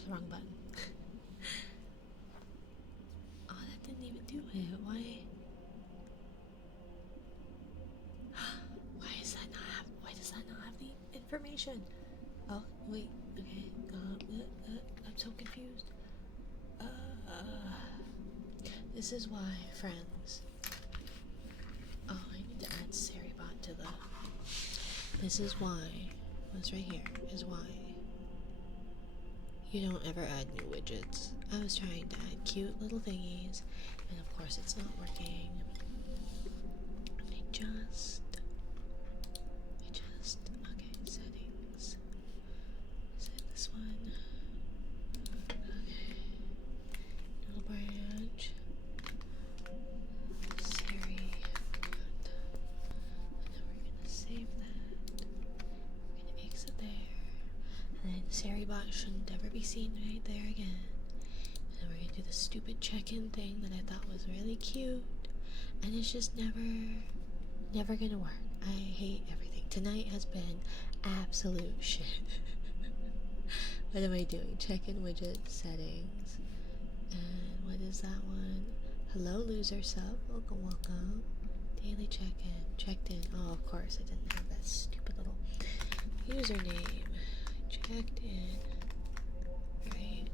pushed the wrong button. Oh, that didn't even do it. Why? Why does that not have the information? Oh, wait. Okay. I'm so confused. This is why, friends. Oh, I need to add Seribot to the. This is why. What's right here is why you don't ever add new widgets. I was trying to add cute little thingies, and of course it's not working. Okay, settings. Is it this one? Okay. Little branch. Siri. And then we're gonna save that. We're gonna exit there. And then Seribot shouldn't ever be seen right there again. And then we're gonna do the stupid check-in thing that I thought was really cute. And it's just never gonna work. I hate everything. Tonight has been absolute shit. What am I doing? Check-in widget settings. And what is that one? Hello, loser sub. Welcome. Daily check-in. Checked in. Oh, of course, I didn't have that stupid little username. Checked in. Right.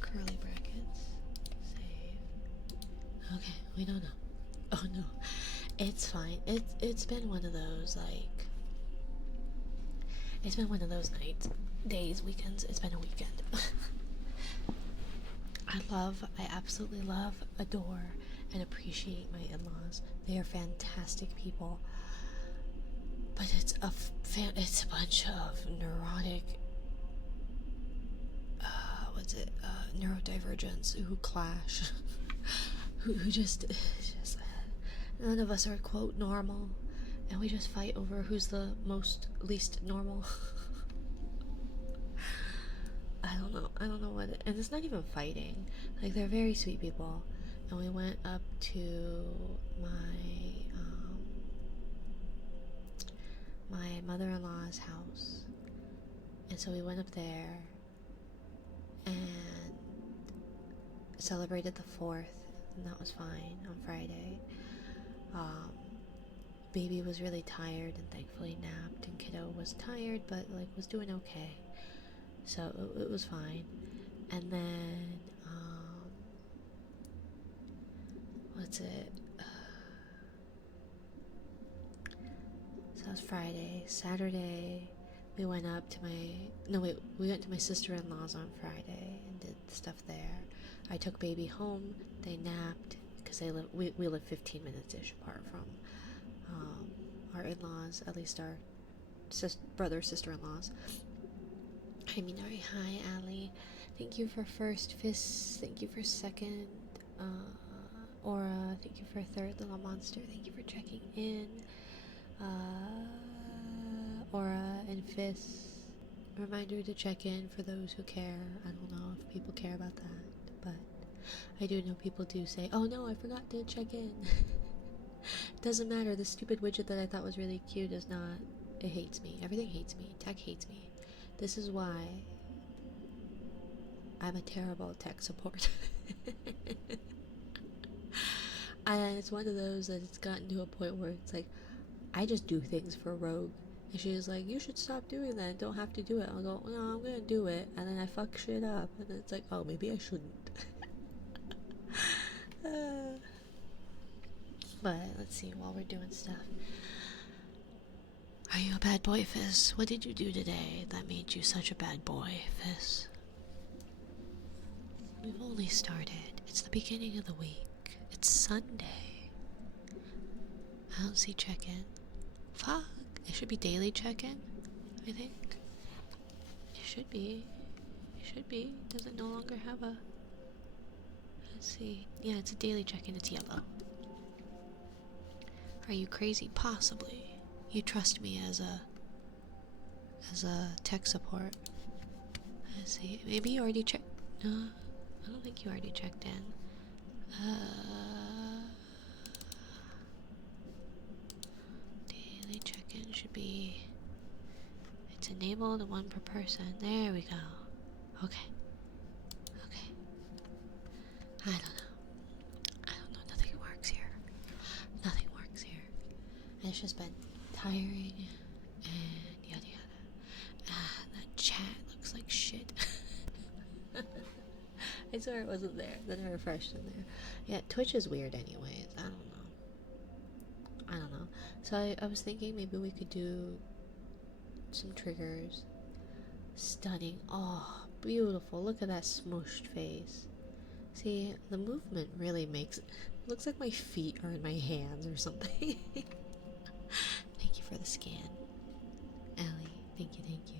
Curly brackets. Save. Okay, we don't know. Oh no. It's fine. It's been one of those, like, it's been one of those nights, days, weekends. It's been a weekend. I absolutely love, adore, and appreciate my in-laws. They are fantastic people. But it's a bunch of neurotic, neurodivergents who clash, who just none of us are quote normal, and we just fight over who's the least normal. I don't know what and it's not even fighting. Like, they're very sweet people, and we went up to my mother-in-law's house, and so we went up there and celebrated the 4th, and that was fine on Friday. Baby was really tired and thankfully napped, and kiddo was tired but like was doing okay, so it was fine. And then what's it so that was Friday. Saturday we went to my sister-in-law's on Friday and did stuff there. I took baby home. They napped because we live 15 minutes ish apart from our in-laws, at least our sister-in-laws. Hi Minari, hi Ali. Thank you for first Fist, thank you for second Aura, thank you for third Little Monster, thank you for checking in. Aura and Fist, reminder to check in for those who care. I don't know if people care about that, but I do know people do say, oh no, I forgot to check in. Doesn't matter, the stupid widget that I thought was really cute is not. It hates me. Everything hates me. Tech hates me. This is why I'm a terrible tech support. And it's one of those that it's gotten to a point where it's like, I just do things for Rogue. And she was like, you should stop doing that. Don't have to do it. I'll go, no, I'm gonna do it. And then I fuck shit up. And then it's like, oh, maybe I shouldn't. But let's see, while we're doing stuff. Are you a bad boy, Fizz? What did you do today that made you such a bad boy, Fizz? We've only started. It's the beginning of the week. It's Sunday. I don't see check-in. Fuck. It should be daily check-in, I think. It should be. It should be. Does it no longer have a... Let's see. Yeah, it's a daily check-in. It's yellow. Are you crazy? Possibly. You trust me as a tech support. Let's see. Maybe you already checked. No, I don't think you already checked in. Daily check-in should be. It's enabled 1 per person. There we go. Okay. Okay. I don't know. I don't know. Nothing works here. Nothing works here. And it's just been tiring and yada yada. Ah, that chat looks like shit. I swear it wasn't there. Then I refreshed in there. Yeah, Twitch is weird anyways. I don't know. I don't know. So I was thinking maybe we could do some triggers. Stunning. Oh, beautiful. Look at that smooshed face. See, the movement really makes it looks like my feet are in my hands or something. Thank you for the scan, Ellie. Thank you, thank you.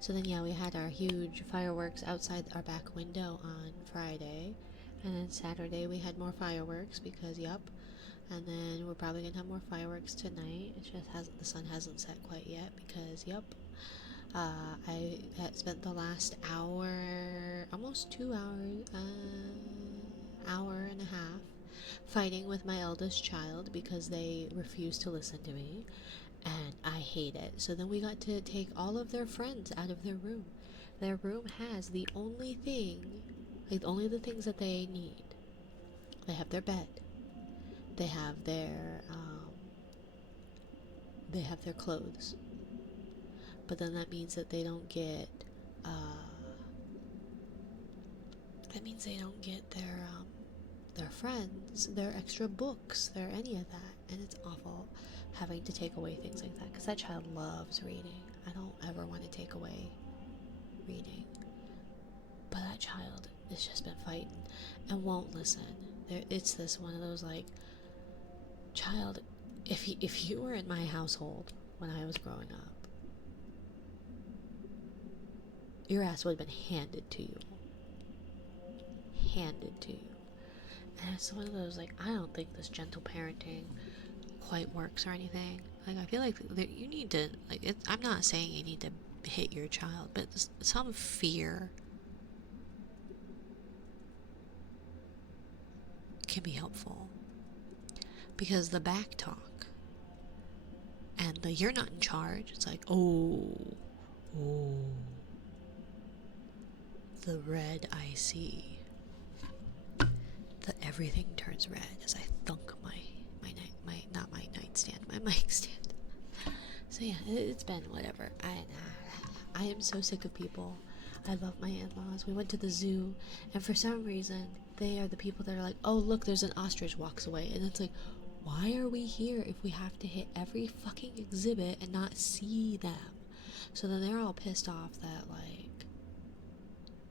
So then, yeah, we had our huge fireworks outside our back window on Friday, and then Saturday we had more fireworks because, yup. And then we're probably gonna have more fireworks tonight. It just hasn't the sun hasn't set quite yet because, yup. I had spent the last hour, almost 2 hours, hour and a half, fighting with my eldest child because they refuse to listen to me, and I hate it. So then we got to take all of their friends out of their room. Their room has the only thing, like only the things that they need. They have their bed. They have their clothes. But then that means that they don't get their friends, their extra books, their any of that, and it's awful having to take away things like that because that child loves reading. I don't ever want to take away reading, but that child has just been fighting and won't listen. It's this one of those like, child, if you were in my household when I was growing up, your ass would have been handed to you. Handed to you. And it's one of those, like, I don't think this gentle parenting quite works or anything. Like, I feel like you need to, like, I'm not saying you need to hit your child, but some fear can be helpful. Because the back talk and the you're not in charge, it's like, oh, the red I see. Everything turns red as I thunk my not my nightstand, my mic stand. So yeah, it's been whatever. I am so sick of people. I love my in-laws. We went to the zoo, and for some reason, they are the people that are like, oh look, there's an ostrich, walks away, and it's like, why are we here if we have to hit every fucking exhibit and not see them? So then they're all pissed off that like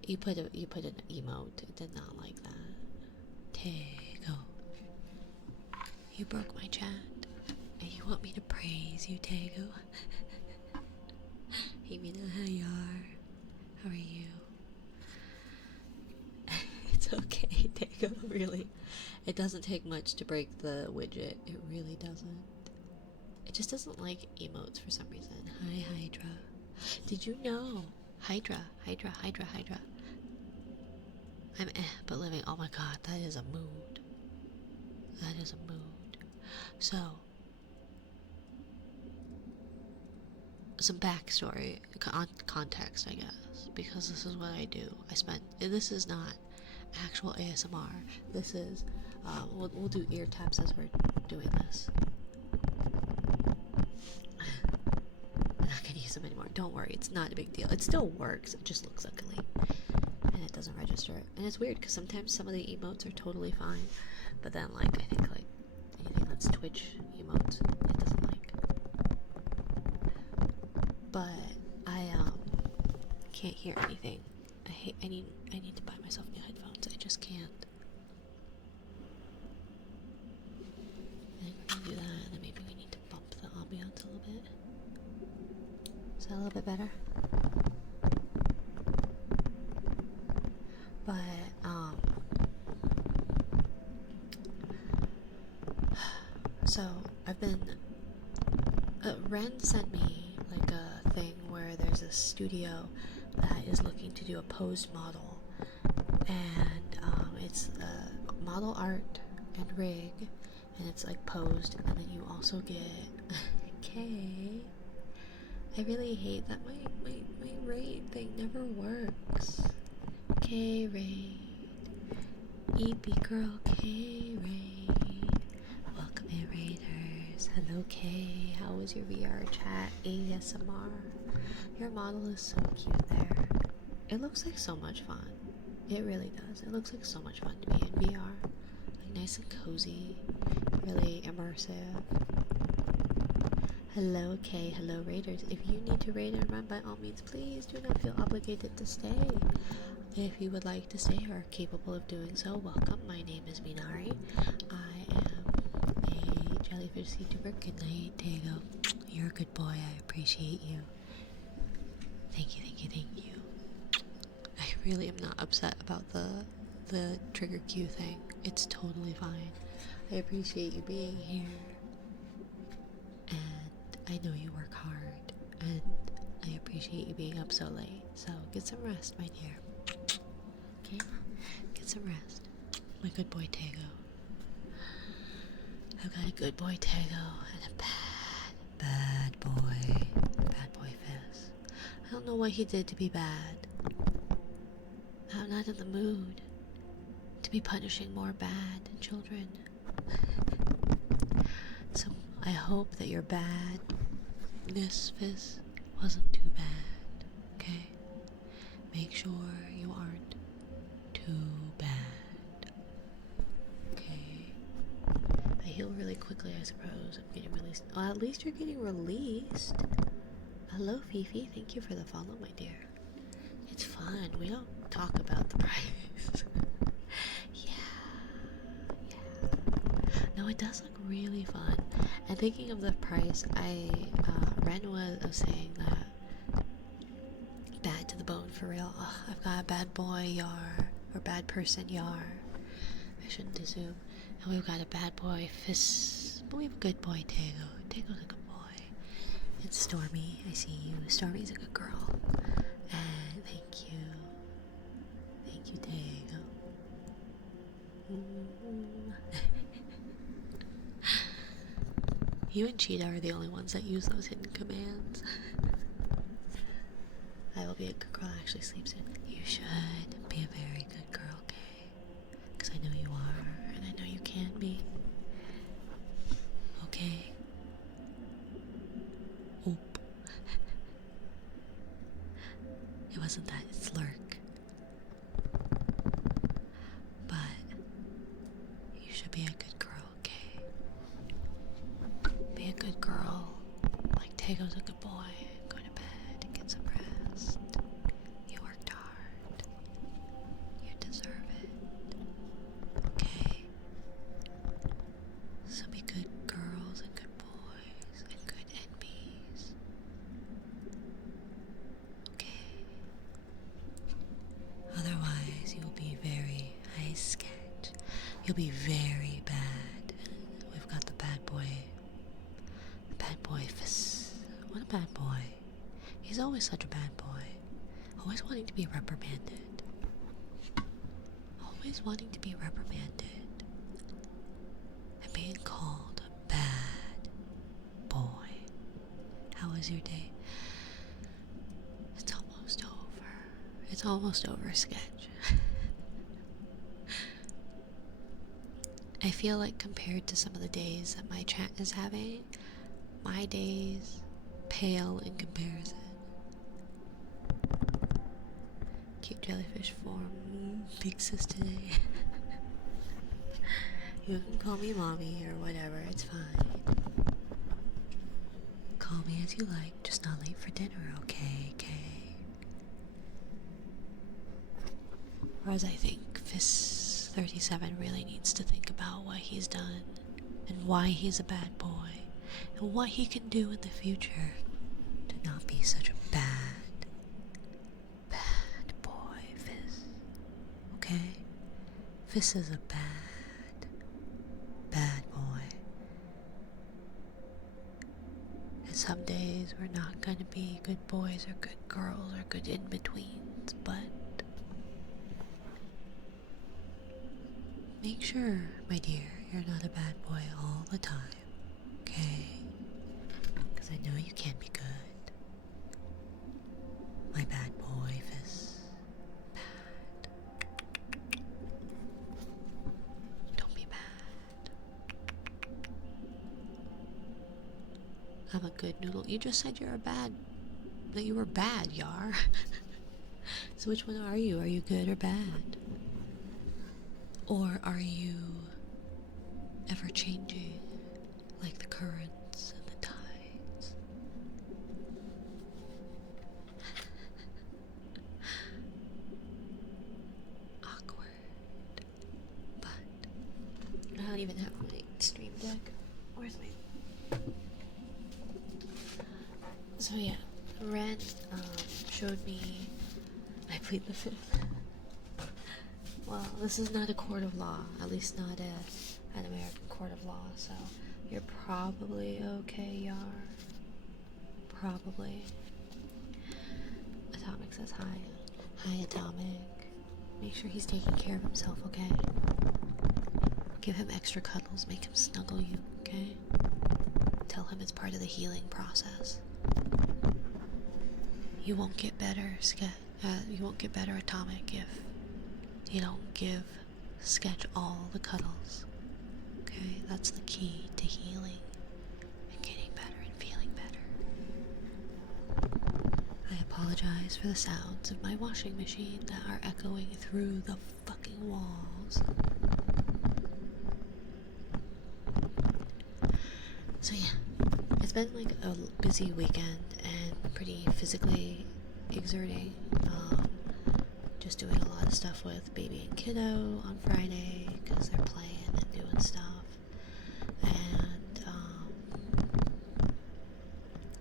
you put an emote. It did not like that. Tego, you broke my chat, and you want me to praise you, Tego? Hey, me know how you are. How are you? It's okay, Tego, really. It doesn't take much to break the widget. It really doesn't. It just doesn't like emotes for some reason. Hi, Hydra. Did you know? Hydra. I'm but living. Oh my god, that is a mood. That is a mood. So, some backstory, context, I guess, because this is what I do. This is not actual ASMR. This is, we'll do ear taps as we're doing this. I'm not gonna use them anymore. Don't worry, it's not a big deal. It still works, it just looks ugly. And it doesn't register. And it's weird, because sometimes some of the emotes are totally fine, but then, like, I think, like, anything that's Twitch emotes, it doesn't like. But I can't hear anything. I need to buy myself new headphones. I just can't. I think we're gonna do that, and then maybe we need to bump the ambiance a little bit. Is that a little bit better? But so I've been Ren sent me like a thing where there's a studio that is looking to do a posed model, and it's model art and rig, and it's like posed, and then you also get I really hate that my raid thing never works. K raid. EP girl K raid. Welcome in raiders. Hello K. How was your VR chat? ASMR. Your model is so cute there. It looks like so much fun. It really does. It looks like so much fun to be in VR. Like nice and cozy. Really immersive. Hello K. Hello raiders. If you need to raid and run, by all means, please do not feel obligated to stay. If you would like to stay or are capable of doing so, welcome. My name is Minari. I am a jellyfish YouTuber. Good night, Tego. You're a good boy. I appreciate you. Thank you, thank you, thank you. I really am not upset about the trigger cue thing. It's totally fine. I appreciate you being here. And I know you work hard. And I appreciate you being up so late. So get some rest, my dear. Okay? Get some rest. My good boy Tego. I've got a good boy Tego and a bad boy. Bad boy Fizz. I don't know what he did to be bad. I'm not in the mood to be punishing more bad children. So I hope that your badness, Fizz, wasn't too bad. Okay? Make sure you aren't too bad. Okay? I heal really quickly, I suppose. I'm getting released. Well, at least you're getting released. Hello, Fifi. Thank you for the follow, my dear. It's fun. We don't talk about the price. Yeah. No, it does look really fun. And thinking of the price, Ren was saying that bad to the bone for real. Ugh, I've got a bad boy Yar, or bad person Yar. I shouldn't assume. And we've got a bad boy Fizz, but we have a good boy Tego. Tego's a good boy. It's Stormy. I see you. Stormy's a good girl. And thank you. Thank you, Tego. You and Cheetah are the only ones that use those hidden commands. I will be a good girl. I actually sleep soon. You should be a very good girl, Kay. Because I know you are, and I know you can be. Okay? Oop. It wasn't that, it's Lurk. But you should be a good girl, okay? Be a good girl. Like Tego's a good boy. Go to bed and get some rest. You worked hard. You deserve it. Okay? So be good girls and good boys and good NPs. Okay? Otherwise, you will be very high sketch. You'll be very bad. We've got the bad boy. The bad boy Fizz. What a bad boy. He's always such a bad boy. Always wanting to be reprimanded. Always wanting to be reprimanded. And being called a bad boy. How was your day? It's almost over. It's almost over, Sketch. I feel like compared to some of the days that my chat is having, my days pale in comparison. Cute jellyfish form. Big sis today. You can call me mommy or whatever, it's fine. Call me as you like, just not late for dinner, okay, Kay? Whereas I think Fizz37 really needs to think about what he's done and why he's a bad boy and what he can do in the future to not be such a bad boy, Fizz. Okay? Fizz is a bad boy. And some days we're not gonna be good boys or good girls or good in-betweens, but make sure, my dear, you're not a bad boy all the time, okay? Because I know you can be good. My bad boy, Fizz. Bad. Don't be bad. I'm a good noodle. You just said you're a bad. That you were bad, Yar. So which one are you? Are you good or bad? Or are you ever changing like the currents and the tides? Awkward. But I don't even have my stream deck. Where's my... So yeah, Ren showed me I plead the fifth. Well, this is not a court of law, at least not an American court of law, so you're probably okay, Yar. Probably. Atomic says hi. Hi, Atomic. Make sure he's taking care of himself, okay? Give him extra cuddles, make him snuggle you, okay? Tell him it's part of the healing process. You won't get better, you won't get better, Atomic, if you don't give Sketch all the cuddles. Okay, that's the key to healing and getting better and feeling better. I apologize for the sounds of my washing machine that are echoing through the fucking walls. So yeah, it's been like a busy weekend and pretty physically exerting. Just doing a lot of stuff with baby and kiddo on Friday because they're playing and doing stuff. And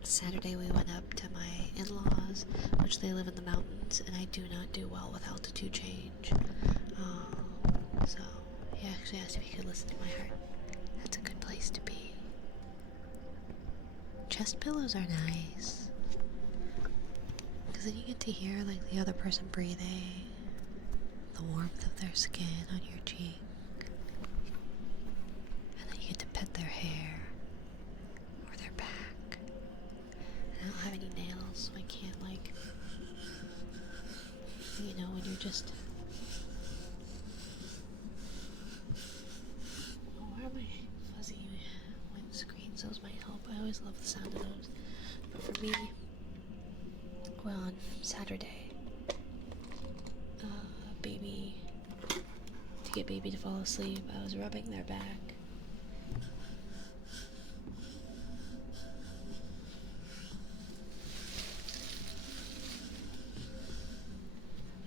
Saturday we went up to my in-laws, which they live in the mountains, and I do not do well with altitude change. So he actually asked if he could listen to my heart. That's a good place to be. Chest pillows are nice. Because then you get to hear like the other person breathing, the warmth of their skin on your cheek, and then you get to pet their hair or their back. And I don't have any nails, so I can't like, you know, when you're just... Oh, where are my fuzzy windscreens? Those might help. I always love the sound of those. But for me, well, on Saturday, to get baby to fall asleep, I was rubbing their back.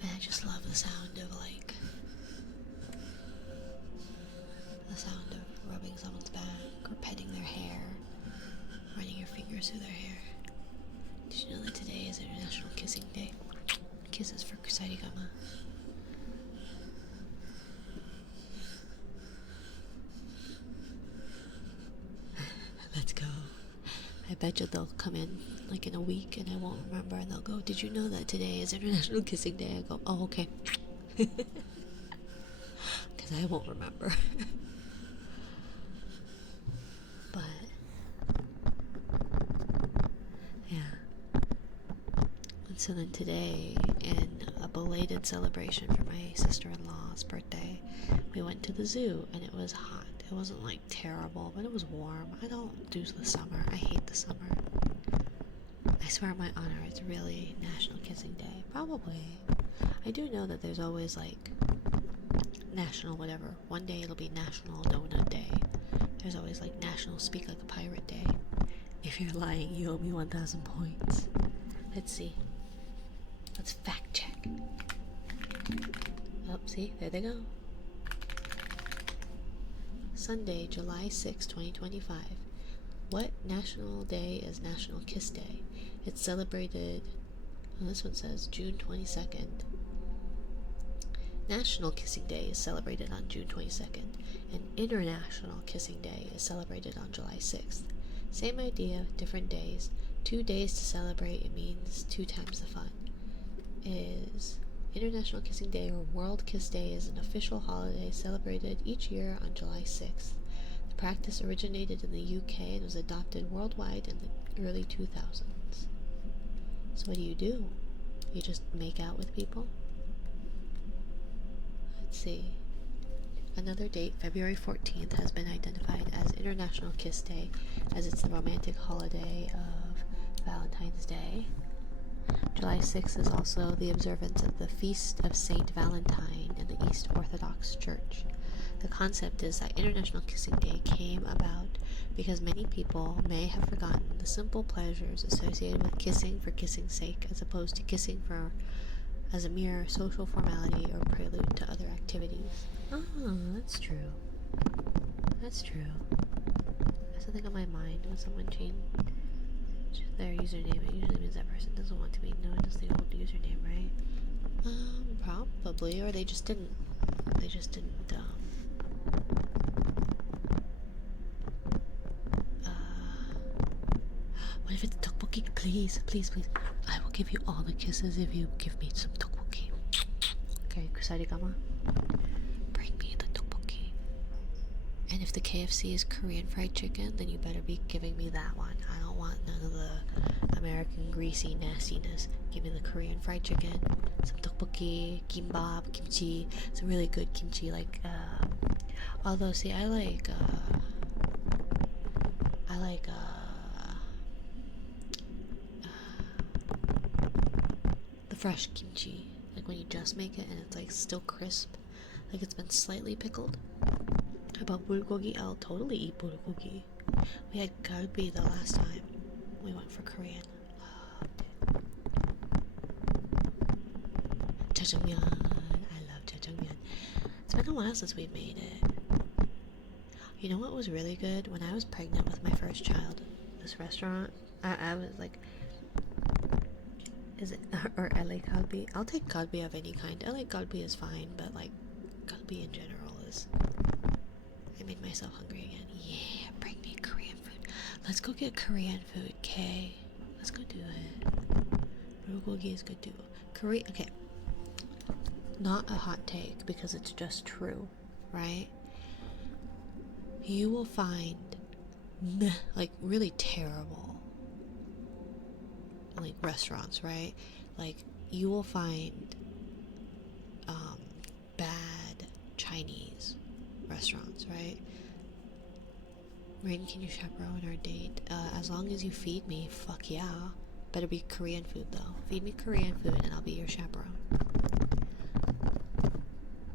And I just love the sound of like, the sound of rubbing someone's back or petting their hair, running your fingers through their hair. Did you know that today is International Kissing Day? Kisses for Kusarigama. Let's go. I bet you they'll come in like in a week and I won't remember, and they'll go, did you know that today is International Kissing Day? I go, oh, okay. Because I won't remember. But yeah. And so then today, in a belated celebration for my sister-in-law's birthday, we went to the zoo, and it was hot. It wasn't like terrible, but it was warm. I don't do the summer. I hate the summer. I swear on my honor, it's really National Kissing Day. Probably. I do know that there's always like National whatever. One day it'll be National Donut Day. There's always like National Speak Like a Pirate Day. If you're lying, you owe me 1,000 points. Let's see. Let's fact check. Oh, see? There they go. Sunday, July 6, 2025. What national day is National Kiss Day? It's celebrated, well, this one says June 22nd. National Kissing Day is celebrated on June 22nd, and International Kissing Day is celebrated on July 6th. Same idea, different days. 2 days to celebrate, it means 2 times the fun. Is International Kissing Day or World Kiss Day is an official holiday celebrated each year on July 6th. The practice originated in the UK and was adopted worldwide in the early 2000s. So what do? You just make out with people? Let's see. Another date, February 14th, has been identified as International Kiss Day, as it's the romantic holiday of Valentine's Day. July 6th is also the observance of the Feast of Saint Valentine in the East Orthodox Church. The concept is that International Kissing Day came about because many people may have forgotten the simple pleasures associated with kissing for kissing's sake, as opposed to kissing as a mere social formality or prelude to other activities. Oh, that's true. That's true. That's something on my mind when someone changed their username. It usually means that person doesn't want to be known as the old username, right? Probably, or they just didn't. What if it's tteokbokki? Please, please, please. I will give you all the kisses if you give me some tteokbokki. Okay, kusarigama. Bring me the tteokbokki. And if the KFC is Korean fried chicken, then you better be giving me that one. I don't want none of the American greasy nastiness. Give me the Korean fried chicken, some tteokbokki, kimbap, kimchi. Some really good kimchi, although, see, I like the fresh kimchi, like when you just make it and it's like still crisp, like it's been slightly pickled. How about bulgogi? I'll totally eat bulgogi. We had galbi the last time we went for Korean. Jjajangmyeon. I love jjajangmyeon. It's been a while since we've made it. You know what was really good? When I was pregnant with my first child, this restaurant, I was like, is it, or LA galbi? I'll take galbi of any kind. LA galbi is fine, but like, galbi in general is, I made myself hungry again. Yeah, bring me Korean food. Let's go get Korean food, okay? Let's go do it. Bulgogi is good too. Korea, okay. Not a hot take, because it's just true, right? You will find like really terrible like restaurants, right? Like you will find bad Chinese restaurants, right? Rain, can you chaperone our date? As long as you feed me, fuck yeah. Better be Korean food though. Feed me Korean food and I'll be your chaperone.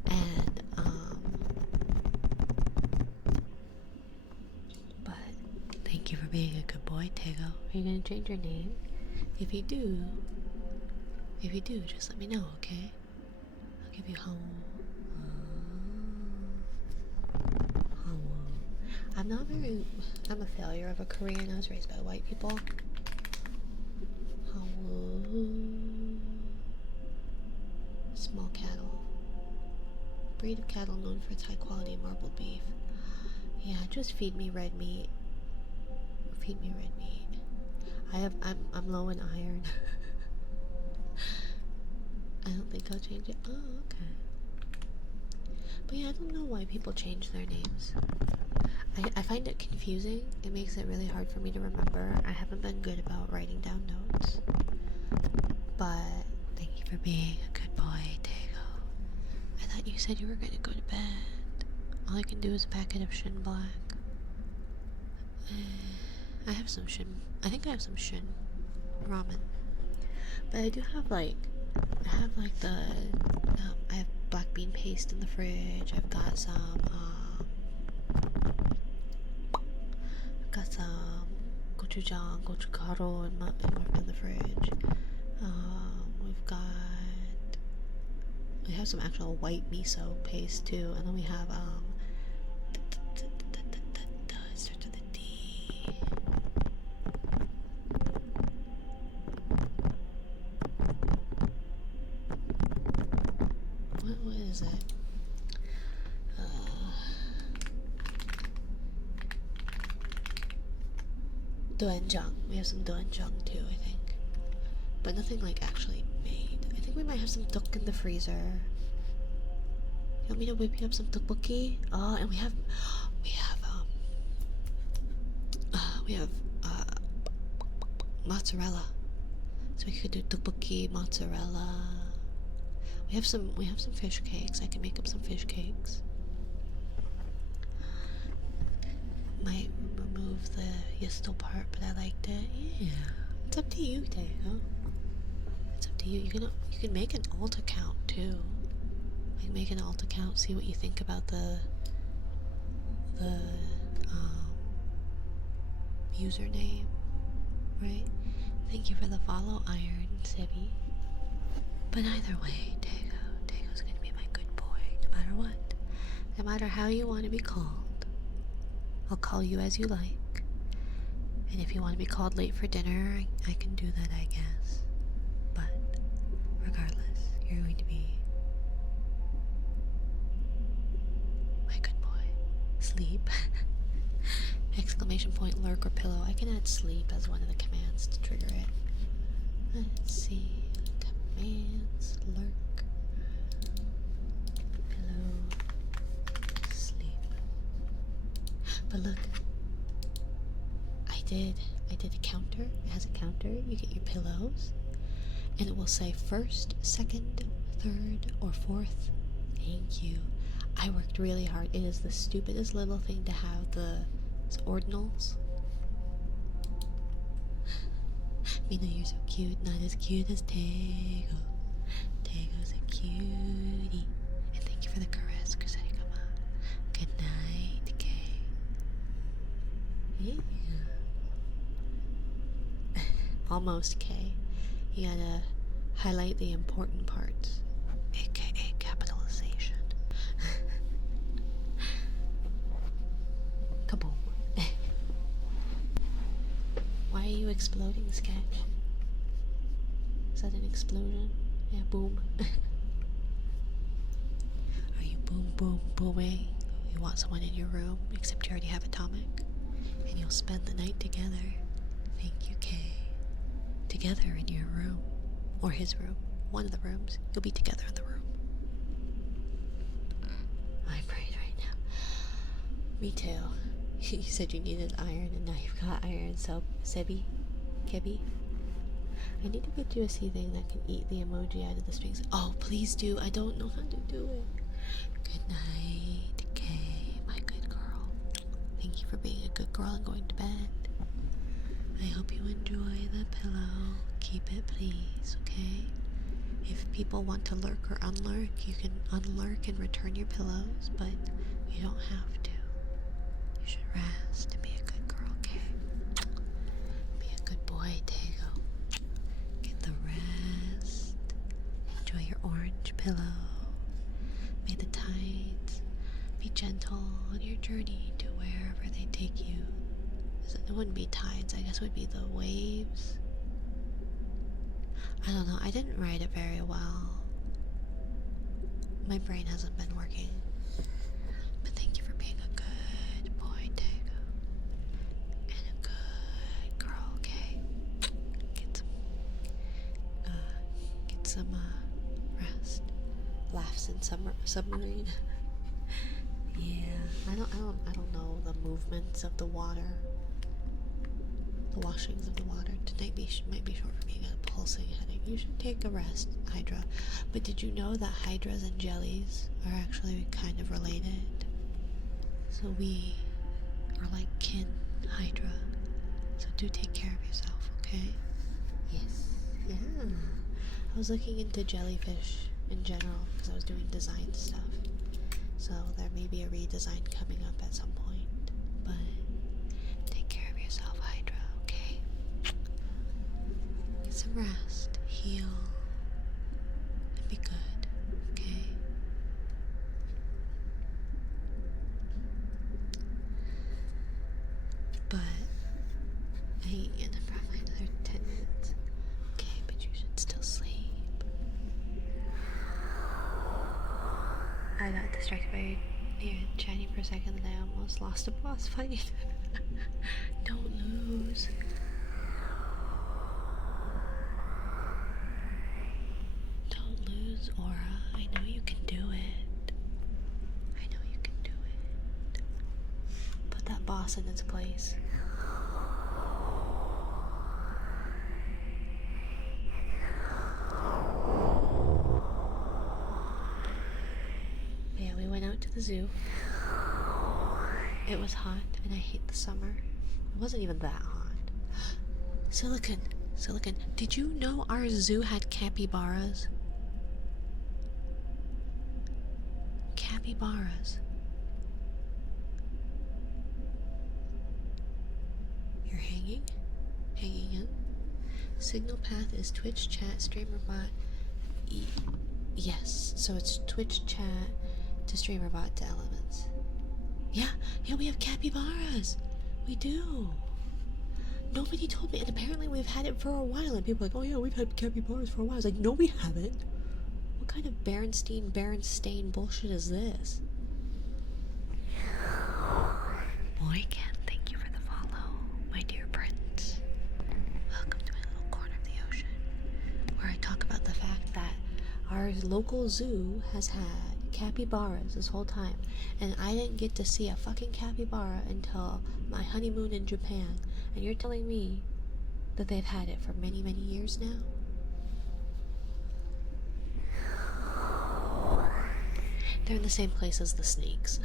And but thank you for being a good boy, Tego. Are you gonna change your name? If you do, just let me know, okay? I'll give you Hawu. I'm a failure of a Korean. I was raised by white people. Hawu. Small cattle. Breed of cattle known for its high quality marbled beef. Yeah, just feed me red meat. Feed me red meat. I'm low in iron. I don't think I'll change it. Oh, okay. But yeah, I don't know why people change their names. I find it confusing. It makes it really hard for me to remember. I haven't been good about writing down notes. But thank you for being a good boy, Dago. I thought you said you were going to go to bed. All I can do is a packet of Shin Black. I have some Shin. I think I have some Shin ramen. But I do have I have black bean paste in the fridge. I've got some gochujang, gochugaru in the fridge. We have some actual white miso paste too, and then we have it starts with a D. What is it? Doenjang. We have some doenjang too, I think. But nothing like actually made. I think we might have some duk in the freezer. You want me to whip you up some tteokbokki? Oh, and we have mozzarella. So we could do tteokbokki, mozzarella. We have some fish cakes. I can make up some fish cakes. Might remove the Yistel part, but I liked it. Yeah. It's up to you, Dago. It's up to you. You can make an alt account too. Like make an alt account, see what you think about the username, right? Thank you for the follow, Iron Sibby. But either way, Dago's gonna be my good boy, no matter what. No matter how you want to be called. I'll call you as you like. And if you want to be called late for dinner, I can do that, I guess. But regardless, you're going to be my good boy. Sleep. Exclamation point, lurk, or pillow. I can add sleep as one of the commands to trigger it. Let's see. Commands, lurk, pillow, sleep. But look, I did a counter. It has a counter. You get your pillows, and it will say first, second, third, or fourth. Thank you. I worked really hard. It is the stupidest little thing to have the ordinals. Mina, you're so cute. Not as cute as Dago. Dago's a cutie. And thank you for the caress, Kusaikama. Good night, Kay. Yeah. Almost, Kay. You gotta highlight the important parts, aka capitalization. Kaboom. Why are you exploding, Sketch? Is that an explosion? Yeah, boom. Are you boom booming? You want someone in your room, except you already have Atomic, and you'll spend the night together. Thank you, Kay. Together in your room, or his room, one of the rooms. You'll be together in the room. I'm right now. Me too. You said you needed iron, and now you've got iron. So, Sebi, Kebi, I need to get you a sea thing that can eat the emoji out of the strings. Oh, please do. I don't know how to do it. Good night, Kay, my good girl. Thank you for being a good girl and going to bed. I hope you enjoy the pillow. Keep it, please, okay? If people want to lurk or unlurk, you can unlurk and return your pillows, but you don't have to. You should rest and be a good girl, okay? Be a good boy, Dago. Get the rest. Enjoy your orange pillow. May the tides be gentle on your journey to wherever they take you. It wouldn't be tides, I guess it would be the waves. I don't know, I didn't write it very well. My brain hasn't been working. But thank you for being a good boy, Dago. And a good girl, okay? Get some rest. Laughs in submarine. Yeah, I don't know the movements of the water. The washings of the water. Tonight might be short for me. Got a pulsing headache. You should take a rest, Hydra. But did you know that hydras and jellies are actually kind of related? So we are like kin, Hydra. So do take care of yourself, okay? Yes. Yeah. I was looking into jellyfish in general because I was doing design stuff. So there may be a redesign coming up at some point. But take care of yourself, Hydra, okay? Get some rest, heal, and be good, okay? But I ain't gonna probably another 10 minutes. Okay, but you should still sleep. I got distracted by you chatting for a second and I almost lost a boss fight. Don't lose. Don't lose, Aura. I know you can do it. I know you can do it. Put that boss in its place. the zoo. It was hot, and I hate the summer. It wasn't even that hot. Silicon, did you know our zoo had capybaras? Capybaras. You're hanging? Hanging in? Signal path is Twitch chat streamer bot. Yes, so it's Twitch chat to streamer bot to elements. Yeah, we have capybaras. We do. Nobody told me, and apparently we've had it for a while, and people are like, oh yeah, we've had capybaras for a while. I was like, no, we haven't. What kind of Berenstain bullshit is this? Morgan, thank you for the follow, my dear prince. Welcome to my little corner of the ocean, where I talk about the fact that our local zoo has had capybaras this whole time, and I didn't get to see a fucking capybara until my honeymoon in Japan, and you're telling me that they've had it for many, many years now? They're in the same place as the snakes.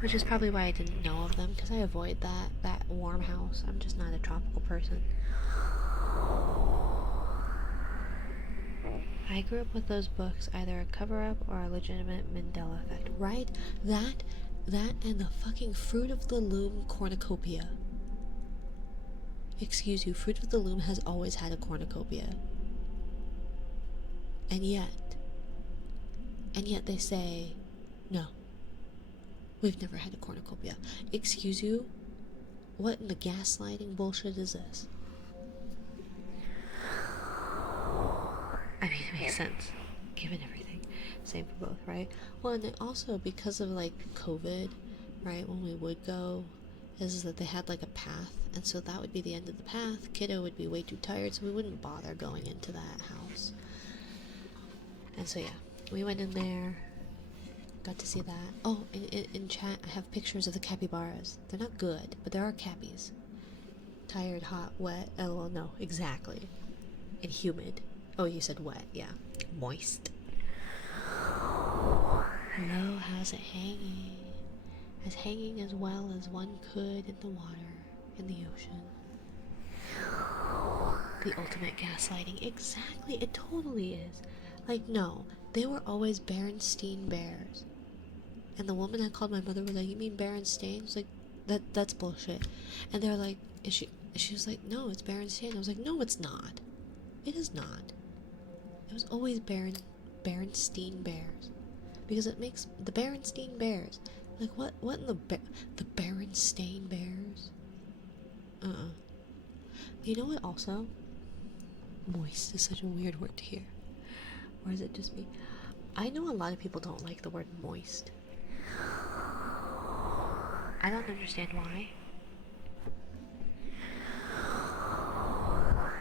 Which is probably why I didn't know of them, because I avoid that warm house. I'm just not a tropical person. I grew up with those books, either a cover-up or a legitimate Mandela effect. Right? That and the fucking Fruit of the Loom cornucopia. Excuse you, Fruit of the Loom has always had a cornucopia. And yet they say, no, we've never had a cornucopia. Excuse you? What in the gaslighting bullshit is this? I mean, it makes sense, given everything. Same for both, right? Well, and also because of, like, COVID, right, when we would go, is that they had, like, a path, and so that would be the end of the path. Kiddo would be way too tired, so we wouldn't bother going into that house. And so, yeah, we went in there, got to see that. Oh, in chat, I have pictures of the capybaras. They're not good, but there are cappies. Tired, hot, wet, lol, no, exactly. And humid. Oh, you said wet, yeah. Moist. Hello, how's it hanging? As hanging as well as one could in the water, in the ocean. The ultimate gaslighting. Exactly, it totally is. Like, no, they were always Berenstain Bears. And the woman that called my mother was like, you mean Berenstain? I was like, that's bullshit. And they're like, she was like, no, it's Berenstain. I was like, no, it's not. It is not. It was always Berenstain Bears. Because it makes the Berenstain Bears. Like, what in the Berenstain Bears? You know what also? Moist is such a weird word to hear. Or is it just me? I know a lot of people don't like the word moist. I don't understand why.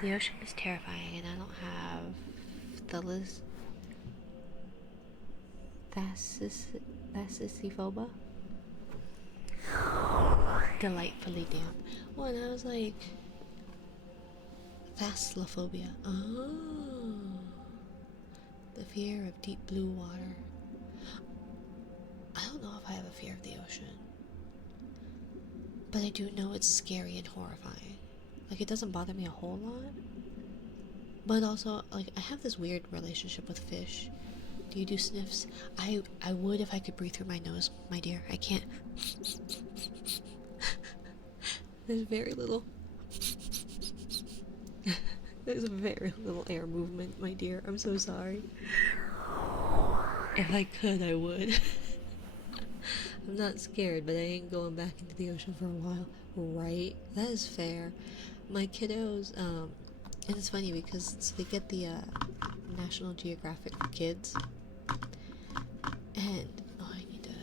The ocean is terrifying, and I don't have thalassophobia. Delightfully damp. Well, and I was like, thalassophobia. Oh, the fear of deep blue water. I don't know if I have a fear of the ocean, but I do know it's scary and horrifying. Like, it doesn't bother me a whole lot, but also, like, I have this weird relationship with fish. Do you do sniffs? I would if I could breathe through my nose, my dear. I can't. There's very little. There's very little air movement, my dear. I'm so sorry. If I could, I would. I'm not scared, but I ain't going back into the ocean for a while. Right? That is fair. My kiddos, and it's funny because so they get the National Geographic for Kids, and I need to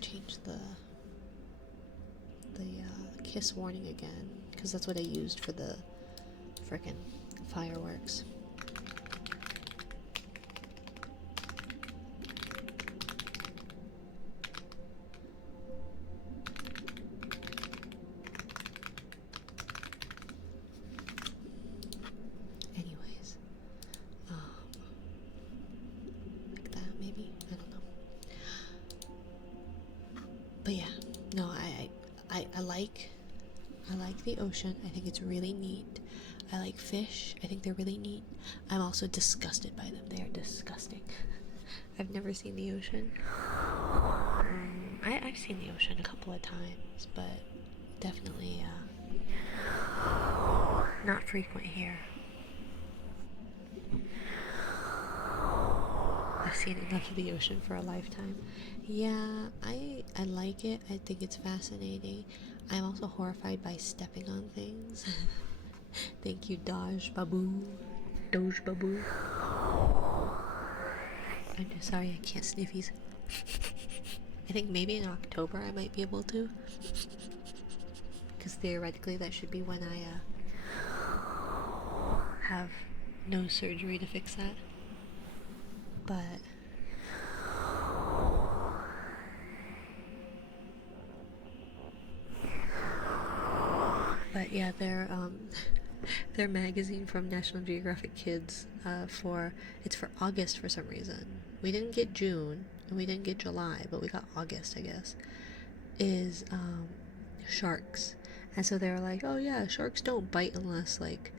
change the kiss warning again, because that's what I used for the frickin' fireworks. Anyways, like that maybe? I don't know. But yeah, no, I like the ocean. I think it's really neat. I like fish. I think they're really neat. I'm also disgusted by them. They are disgusting. I've never seen the ocean. I've seen the ocean a couple of times, but definitely not frequent here. I've seen enough of the ocean for a lifetime. Yeah, I like it. I think it's fascinating. I'm also horrified by stepping on things. Thank you, Doj Babu. Doge Babu. I'm just sorry I can't sniffies. I think maybe in October I might be able to. Because theoretically that should be when I have no surgery to fix that. But yeah, their magazine from National Geographic Kids it's for August for some reason. We didn't get June and we didn't get July, but we got August, I guess. Is sharks, and so they were like, oh yeah, sharks don't bite unless like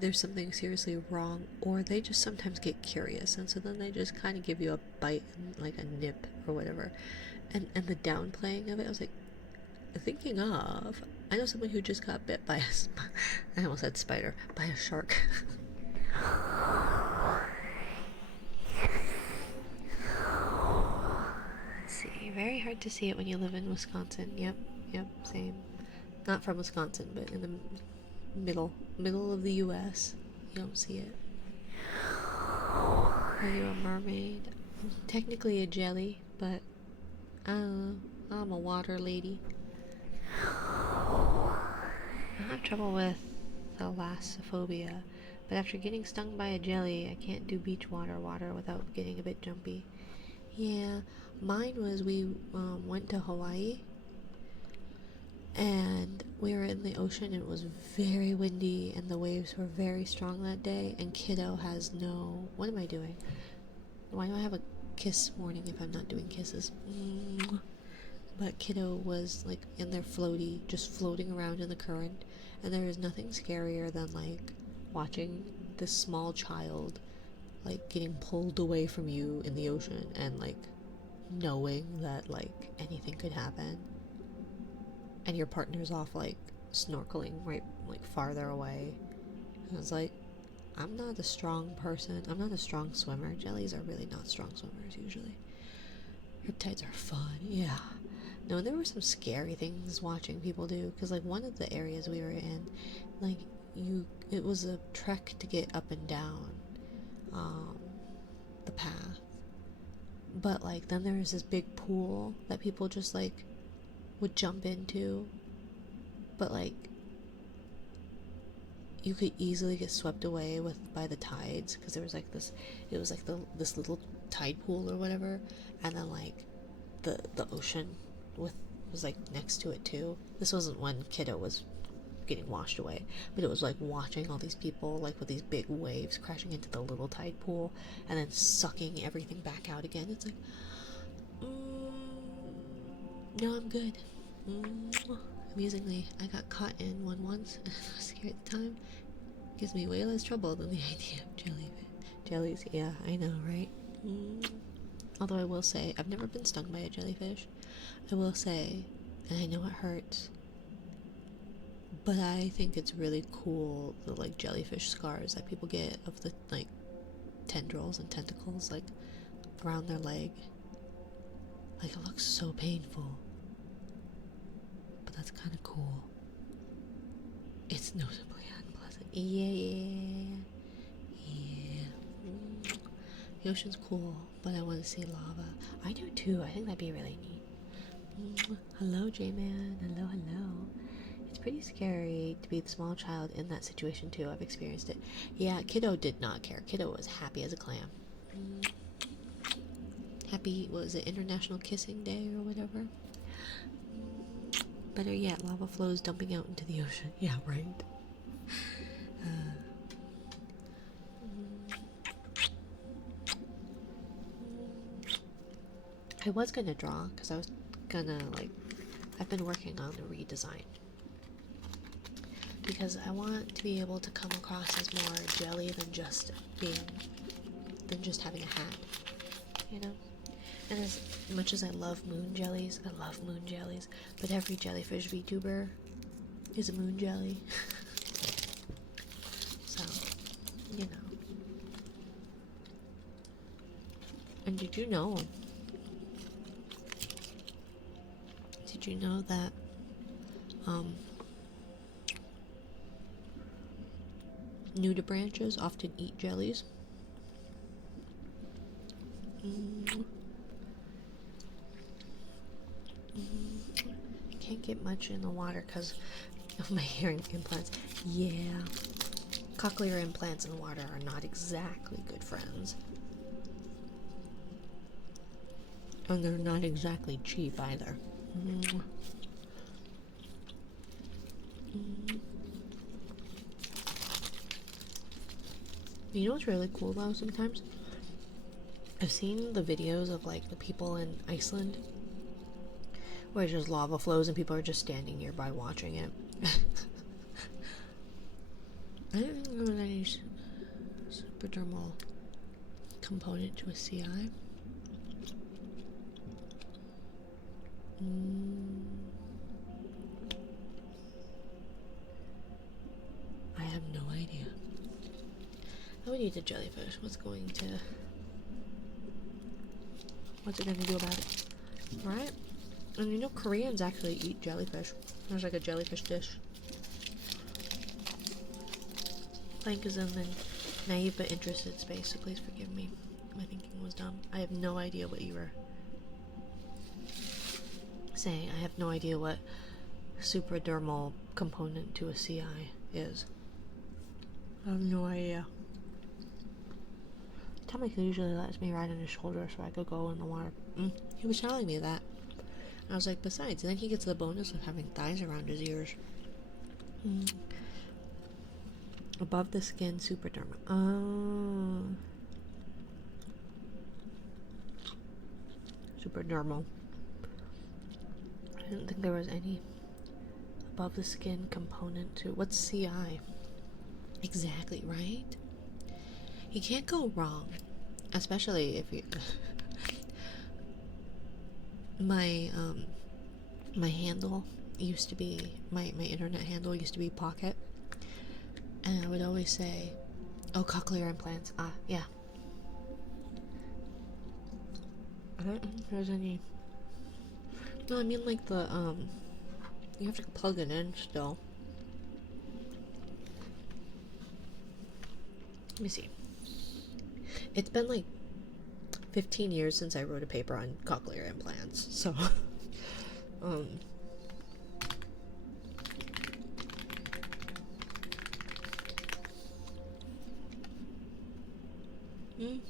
there's something seriously wrong, or they just sometimes get curious, and so then they just kind of give you a bite and like a nip or whatever. And the downplaying of it, I was like, thinking of, I know someone who just got bit by I almost said spider, by a shark. Let's see, very hard to see it when you live in Wisconsin. Yep, same. Not from Wisconsin, but in the middle of the U.S. You don't see it. Are you a mermaid? I'm technically a jelly, but I don't know. I'm a water lady. I have trouble with thalassophobia, but after getting stung by a jelly, I can't do beach water without getting a bit jumpy. Yeah, mine was we went to Hawaii, and we were in the ocean, and it was very windy, and the waves were very strong that day, and kiddo has no... What am I doing? Why do I have a kiss warning if I'm not doing kisses? But kiddo was like in their floaty, just floating around in the current, and there is nothing scarier than like watching this small child like getting pulled away from you in the ocean, and like knowing that like anything could happen, and your partner's off like snorkeling right like farther away. And it's like, I'm not a strong person, I'm not a strong swimmer. Jellies are really not strong swimmers usually. Riptides are fun, yeah. No, there were some scary things watching people do, because like one of the areas we were in, like it was a trek to get up and down the path, but like then there was this big pool that people just like would jump into, but like you could easily get swept away by the tides, because there was like this, it was like this little tide pool or whatever, and then like the ocean was like next to it too. This wasn't when kiddo was getting washed away, but it was like watching all these people like with these big waves crashing into the little tide pool and then sucking everything back out again. It's like, no, I'm good. Amusingly, I got caught in one once and I was scared at the time. Gives me way less trouble than the idea of jellies. Yeah, I know, right? Although I will say, I've never been stung by a jellyfish. I will say, and I know it hurts, but I think it's really cool, the like jellyfish scars that people get of the like tendrils and tentacles like around their leg. Like, it looks so painful, but that's kind of cool. It's notably unpleasant. Yeah. The ocean's cool, but I want to see lava. I do too. I think that'd be really neat. Hello, J-Man. Hello. It's pretty scary to be the small child in that situation too. I've experienced it. Yeah, kiddo did not care. Kiddo was happy as a clam. Happy, what was it, International Kissing Day or whatever? Better yet, lava flows dumping out into the ocean. Yeah, right. I was gonna draw, because I was gonna, like, I've been working on the redesign. Because I want to be able to come across as more jelly than just having a hat, you know? And as much as I love moon jellies, but every jellyfish VTuber is a moon jelly. So, you know. And did you know that, nudibranches often eat jellies? Can't get much in the water because of my hearing implants. Yeah. Cochlear implants and water are not exactly good friends. And they're not exactly cheap either. You know what's really cool though sometimes? I've seen the videos of like the people in Iceland where it's just lava flows and people are just standing nearby watching it. I didn't know there was any superdermal component to a CI. I have no idea. I would eat a jellyfish. What's it gonna do about it? Right? And you know, Koreans actually eat jellyfish. There's like a jellyfish dish. Plank is in the naive but interested space, so please forgive me. My thinking was dumb. I have no idea what you were saying. I have no idea what supradermal component to a CI is. I have no idea. Tamika usually lets me ride on his shoulder so I could go in the water. He was telling me that. I was like, besides, then he gets the bonus of having thighs around his ears. Above the skin, supradermal. Oh. Supradermal. I didn't think there was any above the skin component to. What's CI? Exactly, right? You can't go wrong. Especially if you. My handle used to be. My internet handle used to be Pocket. And I would always say, oh, cochlear implants. Ah, yeah. I don't think there's any. No, I mean like the, you have to plug it in still. Let me see. It's been like 15 years since I wrote a paper on cochlear implants, so, It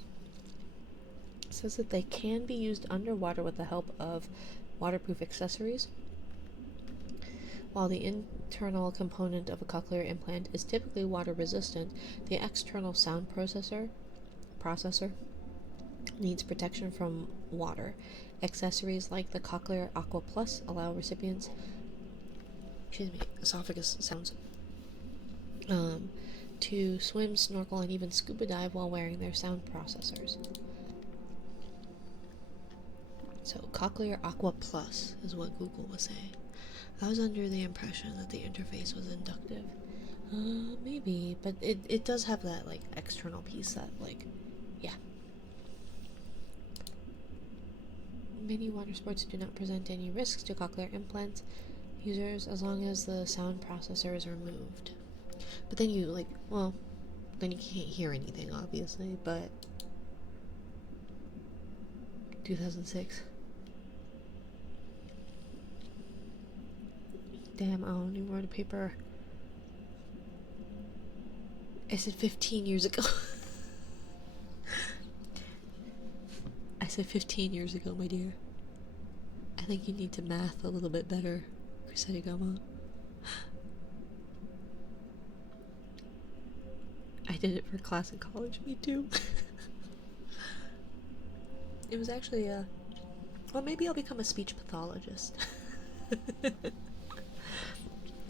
says that they can be used underwater with the help of waterproof accessories. While the internal component of a cochlear implant is typically water resistant, the external sound processor needs protection from water. Accessories like the Cochlear Aqua Plus allow recipients esophagus sounds to swim, snorkel, and even scuba dive while wearing their sound processors. So Cochlear Aqua Plus is what Google was saying. I was under the impression that the interface was inductive. Maybe, but it does have that, like, external piece that, like, yeah. Many water sports do not present any risks to cochlear implant users as long as the sound processor is removed. But then you, like, well, then you can't hear anything, obviously, but 2006. Damn, I only wrote a paper. I said 15 years ago. I said 15 years ago, my dear. I think you need to math a little bit better, Kusarigama. I did it for class in college, me too. It was actually, Or maybe I'll become a speech pathologist. It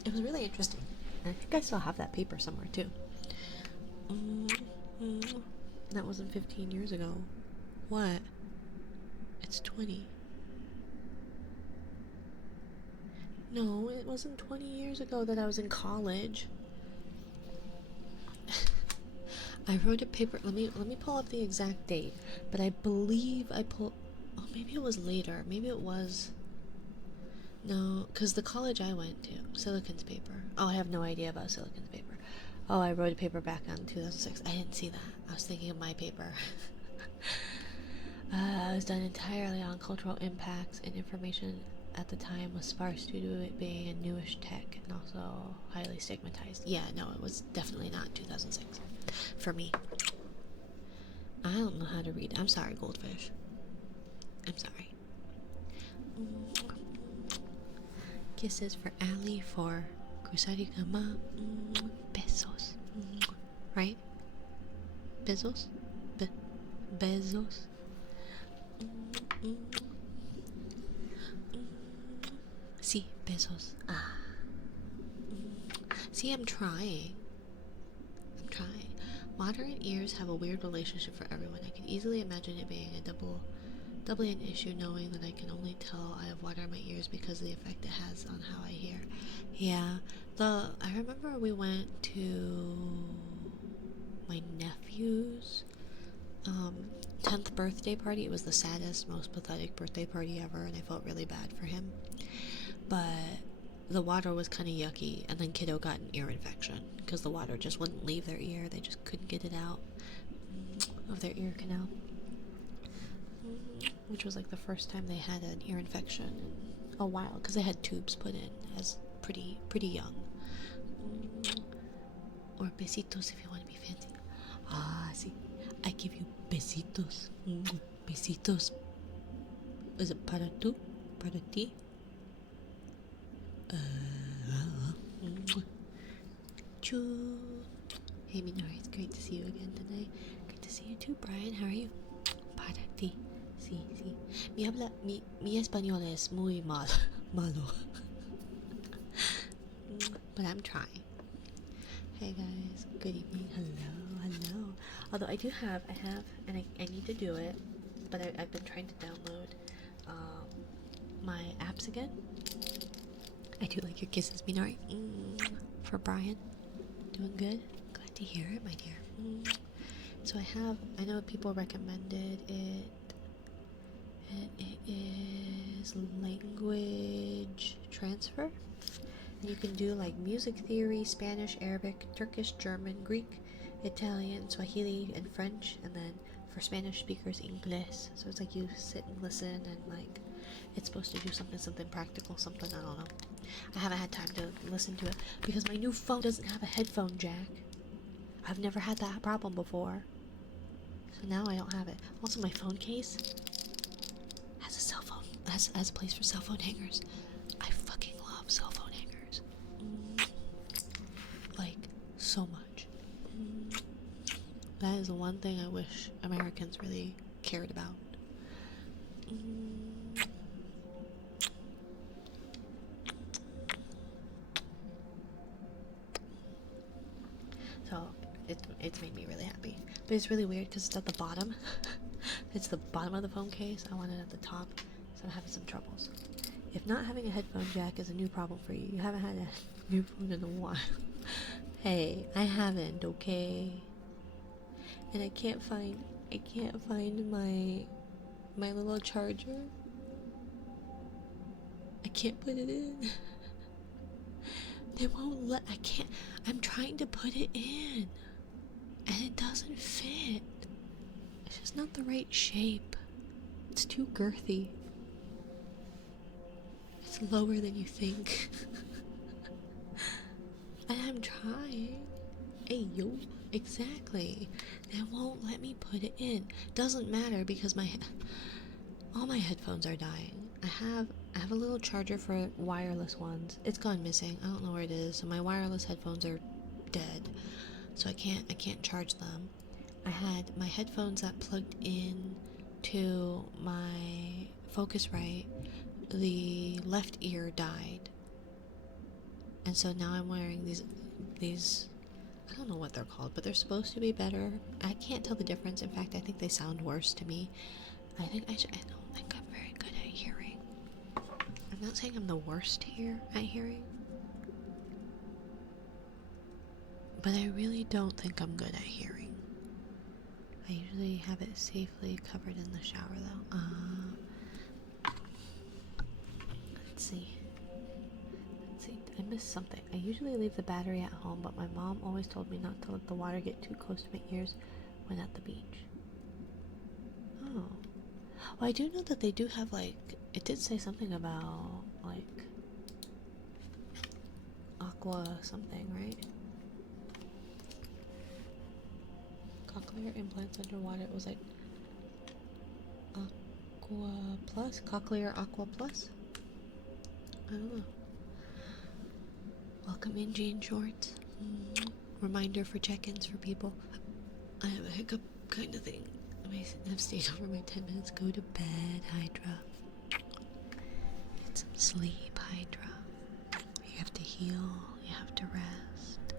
was really interesting. I think I still have that paper somewhere too. That wasn't 15 years ago. What? It's 20. No, it wasn't 20 years ago that I was in college. I wrote a paper. Let me pull up the exact date. But I believe I pulled. Oh, maybe it was later. Maybe it was. No, because the college I went to, Silicon's paper. Oh, I have no idea about Silicon's paper. Oh, I wrote a paper back on 2006. I didn't see that. I was thinking of my paper. It was done entirely on cultural impacts, and information at the time was sparse due to it being a newish tech and also highly stigmatized. Yeah, no, it was definitely not 2006 for me. I don't know how to read. I'm sorry, Goldfish. I'm sorry. Kisses for Ali for Kusarigama. Besos. Right? Bezos? Bezos? Sí, besos. Ah. See, I'm trying. Water and ears have a weird relationship for everyone. I can easily imagine it being a doubly an issue, knowing that I can only tell I have water in my ears because of the effect it has on how I hear. Yeah, I remember we went to my nephew's 10th birthday party. It was the saddest, most pathetic birthday party ever, and I felt really bad for him. But the water was kind of yucky, and then kiddo got an ear infection because the water just wouldn't leave their ear. They just couldn't get it out of their ear canal, which was like the first time they had an ear infection in a while because they had tubes put in as pretty young. Or besitos if you want to be fancy. Ah, sí. I give you besitos. Besitos. Is it para tú? Para ti? Choo. Hey Minori, it's great to see you again tonight. Great to see you too, Brian. How are you? Para ti. Sí. Mi español es muy malo. But I'm trying. Hey guys, good evening. Hello. Although I have, and I need to do it, but I've been trying to download my apps again. I do like your kisses, Minori. For Brian. Doing good? Glad to hear it, my dear. So I know people recommended it. It is language transfer. And you can do like music theory, Spanish, Arabic, Turkish, German, Greek, Italian, Swahili, and French. And then for Spanish speakers, English. So it's like you sit and listen, and like it's supposed to do something practical, something, I don't know. I haven't had time to listen to it because my new phone doesn't have a headphone jack. I've never had that problem before, so now I don't have it. Also, my phone case has a cell phone, has a place for cell phone hangers. I fucking love cell phone hangers, like so much. That is the one thing I wish Americans really cared about. So it's made me really happy. But it's really weird because it's at the bottom. It's the bottom of the phone case. I want it at the top, so I'm having some troubles. If not having a headphone jack is a new problem for you, you haven't had a new phone in a while. Hey, I haven't, okay? And I can't find my little charger. I can't put it in. They won't let. I can't. I'm trying to put it in, and it doesn't fit. It's just not the right shape. It's too girthy. It's lower than you think. And I'm trying. Hey, yo. Exactly. They won't let me put it in. Doesn't matter because all my headphones are dying. I have a little charger for wireless ones. It's gone missing. I don't know where it is. So my wireless headphones are dead. So I can't charge them. I had my headphones that plugged in to my Focusrite, the left ear died, and so now I'm wearing these. I don't know what they're called, but they're supposed to be better. I can't tell the difference. In fact, I think they sound worse to me. I don't think I'm very good at hearing. I'm not saying I'm the worst here at hearing, but I really don't think I'm good at hearing. I usually have it safely covered in the shower though. Let's see. I missed something. I usually leave the battery at home, but my mom always told me not to let the water get too close to my ears when at the beach. Oh. Well, I do know that they do have, like, it did say something about, like, aqua something, right? Cochlear implants underwater. It was like Aqua Plus? Cochlear Aqua Plus? I don't know. Welcome in, Jean Shorts. Reminder for check-ins for people. I have a hiccup kind of thing. I've stayed over my 10 minutes. Go to bed, Hydra. Get some sleep, Hydra. You have to heal. You have to rest.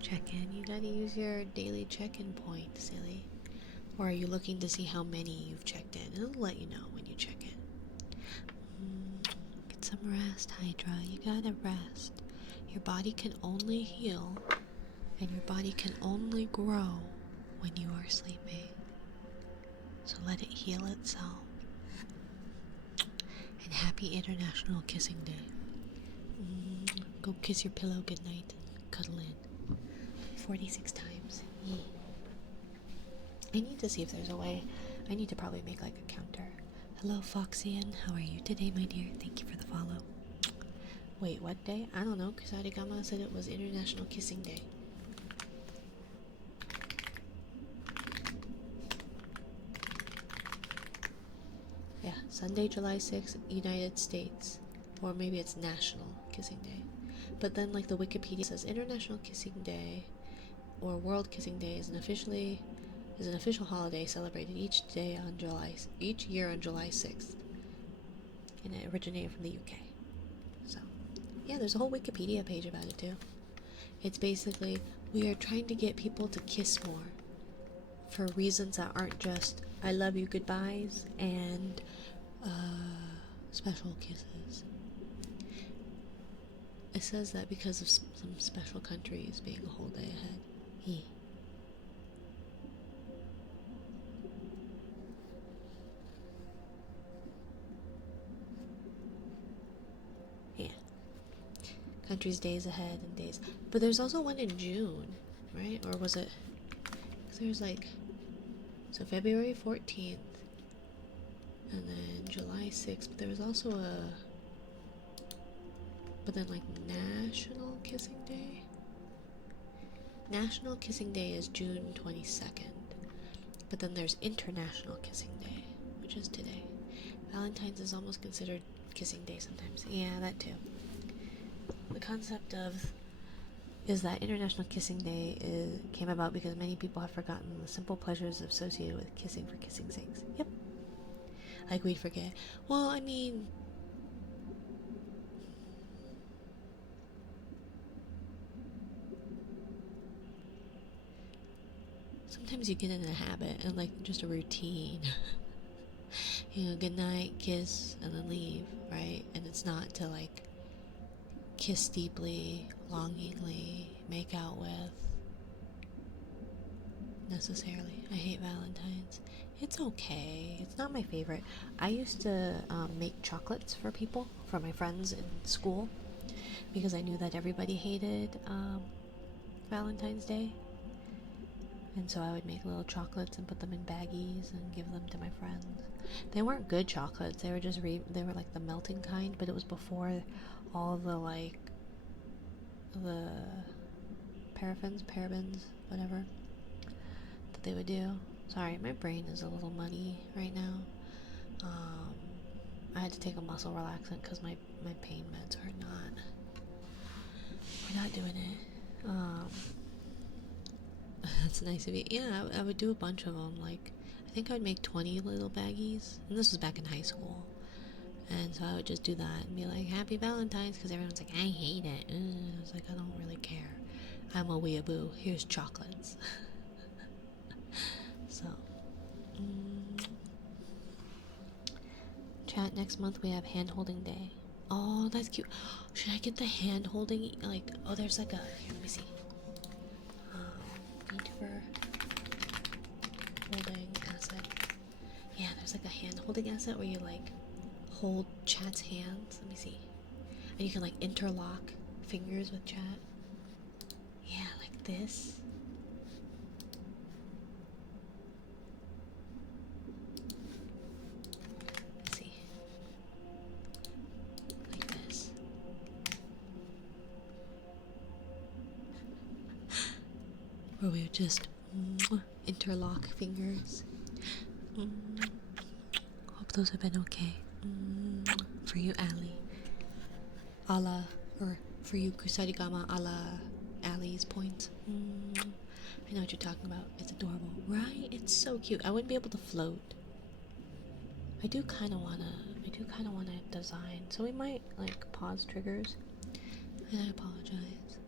Check in. You gotta use your daily check-in point, silly. Or are you looking to see how many you've checked in? It'll let you know when you check in. Get some rest, Hydra. You gotta rest. Your body can only heal, and your body can only grow when you are sleeping. So let it heal itself. And happy International Kissing Day. Go kiss your pillow goodnight and cuddle in. 46 times. Yeah. I need to see if there's a way. I need to probably make like a counter. Hello, Foxian. How are you today, my dear? Thank you for the follow. Wait, what day? I don't know. Kusarigama said it was International Kissing Day. Yeah, Sunday, July 6th, United States. Or maybe it's National Kissing Day. But then, like, the Wikipedia says International Kissing Day or World Kissing Day is an official holiday celebrated each year on July 6th. And it originated from the UK. So, yeah, there's a whole Wikipedia page about it too. It's basically, we are trying to get people to kiss more for reasons that aren't just I love you goodbyes and special kisses. It says that because of some special countries being a whole day ahead. Yeah. Countries days ahead and days. But there's also one in June, right? Or was it? Because there's like, so February 14th and then July 6th. But there was also but then like National Kissing Day? National Kissing Day is June 22nd. But then there's International Kissing Day, which is today. Valentine's is almost considered kissing day sometimes. Yeah, that too. The concept is that International Kissing Day came about because many people have forgotten the simple pleasures associated with kissing for kissing's sake. Yep. Like we'd forget. Well, I mean, sometimes you get in a habit and like just a routine. You know, good night, kiss, and then leave, right? And it's not to like kiss deeply, longingly, make out with necessarily. I hate Valentine's. It's okay. It's not my favorite. I used to make chocolates for people, for my friends in school, because I knew that everybody hated Valentine's Day. And so I would make little chocolates and put them in baggies and give them to my friends. They weren't good chocolates. They were just they were like the melting kind, but it was before all the like the parabens, whatever that they would do. Sorry, my brain is a little muddy right now. I had to take a muscle relaxant because my pain meds are not doing it. That's nice of you. Yeah, I would do a bunch of them. Like, I think I would make 20 little baggies. And this was back in high school. And so I would just do that and be like, Happy Valentine's, because everyone's like, I hate it. I was like, I don't really care. I'm a weeaboo. Here's chocolates. So, chat, next month we have hand holding day. Oh, that's cute. Should I get the hand holding? Like, oh, there's like a. Here, let me see. VTuber holding asset. Yeah, there's like a hand holding asset where you like hold chat's hands. Let me see. And you can like interlock fingers with chat. Yeah, like this. Let's see. Like this. Where we would just interlock fingers. Hope those have been okay. For you, Ali. Ala, or for you, Kusadigama, ala Ali's points. I know what you're talking about. It's adorable, right? It's so cute. I wouldn't be able to float. I do kind of wanna design. So we might like pause triggers, and I apologize.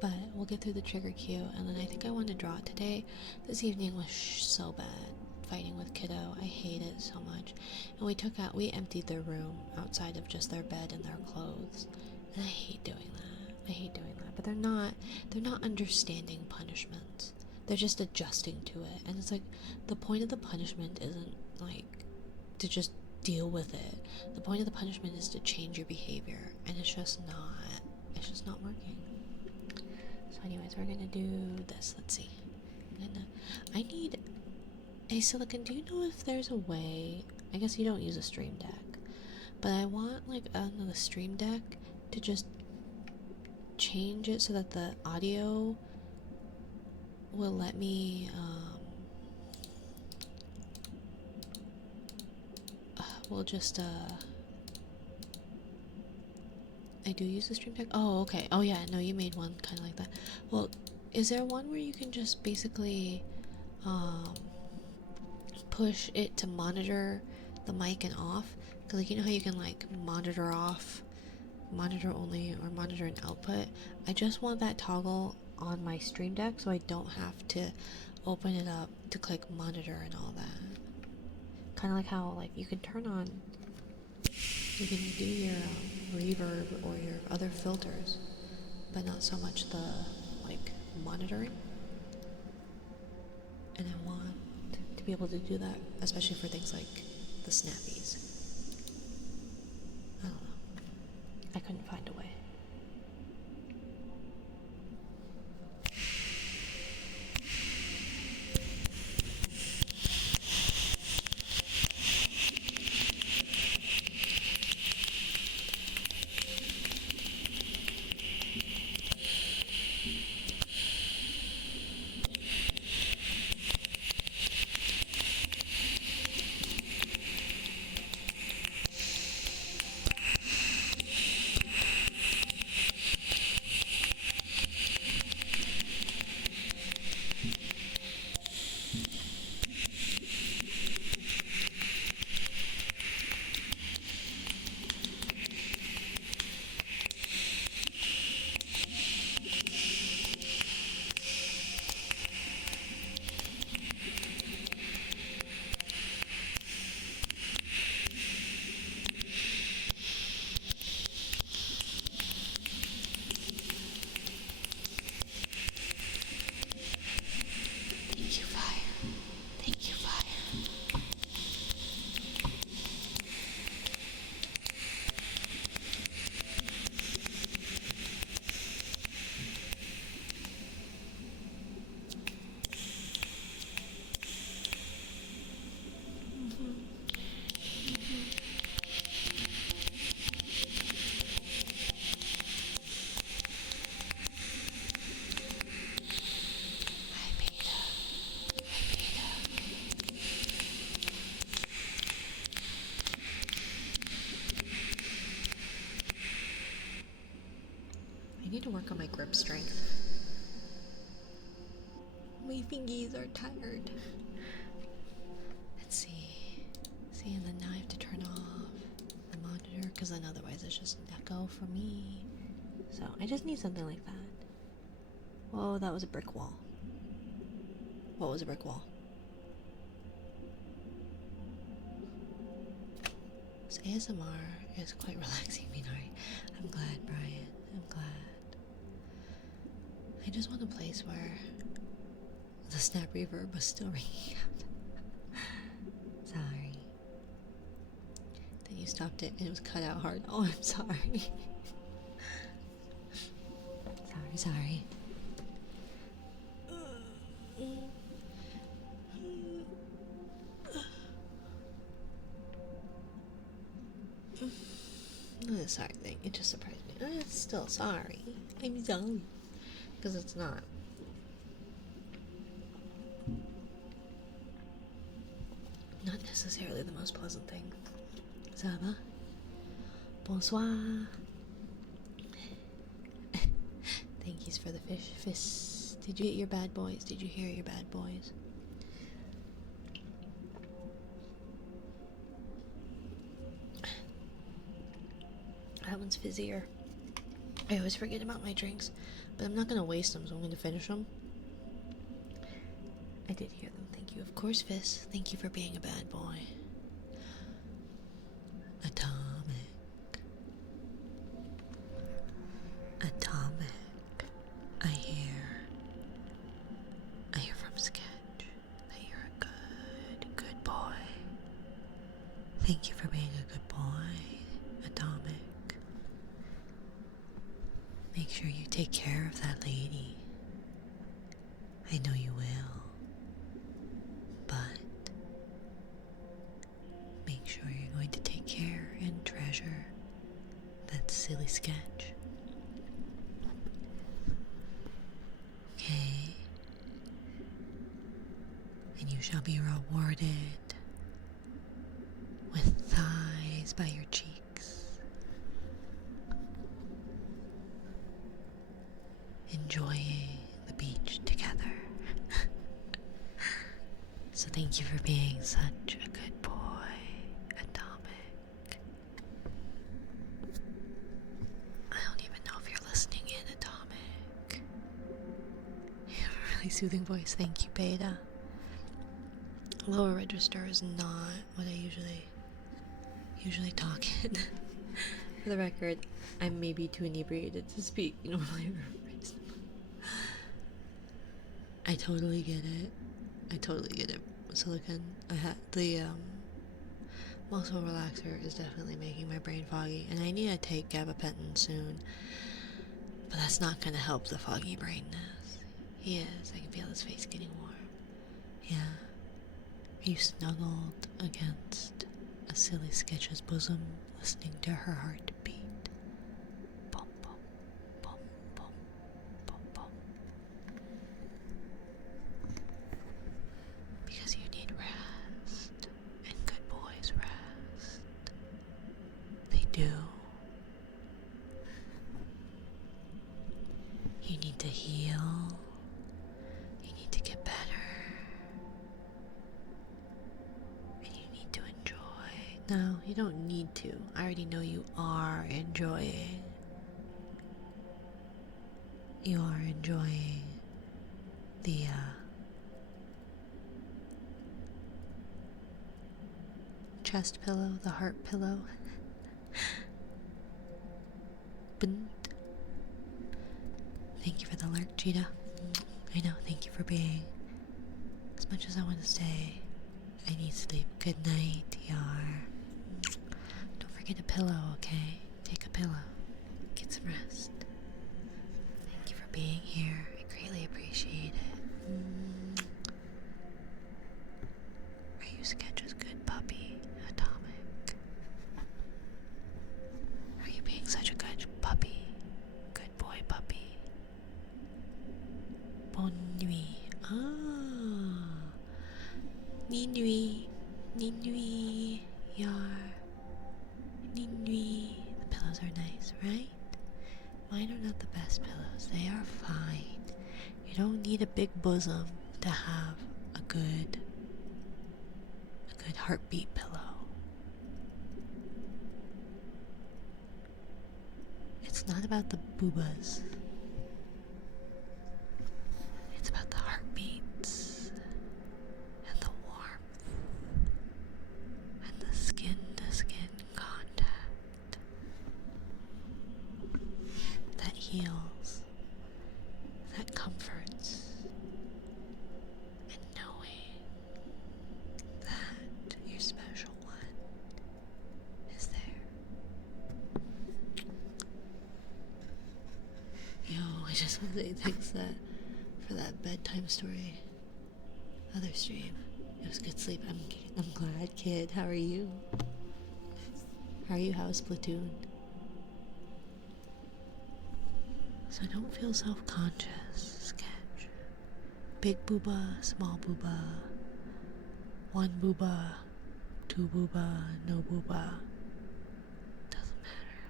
But we'll get through the trigger queue, and then I think I want to draw it today. This evening was so bad. Fighting with kiddo, I hate it so much. And we emptied their room outside of just their bed and their clothes, and I hate doing that. But they're not understanding punishment. They're just adjusting to it, and it's like the point of the punishment isn't like to just deal with it. The point of the punishment is to change your behavior, and it's just not working. So anyways, we're gonna do this. Let's see. I need Hey Silicon, do you know if there's a way, I guess you don't use a stream deck, but I want like on the stream deck to just change it so that the audio will let me we'll just I do use the stream deck. Oh, okay. Oh yeah, no, you made one kind of like that. Well, is there one where you can just basically push it to monitor the mic and off? Because like, you know how you can like monitor off, monitor only, or monitor an output? I just want that toggle on my stream deck so I don't have to open it up to click monitor and all that. Kind of like how like you can turn on, you can do your reverb or your other filters, but not so much the like monitoring. And I want to be able to do that, especially for things like the snappies. I don't know. I couldn't find a way. Thank you, Fire. Thank you, Fire. Hi, Beta. I need to work on my grip strength. My fingies are tired. Let's see. See, and then now I have to turn off because then otherwise it's just an echo for me. So I just need something like that. Whoa, that was a brick wall. What was a brick wall? So ASMR is quite relaxing, Minari. I'm glad, Brian. I'm glad. I just want a place where the snap reverb was still ringing out. Sorry. Then you stopped it and it was cut out hard. Oh, I'm sorry. Sorry. Not a sorry thing. It just surprised me. It's still sorry. I'm sorry. Because it's not. Not necessarily the most pleasant thing. Ça va? Bonsoir. Thank yous for the fish. Did you get your bad boys? Did you hear your bad boys? That one's fizzier. I always forget about my drinks, but I'm not gonna waste them, so I'm gonna finish them. I did hear them. Thank you. Of course, Fizz. Thank you for being a bad boy. Atomic. I hear from Sketch that you're a good boy. Thank you for being a good boy, Atomic. Make sure you take care of that lady. I know you will. But make sure you're going to take care and treasure that silly Sketch. Okay? And you shall be rewarded with thighs by your cheeks. Enjoying the beach together. So thank you for being such a good boy, Atomic. I don't even know if you're listening in, Atomic. You have a really soothing voice. Thank you, Beta. Lower register is not what I usually talk in. For the record, I'm maybe too inebriated to speak normally. I totally get it. Silicon. I had the muscle relaxer is definitely making my brain foggy, and I need to take gabapentin soon. But that's not gonna help the foggy brainness. He is. I can feel his face getting warm. Yeah. Are you snuggled against a silly Sketch's bosom, listening to her heartbeat? Bum bum bum bum bum bum. Because you need rest, and good boys rest. They do. You need to heal. You need to get better. And you need to enjoy. No, you don't need to. I already know you are enjoying. You are enjoying the chest pillow, the heart pillow. Thank you for the lurk, Cheetah. I know, thank you for being. As much as I want to say, I need sleep. Good night, Yar. Don't forget a pillow, okay? Take a pillow. Get some rest. Thank you for being here. I greatly appreciate it. Are you Sketch's good puppy, Atomic? Are you being such a good puppy? Good boy puppy. Bonne nuit. Ah. Ni nuit. Ni nuit. Yar. Ni nuit. The pillows are nice, right? Mine are not the best pillows. They are fine. You don't need a big bosom to have a good heartbeat pillow. It's not about the boobas. It's about the heartbeats and the warmth and the skin to skin contact that heals, that comforts, and knowing that your special one is there. Yo, I just want to say thanks for that bedtime story. Other stream. It was good sleep. I'm glad, kid. How are you? How are you? How's Splatoon? So don't feel self-conscious, Sketch. Big booba, small booba, one booba, two booba, no booba. Doesn't matter.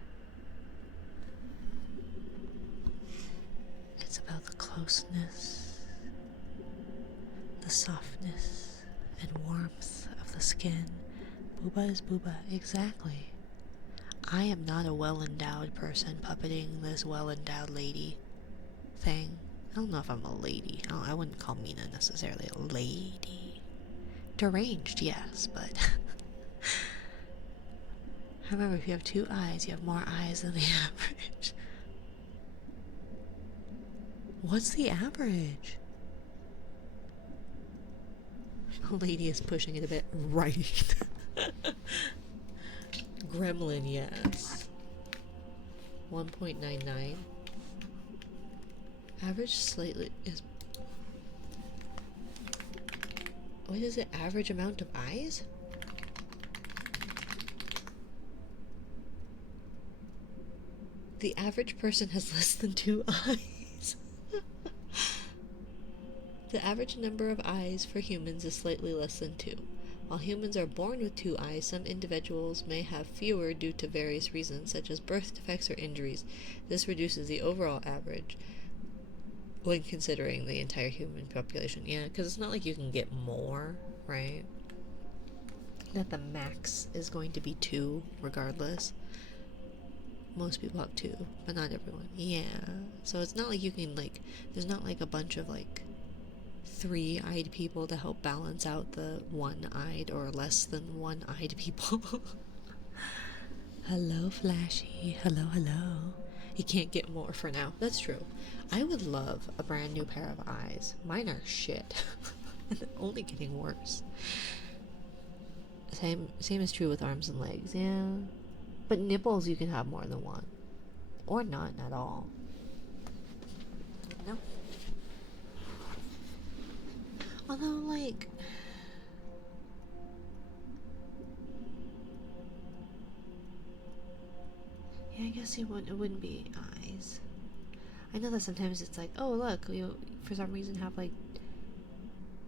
It's about the closeness, the softness, and warmth of the skin. Booba is booba, exactly. I am not a well-endowed person puppeting this well-endowed lady thing. I don't know if I'm a lady. I wouldn't call Mina necessarily a lady. Deranged, yes, but remember, if you have 2 eyes, you have more eyes than the average. What's the average? A lady is pushing it a bit right. Gremlin, yes. 1.99. Average slightly is. What is it? Average amount of eyes? The average person has less than 2 eyes. The average number of eyes for humans is slightly less than 2. While humans are born with 2 eyes, some individuals may have fewer due to various reasons, such as birth defects or injuries. This reduces the overall average when considering the entire human population. Yeah, because it's not like you can get more, right? That the max is going to be 2 regardless. Most people have 2, but not everyone. Yeah, so it's not like you can, like, there's not like a bunch of like 3-eyed people to help balance out the 1-eyed or less than 1-eyed people. Hello, Flashy. Hello, hello. You can't get more for now. That's true. I would love a brand new pair of eyes. Mine are shit. And they're only getting worse. Same is true with arms and legs, yeah. But nipples you can have more than 1. Or none at all. No. Although, like, yeah, I guess it wouldn't be eyes. I know that sometimes it's like, oh look, you for some reason have like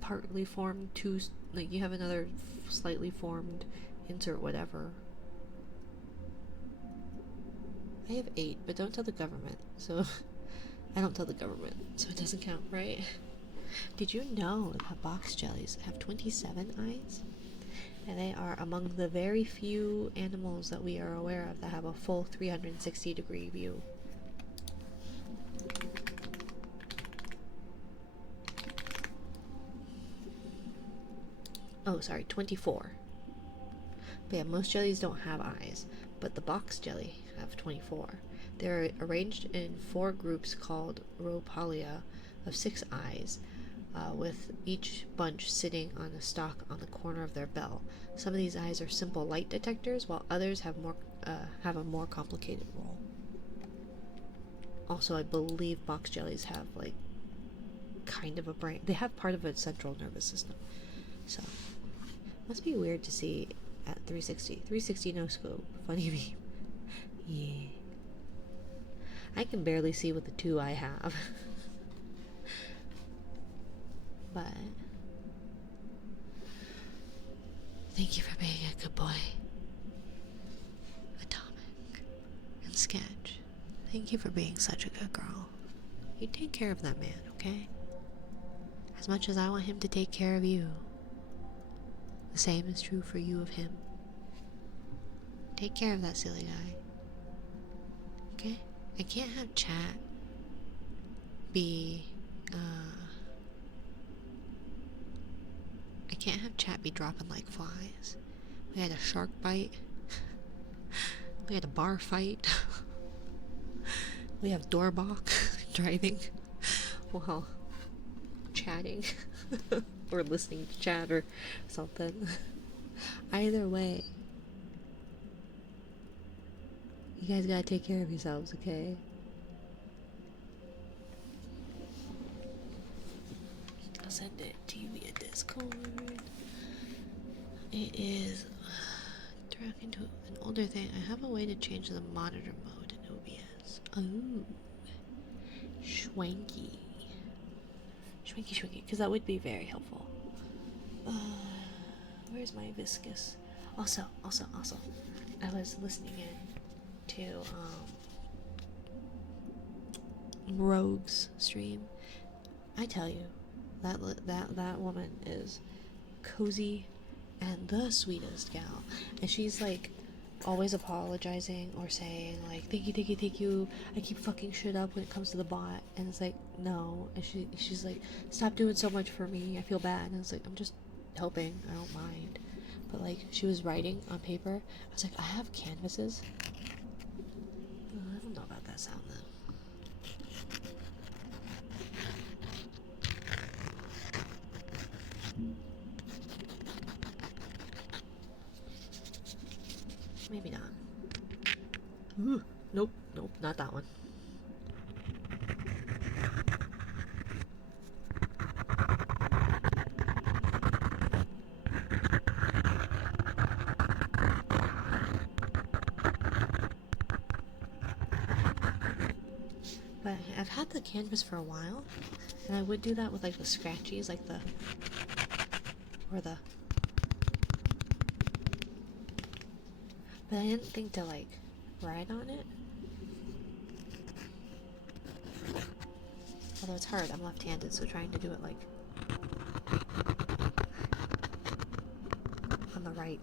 partly formed 2, like you have another slightly formed insert whatever. I have 8, but don't tell the government. So I don't tell the government, so it doesn't count, right? Did you know that box jellies have 27 eyes? And they are among the very few animals that we are aware of that have a full 360-degree view. Oh, sorry, 24. But yeah, most jellies don't have eyes, but the box jelly have 24. They're arranged in 4 groups called Rhopalia of 6 eyes, with each bunch sitting on a stalk on the corner of their bell. Some of these eyes are simple light detectors, while others have a more complicated role. Also, I believe box jellies have like kind of a brain. They have part of a central nervous system, so must be weird to see at 360 no scope. Funny meme. Yeah, I can barely see with the 2 I have. But thank you for being a good boy. Atomic and Sketch, thank you for being such a good girl. You take care of that man, okay? As much as I want him to take care of you, the same is true for you of him. Take care of that silly guy. Okay? I can't have chat be, I can't have chat be dropping like flies. We had a shark bite. We had a bar fight. We have Doorbok driving while chatting or listening to chat or something. Either way, you guys gotta take care of yourselves, okay? I'll send it to you via Discord. It is direct into an older thing. I have a way to change the monitor mode in OBS. Oh, schwanky. Schwanky, schwanky, because that would be very helpful. Where's my viscous? Also, I was listening in to Rogue's stream. I tell you, that woman is cozy and the sweetest gal, and she's like always apologizing or saying like thank you, I keep fucking shit up when it comes to the bot, and it's like no, and she's like, stop doing so much for me, I feel bad, and it's like, I'm just helping, I don't mind. But like, she was writing on paper. I was like, I have canvases. I don't know about that sound though. Maybe not. Ooh, nope, not that one. But I've had the canvas for a while, and I would do that with like the scratchies, like the, or the, but I didn't think to like write on it. Although it's hard, I'm left-handed, so trying to do it like on the right.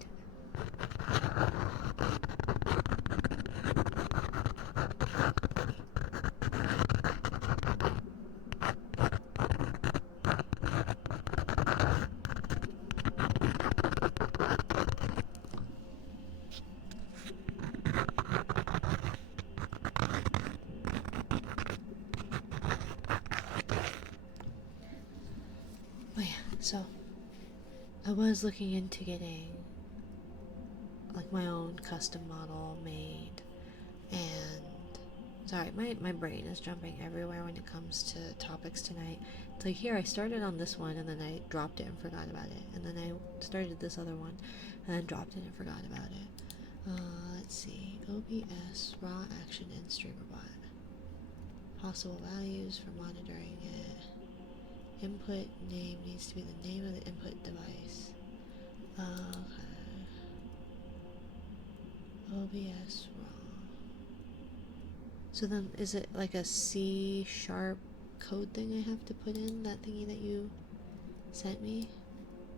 But yeah, so I was looking into getting like my own custom model made, and sorry, my brain is jumping everywhere when it comes to topics tonight. It's like, here I started on this one and then I dropped it and forgot about it, and then I started this other one and then dropped it and forgot about it. Let's see, OBS, raw action, and streamerbot. Possible values for monitoring it. Input name needs to be the name of the input device. Okay. OBS raw. So then, is it like a C# code thing I have to put in? That thingy that you sent me?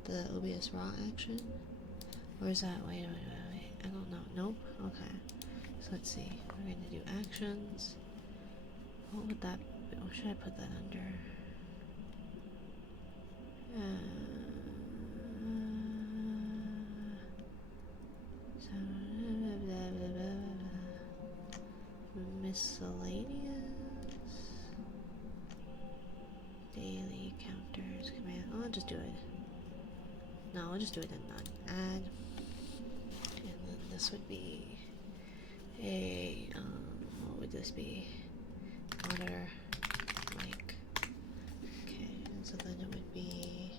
The OBS raw action? Or is that, wait, I don't know. Nope? Okay. So let's see. We're gonna do actions. What would that be? What should I put that under? Miscellaneous daily counters command. Oh, I'll just do it. No, I'll just do it in none. Add, and then this would be a what would this be? Monitor link. Okay, and so then it would be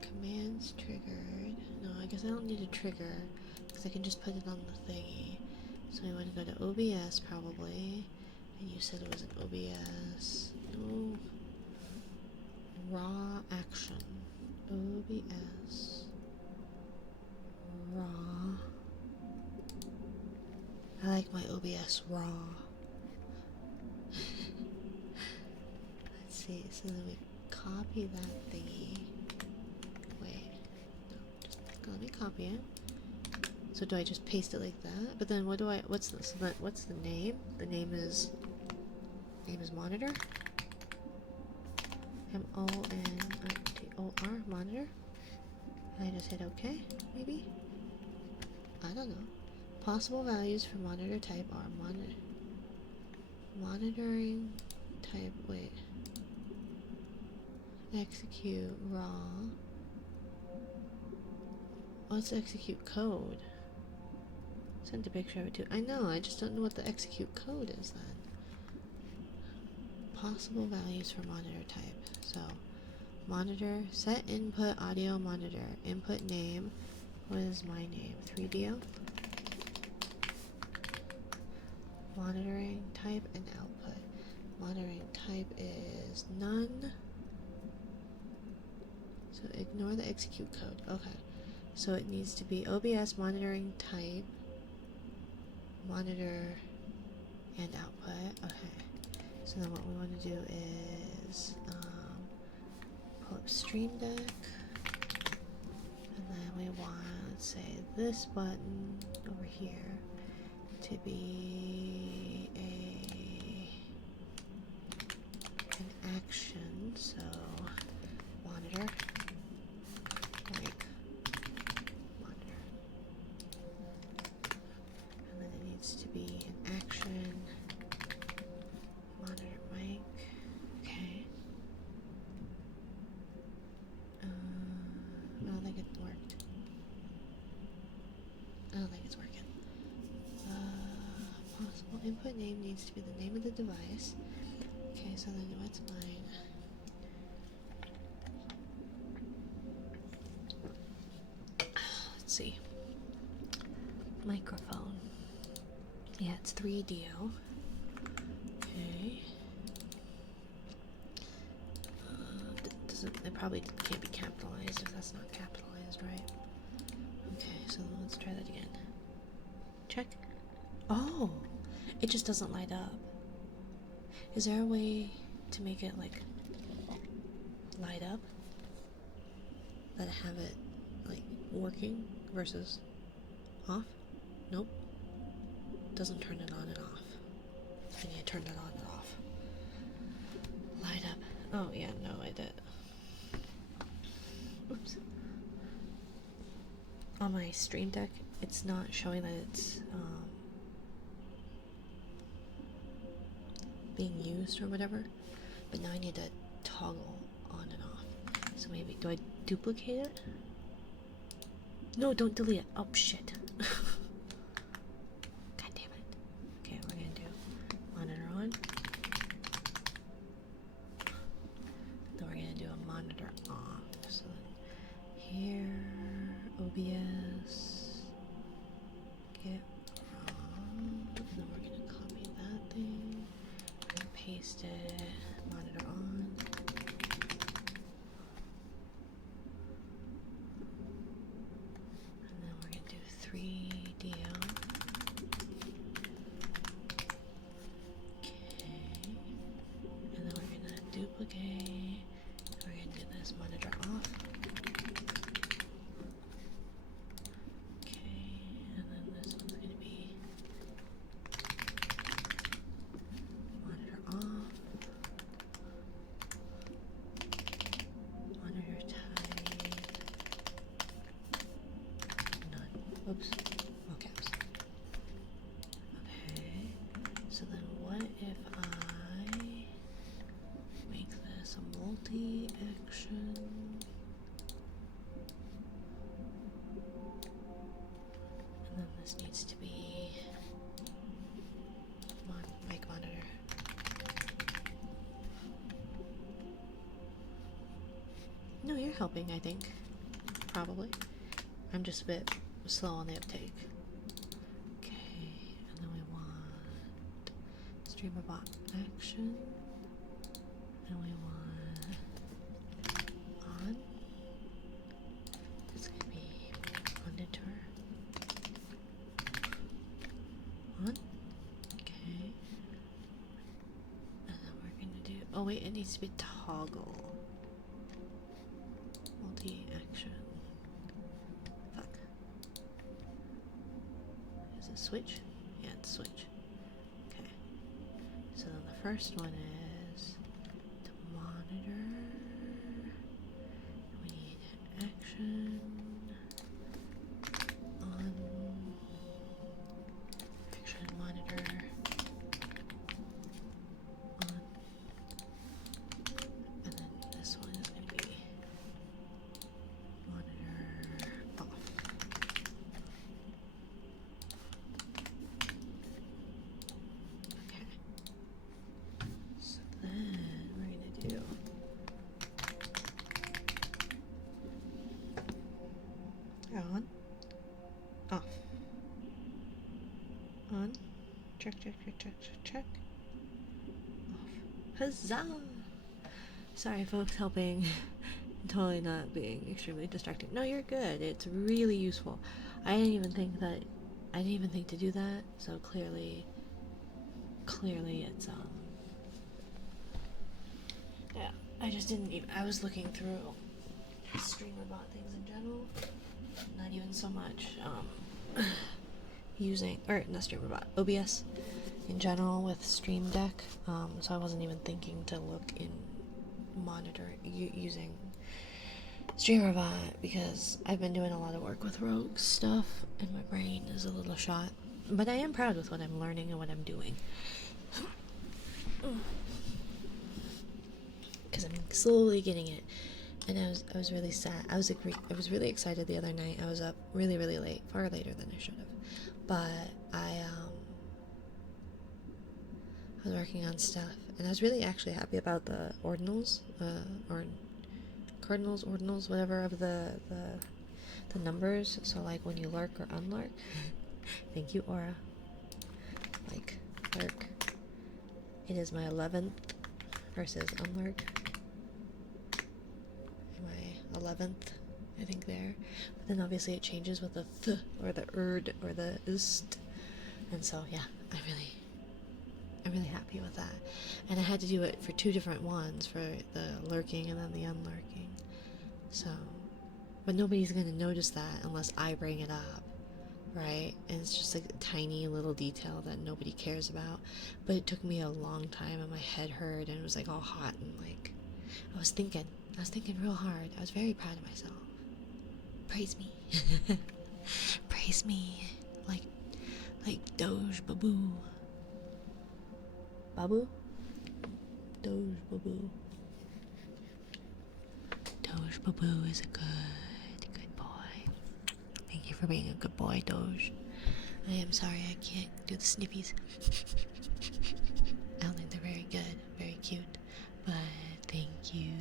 commands triggered. No, I guess I don't need a trigger because I can just put it on the thingy. So we want to go to OBS probably, and you said it was an OBS. No, raw action. OBS raw. I like my OBS raw. Let's see. So then we copy that thingy. Wait, no, just let me copy it. So do I just paste it like that? But then what's this? What's the name? The name is monitor. MONITOR, monitor. And I just hit OK, maybe? I don't know. Possible values for monitor type are monitoring type, wait. Execute raw. Let's execute code. Send a picture of it too. I know, I just don't know what the execute code is then. Possible values for monitor type. So, monitor, set input audio monitor. Input name. What is my name? 3DO. Monitoring type and output. Monitoring type is none. So ignore the execute code. Okay. So it needs to be OBS monitoring type, monitor, and output. Okay. So then what we want to do is pull up Stream Deck. And then we want, let's say, this button over here to be an action. So monitor. Mic, monitor, and then it needs to be an action, monitor, mic, okay. I don't think it worked. I don't think it's working. Possible input name needs to be the name of the device. Okay, so then what's mine? Let's see. Microphone. Yeah, it's 3DO. Okay. It probably can't be capitalized if that's not capitalized, right? Okay, so let's try that again. Check. Oh! It just doesn't light up. Is there a way to make it, like, light up? That I have it, like, working versus off? Nope. Doesn't turn it on and off. I need to turn it on and off. Light up. Oh, yeah, no, I did. Oops. On my Stream Deck, it's not showing that it's being used or whatever, but now I need to toggle on and off. So maybe, do I duplicate it? No, don't delete it. Oh, shit. God damn it. Okay, we're gonna do monitor on. Then we're gonna do a monitor off. So then here, OBS, get raw, and then we're gonna copy that thing and paste it, monitor on. And then we're gonna do 3DO. Okay. And then we're gonna duplicate. We're gonna do this monitor off. Okay, and then this one's gonna be monitor off. Monitor type. None. Oops. All caps. Okay. So then what if I make this a multi-action? And then this needs to be mic monitor. No, you're helping, I think. Probably. I'm just a bit slow on the uptake. Okay, and then we want streamer bot action. And we want on. That's gonna be monitor. On. Okay. And then we're gonna do, oh wait, it needs to be toggle. Multi-action. Fuck. it switch? Yeah, it's switch. Okay. So then the first one is the monitor. We need action on action monitor on, and then this one is going to be monitor off. Okay. So then we're going to do on, off, on, check, check, check, check, check, check, off. Huzzah! Sorry, folks, helping. Totally not being extremely distracting. No, you're good. It's really useful. I didn't even think to do that. So clearly it's yeah. I just didn't even. I was looking through StreamerBot things in general. Not even so much using, or not StreamerBot, OBS in general with Stream Deck. So I wasn't even thinking to look in monitor using StreamerBot because I've been doing a lot of work with Rogue stuff and my brain is a little shot. But I am proud with what I'm learning and what I'm doing. Because I'm slowly getting it. And I was really sad. I was really excited the other night. I was up really, really late, far later than I should have. But I was working on stuff, and I was really actually happy about the ordinals, or cardinals, ordinals, whatever of the numbers. So like when you lurk or unlurk. Thank you, Aura. Like lurk. It is my 11th versus unlurk. My 11th, I think there. But then obviously it changes with the th or the erd or the ist. And so yeah, I'm really happy with that. And I had to do it for 2 different ones, for the lurking and then the unlurking. So, but nobody's gonna notice that unless I bring it up, right? And it's just like a tiny little detail that nobody cares about. But it took me a long time, and my head hurt, and it was like all hot, and like I was thinking real hard. I was very proud of myself. Praise me. Praise me. Like Doge Babu. Babu? Doge Babu. Doge Babu is a good boy. Thank you for being a good boy, Doge. I am sorry I can't do the sniffies. I don't think they're very good, very cute. But thank you,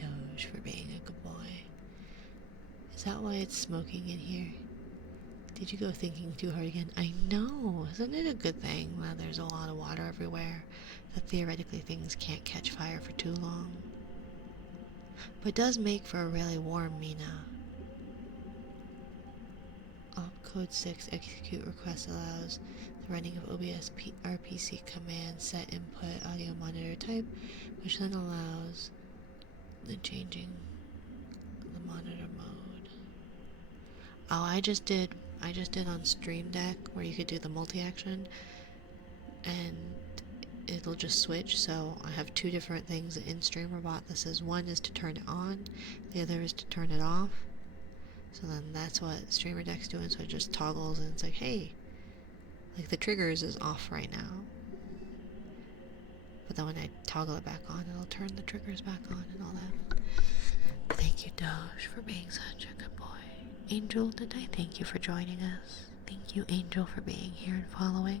Doge, for being a good boy. Is that why it's smoking in here? Did you go thinking too hard again? I know! Isn't it a good thing that there's a lot of water everywhere? That theoretically things can't catch fire for too long? But it does make for a really warm Mina. Opcode 6 execute request allows the running of OBS RPC command set input audio monitor type, which then allows the changing the monitor mode. Oh, I just did on Stream Deck where you could do the multi-action and it'll just switch. So I have 2 different things in StreamerBot that says one is to turn it on, the other is to turn it off. So then that's what Streamer Deck's doing, so it just toggles and it's like, hey, like the triggers is off right now. But then when I toggle it back on, it'll turn the triggers back on and all that. Thank you, Doge, for being such a good boy. Angel, did I thank you for joining us? Thank you, Angel, for being here and following.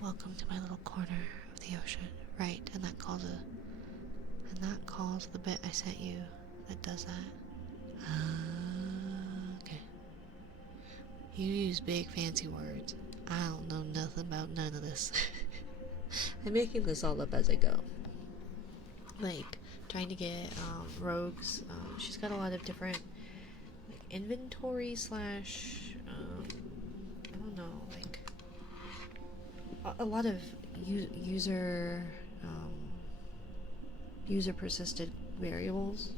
Welcome to my little corner of the ocean. Right, and that calls the bit I sent you that does that. Okay. You use big fancy words. I don't know nothing about none of this. I'm making this all up as I go. Like, trying to get Rogue's, she's got a lot of different like inventory slash, I don't know, like a lot of user persisted variables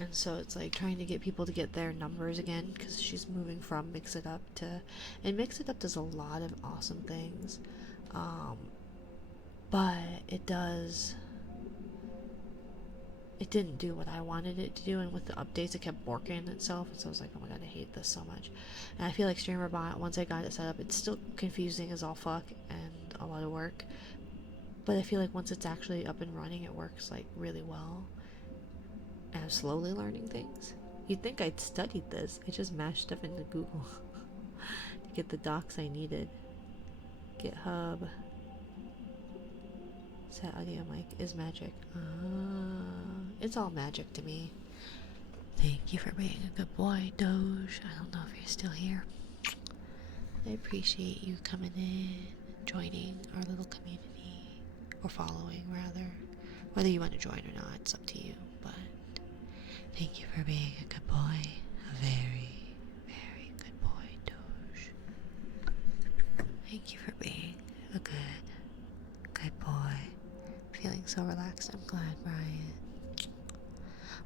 And so it's like trying to get people to get their numbers again, because she's moving from Mix It Up to, and Mix It Up does a lot of awesome things, but it didn't do what I wanted it to do, and with the updates it kept working itself, and so I was like, oh my god, I hate this so much. And I feel like StreamerBot, once I got it set up, it's still confusing as all fuck and a lot of work, but I feel like once it's actually up and running, it works like really well. And I'm slowly learning things. You'd think I'd studied this. I just mashed stuff into Google to get the docs I needed. GitHub. Set audio mic is magic. It's all magic to me. Thank you for being a good boy, Doge. I don't know if you're still here. I appreciate you coming in, joining our little community, or following rather. Whether you want to join or not, it's up to you, but thank you for being a good boy. A very, very good boy, Doge. Thank you for being a good boy. Feeling so relaxed. I'm glad, Brian.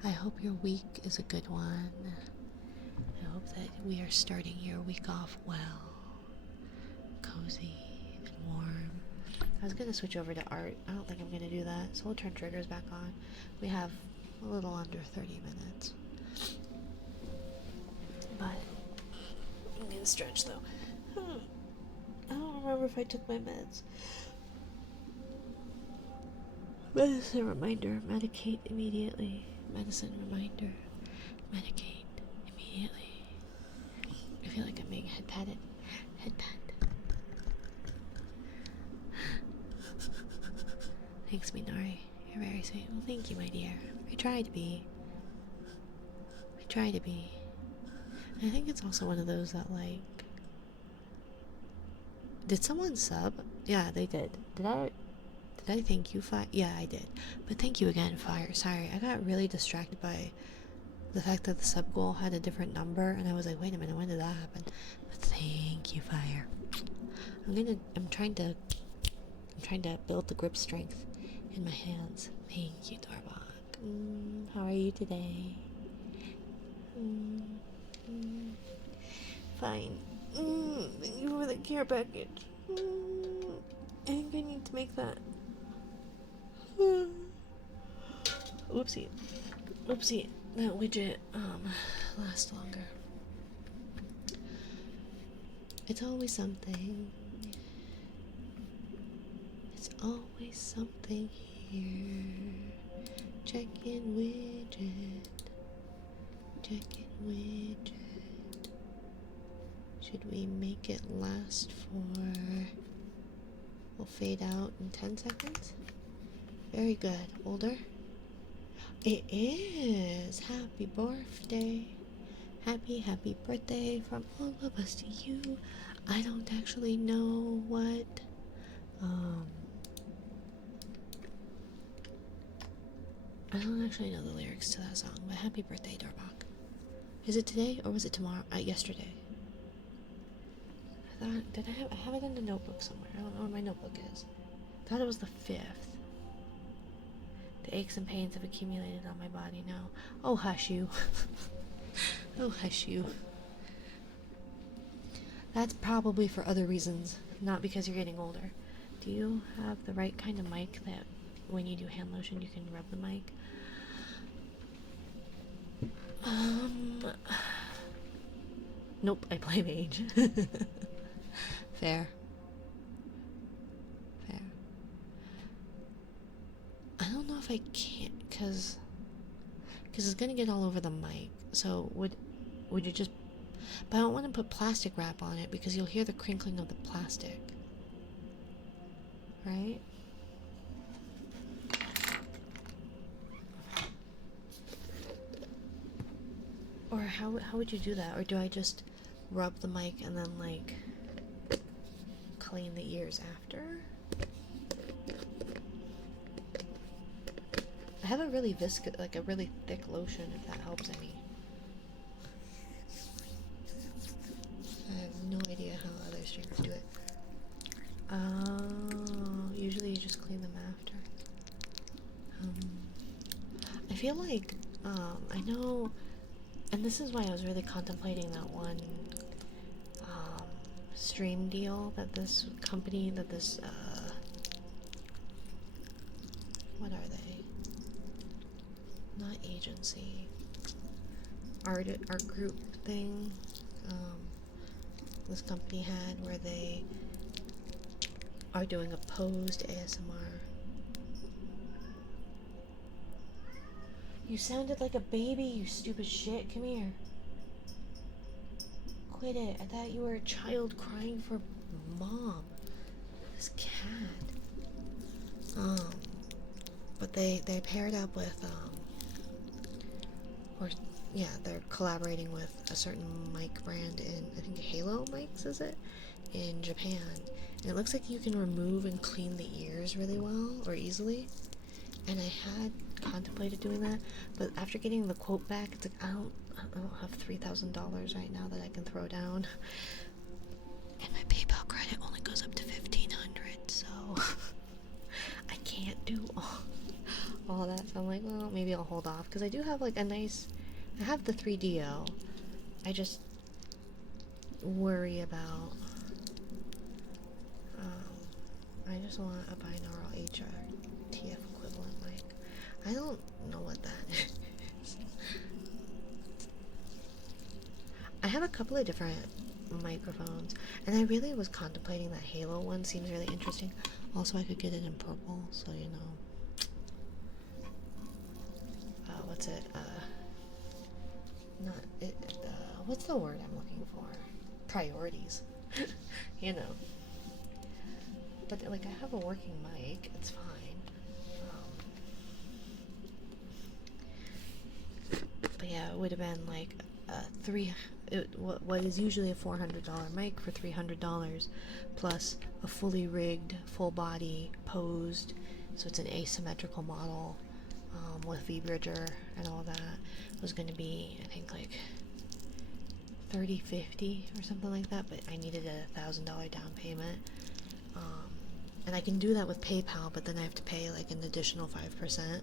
I hope your week is a good one. I hope that we are starting your week off well. Cozy and warm. I was gonna switch over to art. I don't think I'm gonna do that, so we'll turn triggers back on. We have a little under 30 minutes. But I'm gonna stretch though. I don't remember if I took my meds. Medicine reminder, medicate immediately. Medicine reminder, medicate immediately. I feel like I'm being head patted. Head pat. Thanks, Minari. You're very sweet. Well, thank you, my dear. I try to be. I try to be. I think it's also one of those that, like... Did someone sub? Yeah, they did. Did I thank you, Fire? Yeah, I did. But thank you again, Fire. Sorry, I got really distracted by the fact that the sub goal had a different number, and I was like, wait a minute, when did that happen? But thank you, Fire. I'm trying to build the grip strength in my hands. Thank you, Darbok. How are you today? Fine. Thank you for the care package. I think I need to make that. Oopsie. That widget lasts longer. It's always something. It's always something here. Check-in widget. Should we make it last for... We'll fade out in 10 seconds. Very good. Older? It is! Happy birthday! Happy birthday from all of us to you. I don't actually know what... I don't actually know the lyrics to that song, but happy birthday, Darbok. Is it today or was it tomorrow? Yesterday. I have it in the notebook somewhere. I don't know where my notebook is. I thought it was the 5th. The aches and pains have accumulated on my body now. Oh, hush you. Oh, hush you. That's probably for other reasons, not because you're getting older. Do you have the right kind of mic that when you do hand lotion you can rub the mic? Nope, I blame age. Fair. I don't know if I can, cause it's gonna get all over the mic. So would you just? But I don't want to put plastic wrap on it because you'll hear the crinkling of the plastic. Right? Or how would you do that? Or do I just rub the mic and then like clean the ears after? I have a really like a really thick lotion, if that helps any. I have no idea how other streamers do it. Usually you just clean them after. I feel like I know, and this is why I was really contemplating that one um, stream deal that this company, that this, what are they? Not agency. Art group thing. This company had where they are doing a posed ASMR. You sounded like a baby, you stupid shit. Come here. Quit it. I thought you were a child crying for mom. This cat. But they paired up with, or yeah, they're collaborating with a certain mic brand in, I think Halo mics, is it? In Japan. And it looks like you can remove and clean the ears really well, or easily. And I had contemplated doing that, but after getting the quote back, it's like I don't have $3,000 right now that I can throw down, and my PayPal credit only goes up to $1,500, so I can't do all that. So I'm like, well, maybe I'll hold off because I do have like a nice. I have the 3DO. I just worry about. I just want a binaural HRTF equivalent mic. I don't know what that is. I have a couple of different microphones, and I really was contemplating that Halo one. Seems really interesting. Also, I could get it in purple, so you know. What's it? Not it. What's the word I'm looking for? Priorities. You know. But like, I have a working mic. It's fine. But yeah, it would have been like what is usually a $400 mic for $300, plus a fully rigged, full body, posed, so it's an asymmetrical model with V-Bridger and all that. It was going to be, I think, like $30-50 or something like that, but I needed a $1,000 down payment. And I can do that with PayPal, but then I have to pay like an additional 5%,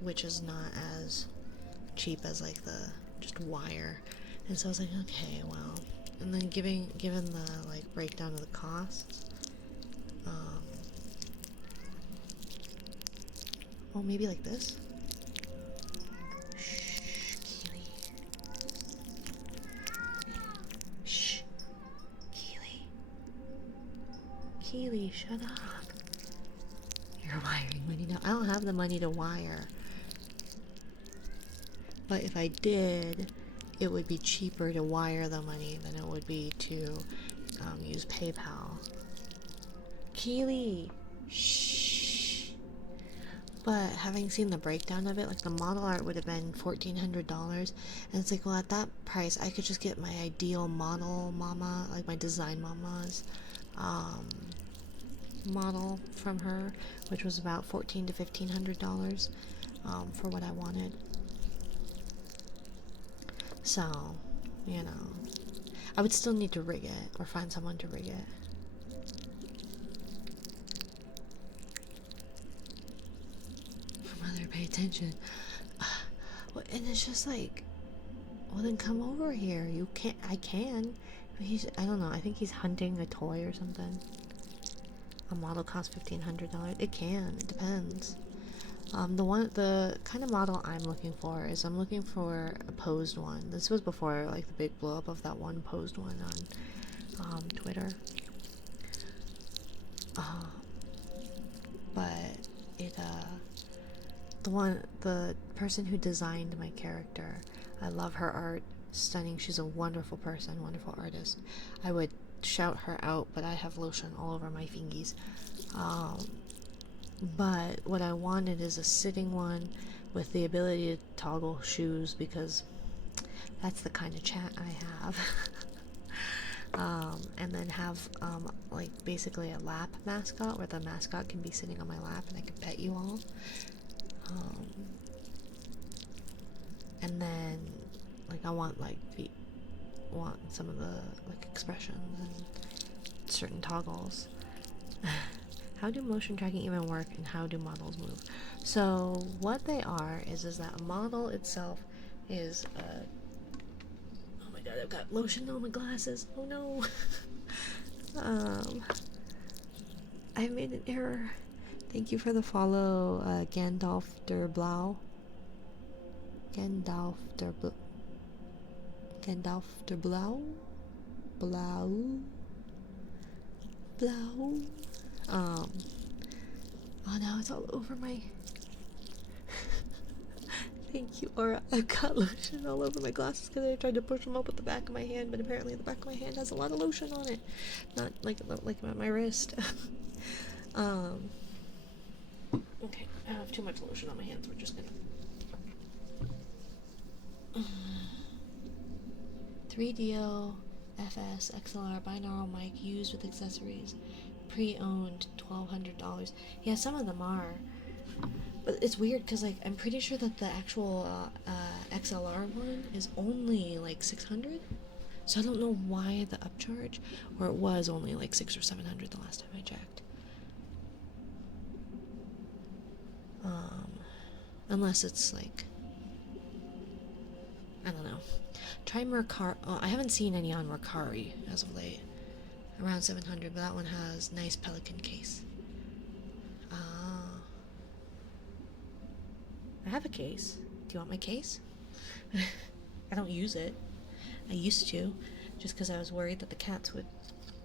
which is not as cheap as like the just wire. And so I was like, okay, well, and then given the like breakdown of the costs, well, maybe like this. Shh, Keely. Shh, Keely. Keely, shut up. You're wiring money now. I don't have the money to wire. But if I did, it would be cheaper to wire the money than it would be to use PayPal. Keely! Shh! But having seen the breakdown of it, like the model art would have been $1,400, and it's like, well, at that price, I could just get my ideal model mama, like my design mama's model from her, which was about $1,400 to $1,500 for what I wanted. So, you know, I would still need to rig it or find someone to rig it. Mother, pay attention. Well, and it's just like, well, then come over here. You can't. I can. But I don't know. I think he's hunting a toy or something. A model costs $1,500. It can. It depends. The kind of model I'm looking for is I'm looking for a posed one. This was before like the big blow up of that one posed one on Twitter. But it the person who designed my character, I love her art. Stunning. She's a wonderful person, wonderful artist. I would shout her out, but I have lotion all over my fingies. But what I wanted is a sitting one with the ability to toggle shoes, because that's the kind of chat I have. And then have like basically a lap mascot where the mascot can be sitting on my lap and I can pet you all. And then like I want some of the like expressions and certain toggles. how do motion tracking even work, and how do models move? So what they are is that a model itself is oh my god, I've got lotion on my glasses. Oh no. I've made an error. Thank you for the follow, Gandalf der Blau. Gandalf der Blau? Blau? Blau? Oh, now it's all over my... Thank you, Aura. I've got lotion all over my glasses because I tried to push them up with the back of my hand, but apparently the back of my hand has a lot of lotion on it. Not like my wrist. Okay, I have too much lotion on my hands. We're just gonna... 3DO FS XLR binaural mic used with accessories. Pre-owned, $1,200. Yeah, some of them are. But it's weird because, like, I'm pretty sure that the actual XLR one is only like 600. So I don't know why the upcharge, or it was only like 600 or 700 the last time I checked. Unless it's like, I don't know. Try Mercari. Oh, I haven't seen any on Mercari as of late. Around 700, but that one has nice Pelican case. I have a case. Do you want my case? I don't use it. I used to, just because I was worried that the cats would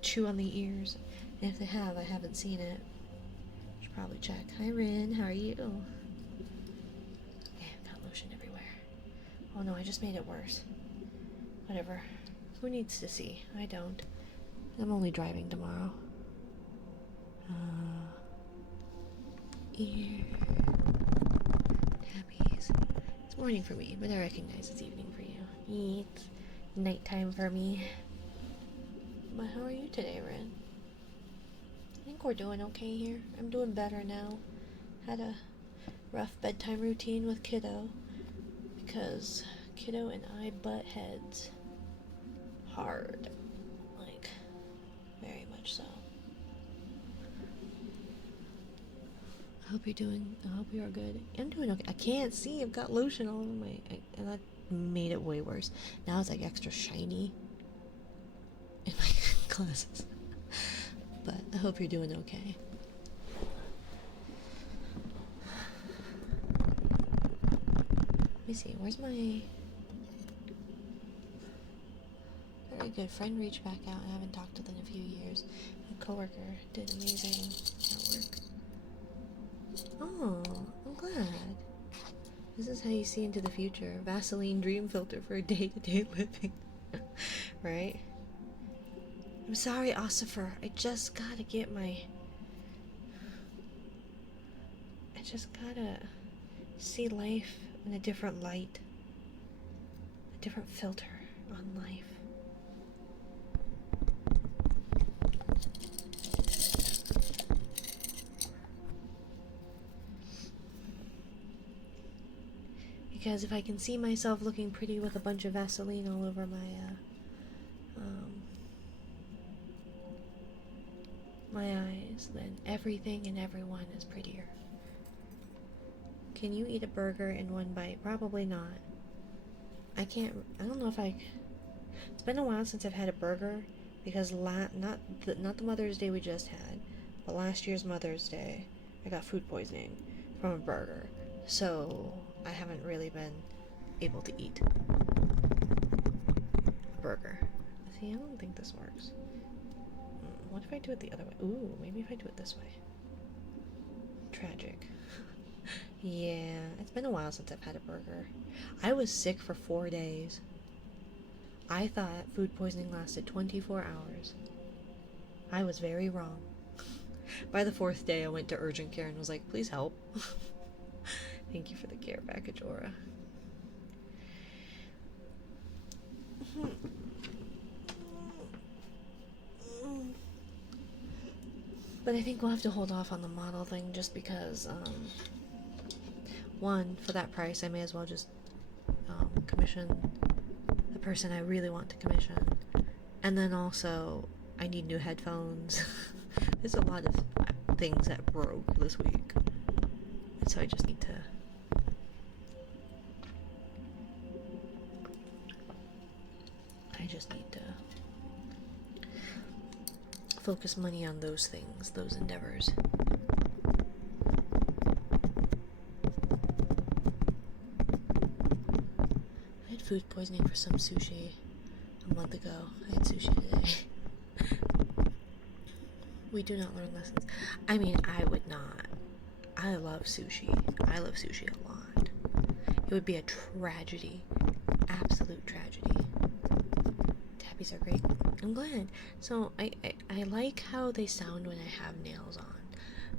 chew on the ears. And if they have, I haven't seen it. Should probably check. Hi, Rin. How are you? Yeah, I've got lotion everywhere. Oh no, I just made it worse. Whatever. Who needs to see? I don't. I'm only driving tomorrow. Ear. Tabbies. It's morning for me, but I recognize it's evening for you. It's nighttime for me. But how are you today, Ren? I think we're doing okay here. I'm doing better now. Had a rough bedtime routine with Kiddo because Kiddo and I butt heads hard. Like, very much so. I hope you are good. I'm doing okay. I can't see. I've got lotion all over my... and that made it way worse. Now it's like extra shiny in my glasses. But I hope you're doing okay. Let me see. Where's my... very good friend reached back out. I haven't talked to them in a few years. My coworker did amazing at work. Oh, I'm glad. This is how you see into the future. Vaseline dream filter for day-to-day living. Right? I'm sorry, Ossifer. I just gotta get my... I just gotta see life in a different light. A different filter on life. Because if I can see myself looking pretty with a bunch of Vaseline all over my, my eyes, then everything and everyone is prettier. Can you eat a burger in one bite? Probably not. I don't know if it's been a while since I've had a burger, because not the Mother's Day we just had, but last year's Mother's Day, I got food poisoning from a burger. So I haven't really been able to eat a burger. See, I don't think this works. What if I do it the other way? Ooh, maybe if I do it this way. Tragic. Yeah, it's been a while since I've had a burger. I was sick for 4 days. I thought food poisoning lasted 24 hours. I was very wrong. By the 4th day, I went to urgent care and was like, please help. Thank you for the care package, Aura. But I think we'll have to hold off on the model thing just because, one, for that price, I may as well just commission the person I really want to commission. And then also, I need new headphones. There's a lot of... things that broke this week. And so I just need to focus money on those things, those endeavors. I had food poisoning for some sushi a month ago. I had sushi today. We do not learn lessons. I mean, I would not. I love sushi. I love sushi a lot. It would be a tragedy. Absolute tragedy. Tappies are great. I'm glad. So I like how they sound when I have nails on.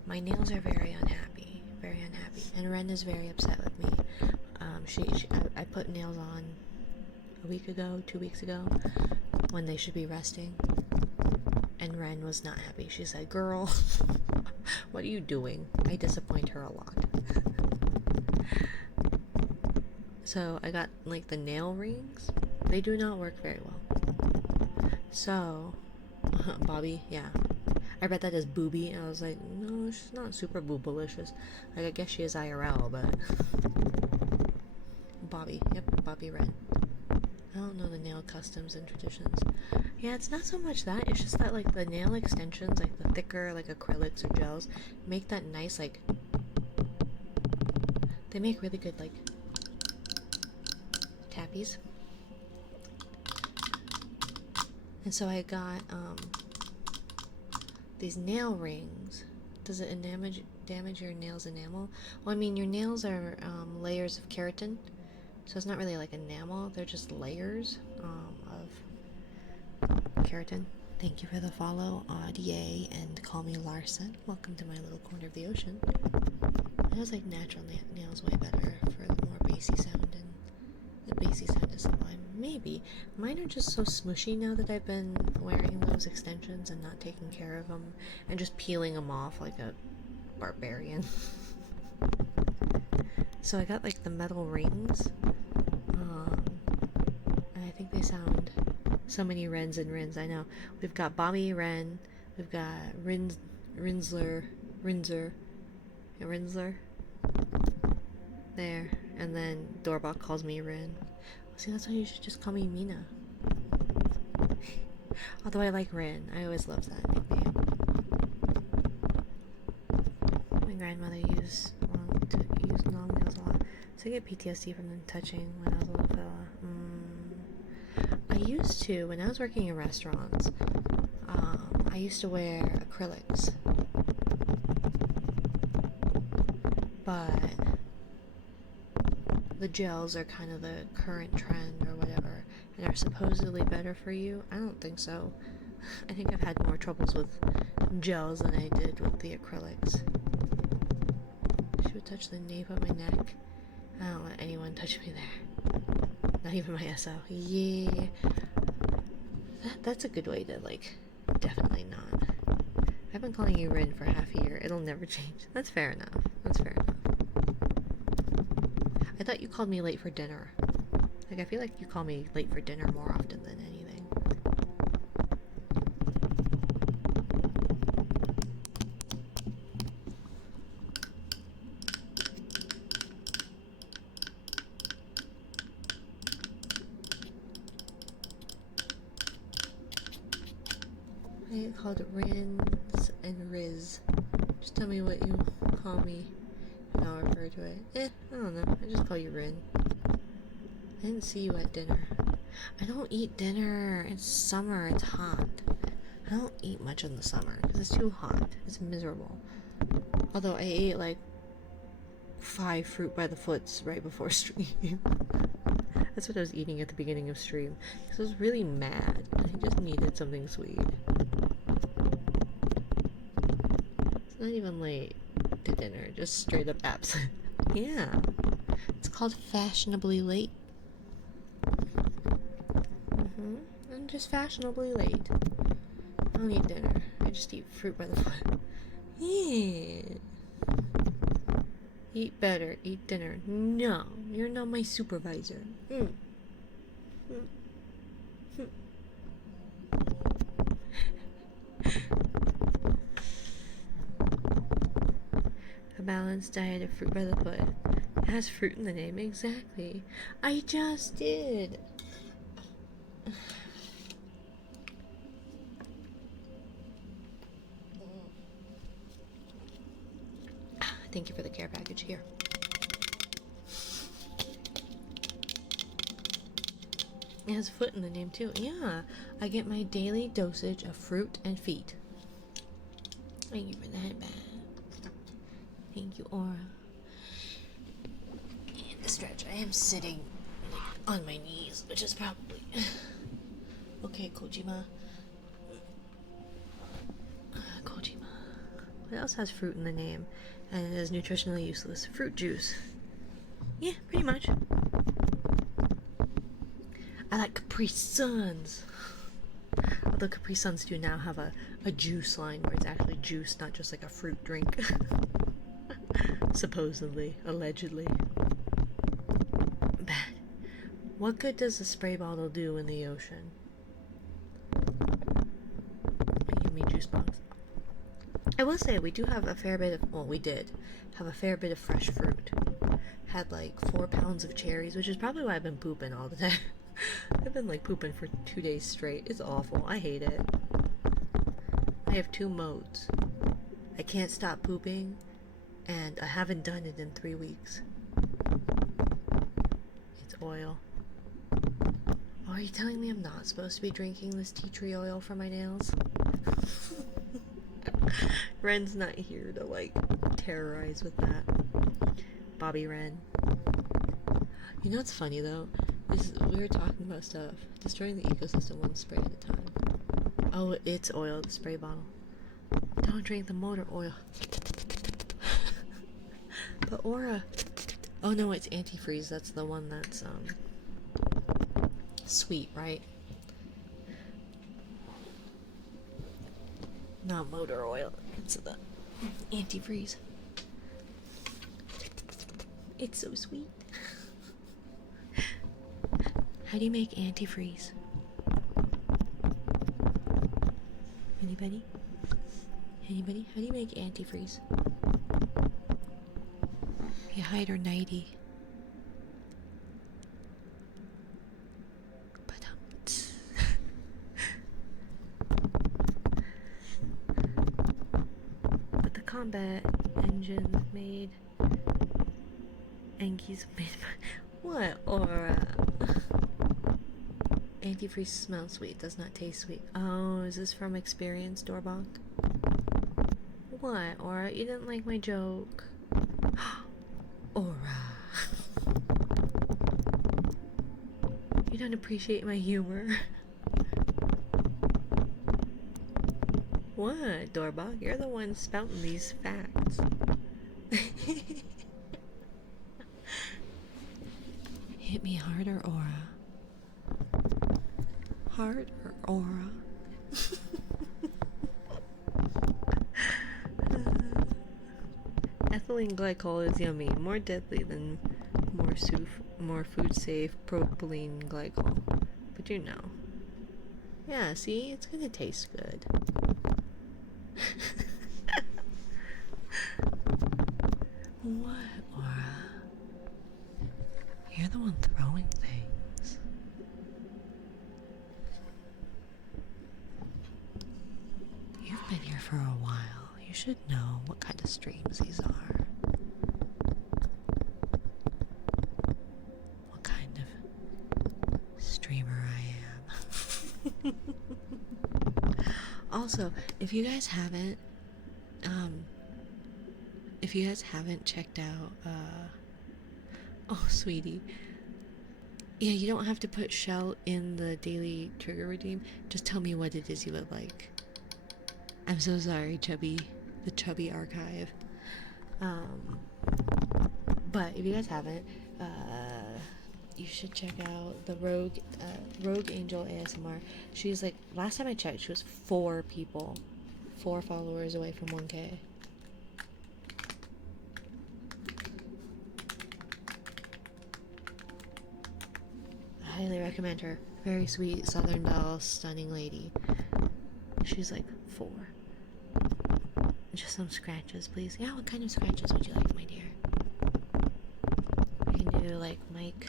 My nails are very unhappy. Very unhappy. And Ren is very upset with me. I put nails on a week ago, 2 weeks ago, when they should be resting. And Ren was not happy. She said, "Girl, what are you doing?" I disappoint her a lot. So I got like the nail rings. They do not work very well. So Bobby, yeah. I read that as booby, and I was like, no, she's not super boobalicious. Like, I guess she is IRL, but Bobby, yep, Bobby Ren. I don't know the nail customs and traditions. Yeah, it's not so much that, it's just that, like, the nail extensions, like the thicker, like, acrylics or gels, make that nice, like, they make really good, like, tappies. And so I got, these nail rings. Does it damage your nails' enamel? Well, I mean, your nails are layers of keratin, so it's not really like enamel. They're just layers of keratin. Thank you for the follow, Audier, and call me Larson. Welcome to my little corner of the ocean. I was like natural nails way better for the more bassy sound, and the bassy sound is sublime. Maybe. Mine are just so smushy now that I've been wearing those extensions and not taking care of them and just peeling them off like a barbarian. So I got like the metal rings, and I think they sound so many Rens and Rins. I know. We've got Bobby Ren, we've got Rinsler, there, and then Doorbok calls me Rin. See, that's why you should just call me Mina. Although I like Rin. I always loved that nickname. My grandmother used long nails a lot. So I get PTSD from them touching when I was a little fella. I used to, when I was working in restaurants, I used to wear acrylics. But the gels are kind of the current trend or whatever, and are supposedly better for you. I don't think so. I think I've had more troubles with gels than I did with the acrylics. She would touch the nape of my neck. I don't let anyone touch me there. Not even my SO. Yeah. That's a good way to, like, definitely not. I've been calling you Rin for half a year. It'll never change. That's fair enough. That's fair enough. I thought you called me late for dinner. Like, I feel like you call me late for dinner more often than anything. I get called Rins and Riz. Just tell me what you call me, and I'll refer to it. I don't know. I just call you Rin. I didn't see you at dinner. I don't eat dinner. It's summer. It's hot. I don't eat much in the summer because it's too hot. It's miserable. Although I ate like 5 fruit by the foots right before stream. That's what I was eating at the beginning of stream because I was really mad. I just needed something sweet. It's not even late to dinner. Just straight up absent. Yeah. It's called fashionably late. I'm just fashionably late. I don't eat dinner. I just eat fruit by the foot. Yeah. Eat better. Eat dinner. No. You're not my supervisor. balanced diet of fruit by the foot. It has fruit in the name, exactly. I just did. Thank you for the care package here. It has foot in the name too. Yeah, I get my daily dosage of fruit and feet. Thank you for the headband. Thank you, Aura. And the stretch. I am sitting on my knees, which is probably okay. Kojima. Kojima. What else has fruit in the name and it is nutritionally useless? Fruit juice. Yeah, pretty much. I like Capri Suns. Although Capri Suns do now have a juice line where it's actually juice, not just like a fruit drink. Supposedly, allegedly. Bad. What good does a spray bottle do in the ocean? Give me juice box. I will say we do have a fair bit of, well, we did have a fair bit of fresh fruit. Had like 4 pounds of cherries, which is probably why I've been pooping all the time. I've been like pooping for 2 days straight. It's awful. I hate it. I have 2 modes. I can't stop pooping, and I haven't done it in 3 weeks. It's oil. Oh, are you telling me I'm not supposed to be drinking this tea tree oil for my nails? Ren's not here to like terrorize with that. Bobby Ren. You know what's funny though? Is we were talking about stuff. Destroying the ecosystem one spray at a time. Oh, it's oil, the spray bottle. Don't drink the motor oil. But Aura. Oh no, it's antifreeze. That's the one that's sweet, right? Not motor oil. It's the antifreeze. It's so sweet. How do you make antifreeze? Anybody? Anybody? How do you make antifreeze? You hide her nighty. But the combat engine made Enki's made what? Or antifreeze smells sweet, does not taste sweet. Oh, is this from experience, Dorbach? What, Aura? You didn't like my joke. Aura. You don't appreciate my humor. What, Dorbach? You're the one spouting these facts. Hit me harder, Aura. Heart or Aura? Ethylene glycol is yummy, more deadly than more food safe propylene glycol. But you know. Yeah, see? It's gonna taste good. What, Aura? You're the one throwing things. You've been here for a while. You should know what kind of streams these are. What kind of streamer I am. Also, if you guys haven't checked out oh sweetie, yeah, you don't have to put Shell in the daily trigger redeem. Just tell me what it is you would like. I'm so sorry, the chubby archive. But if you guys haven't, you should check out the Rogue Angel ASMR. She's like, last time I checked, she was 4 followers away from 1K. I highly recommend her. Very sweet Southern Belle, stunning lady. She's like 4. Just some scratches, please. Yeah, what kind of scratches would you like, my dear? We can do like Mike.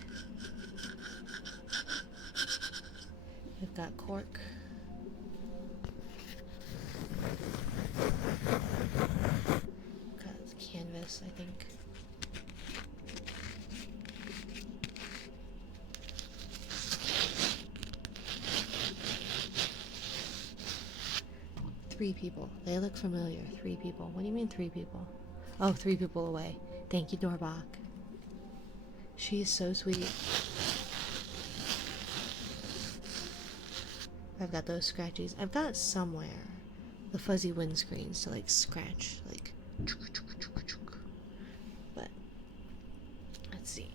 We've got cork. Got canvas, I think. Three people. They look familiar. 3 people. What do you mean 3 people? Oh, 3 people away. Thank you, Dorbach. She is so sweet. I've got those scratchies. I've got somewhere the fuzzy windscreens to like scratch, like. But let's see.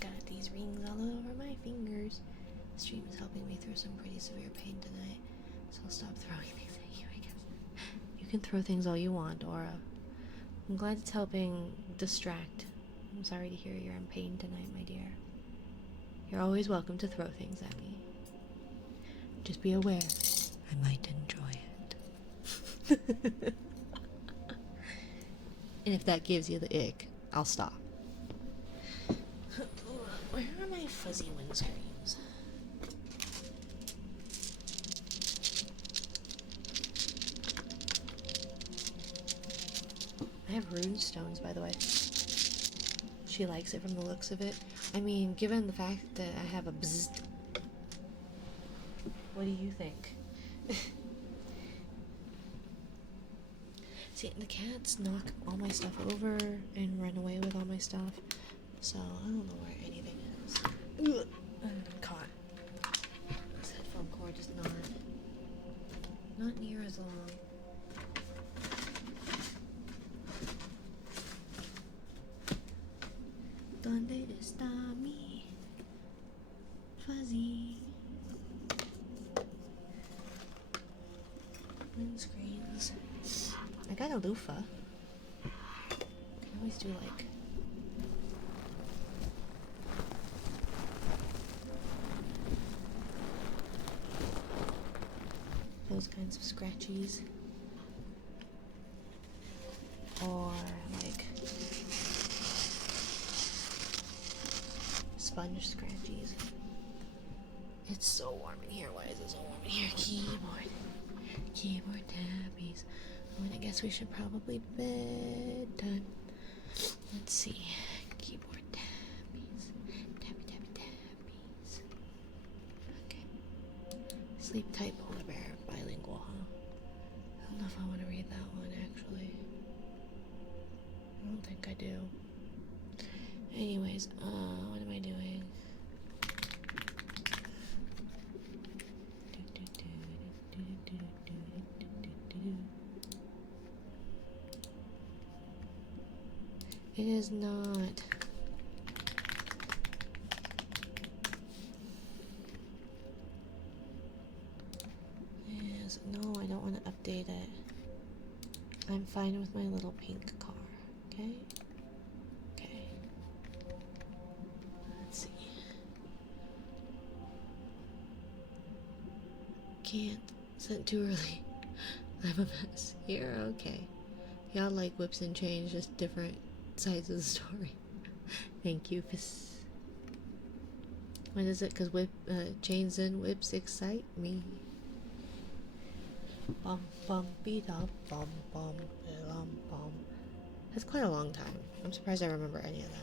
Got these rings all over my fingers. The stream is helping me through some pretty severe pain tonight, so I'll stop throwing things at you, I guess. You can throw things all you want, Aura. I'm glad it's helping distract. I'm sorry to hear you're in pain tonight, my dear. You're always welcome to throw things at me. Just be aware, I might enjoy it. And if that gives you the ick, I'll stop. Where are my fuzzy windscreens? I have rune stones, by the way. She likes it from the looks of it. I mean, given the fact that I have a bzzzt. What do you think? See, the cats knock all my stuff over and run away with all my stuff. So, I don't know where anything is. Ugh. I'm caught. This headphone cord is not near as long. Donde está mi fuzzy windscreens? I got a loofah. Can always do like those kinds of scratchies, or like sponge scratchies. It's so warm in here. Why is it so warm in here? Keyboard tappies. I mean, I guess we should probably bedtime. Let's see. Keyboard tappies. Tappy tappies. Okay. Sleep tight, polar bear. Bilingual, huh? I don't know if I want to read that one, actually. I don't think I do. Anyways, what am I doing? It is not. Yes, no, I don't want to update it. I'm fine with my little pink car, okay? Okay. Let's see. Can't. Is it too early? I'm a mess. You're okay. Y'all like whips and chains, just different sides of the story. Thank you. What is it? Because chains and whips excite me. Bum bum beat up bum bum bum. That's quite a long time. I'm surprised I remember any of that.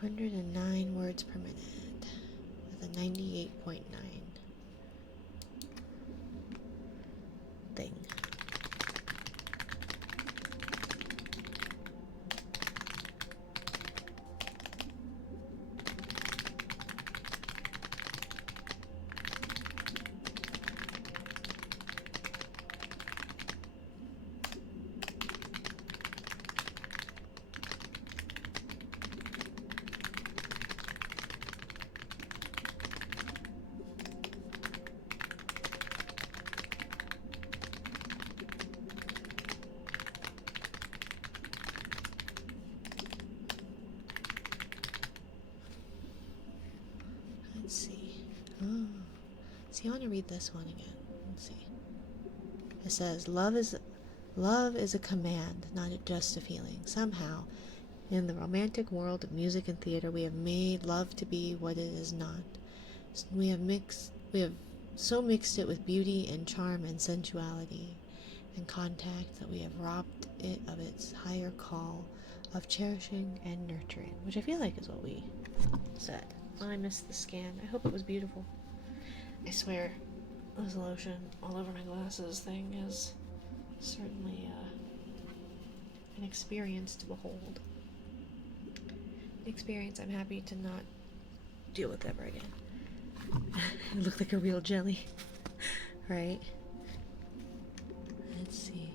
109 words per minute with a 98.9 thing. See, I want to read this one again. Let's see. It says, love is a command, not just a feeling. Somehow, in the romantic world of music and theater, we have made love to be what it is not. We have so mixed it with beauty and charm and sensuality and contact that we have robbed it of its higher call of cherishing and nurturing, which I feel like is what we said. Oh, I missed the scan. I hope it was beautiful. I swear, this lotion all over my glasses thing is certainly an experience to behold. An experience I'm happy to not deal with ever again. It looked like a real jelly, right? Let's see.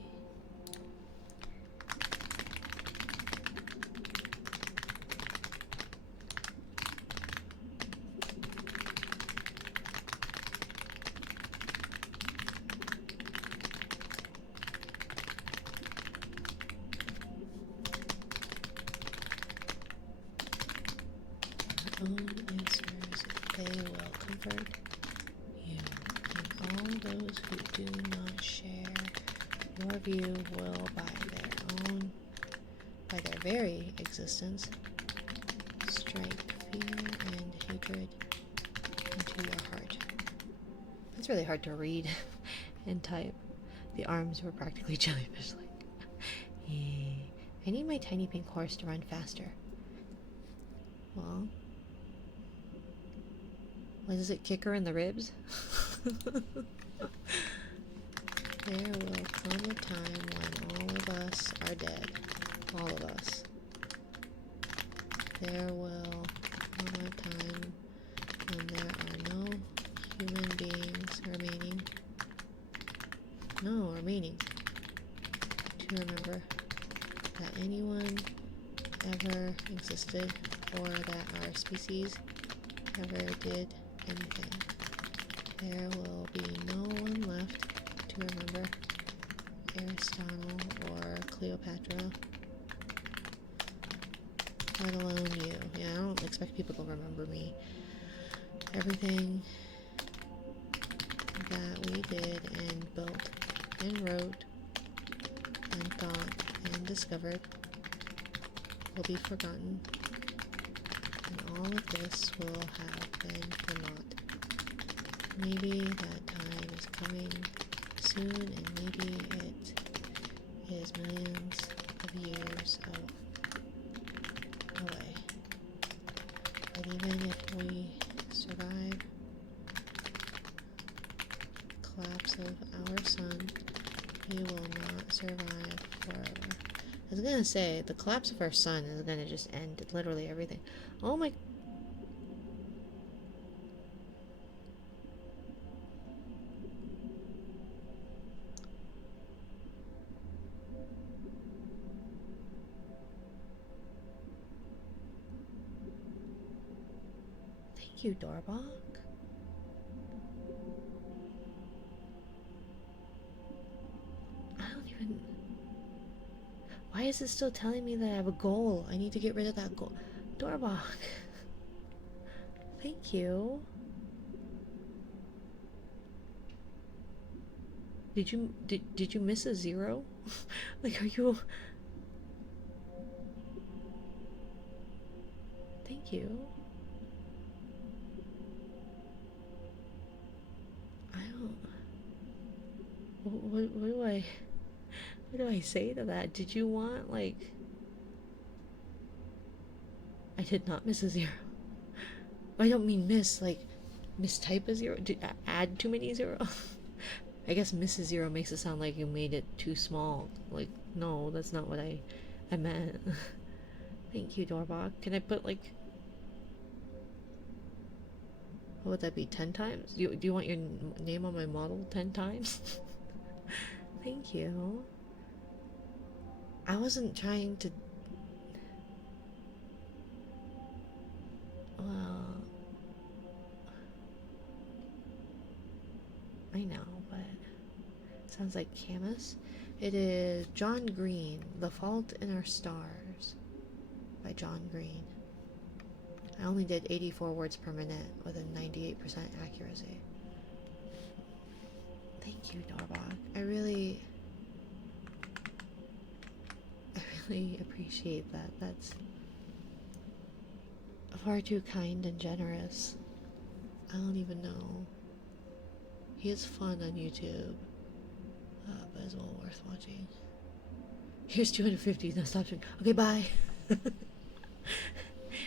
Own answers, they will comfort you, and all those who do not share your view will, by their very existence, strike fear and hatred into your heart. It's really hard to read and type. The arms were practically jellyfish-like. I need my tiny pink horse to run faster. Well, what does it, kick her in the ribs? There will come a time when all of us are dead. All of us. There will come a time when there are no human beings remaining. No, remaining. To remember that anyone ever existed or that our species ever did anything. There will be no one left to remember Aristotle or Cleopatra, let alone you. Yeah, I don't expect people to remember me. Everything that we did and built and wrote and thought and discovered will be forgotten, and all of this will have been for naught. Maybe that time is coming soon, and maybe it is millions of years away. But even if we survive the collapse of our sun, we will not survive forever. I was gonna say, the collapse of our sun is gonna just end literally everything. Oh my... Thank you, Dorbach. I don't even... Why is it still telling me that I have a goal? I need to get rid of that goal. Dorbach. Thank you. Did you miss a zero? Like, are you... Thank you. I don't... What do I say to that? Did you want, like... I did not miss a zero. I don't mean miss, like, mistype a zero. Did I add too many zeros? I guess miss a zero makes it sound like you made it too small. Like, no, that's not what I meant. Thank you, Dorbach. Can I put, like... What would that be, 10 times? Do you want your name on my model 10 times? Thank you. I wasn't trying to... Well... I know, but... Sounds like Camus. It is John Green, The Fault in Our Stars, by John Green. I only did 84 words per minute with a 98% accuracy. Thank you, Dorbach. I really appreciate that. That's far too kind and generous. I don't even know. He is fun on YouTube, but as well worth watching. Here's 250. No, stop. Okay, bye.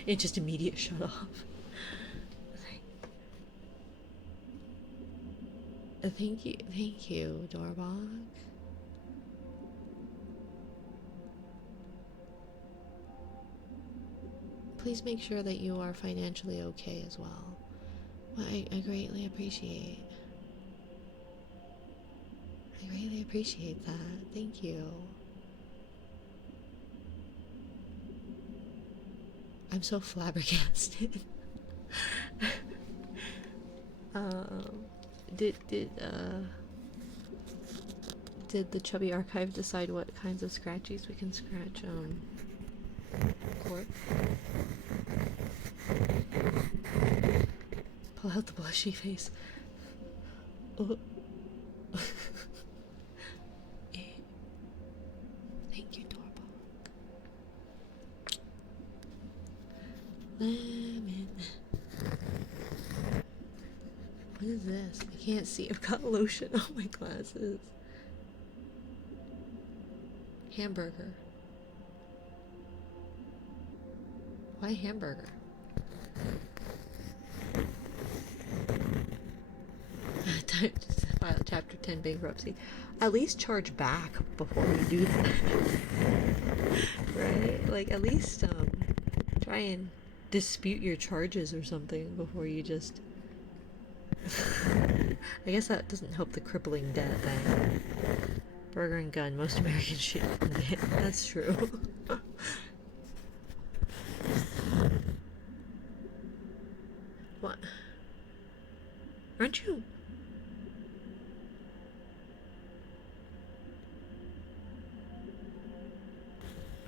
It just immediate shut off. Thank you, Dorbach. Please make sure that you are financially okay as well. Well, I greatly appreciate. I greatly appreciate that. Thank you. I'm so flabbergasted. Did the Chubby Archive decide what kinds of scratchies we can scratch? Court? Pull out the blushy face. Oh. Thank you, Dorbach. Lemon. What is this? I can't see. I've got lotion on my glasses. Hamburger. Why hamburger? Time to file chapter 10 bankruptcy. At least charge back before you do that. Right? Like, at least try and dispute your charges or something before you just I guess that doesn't help the crippling debt thing. Burger and gun, most Americans shoot. That's true. What? Aren't you?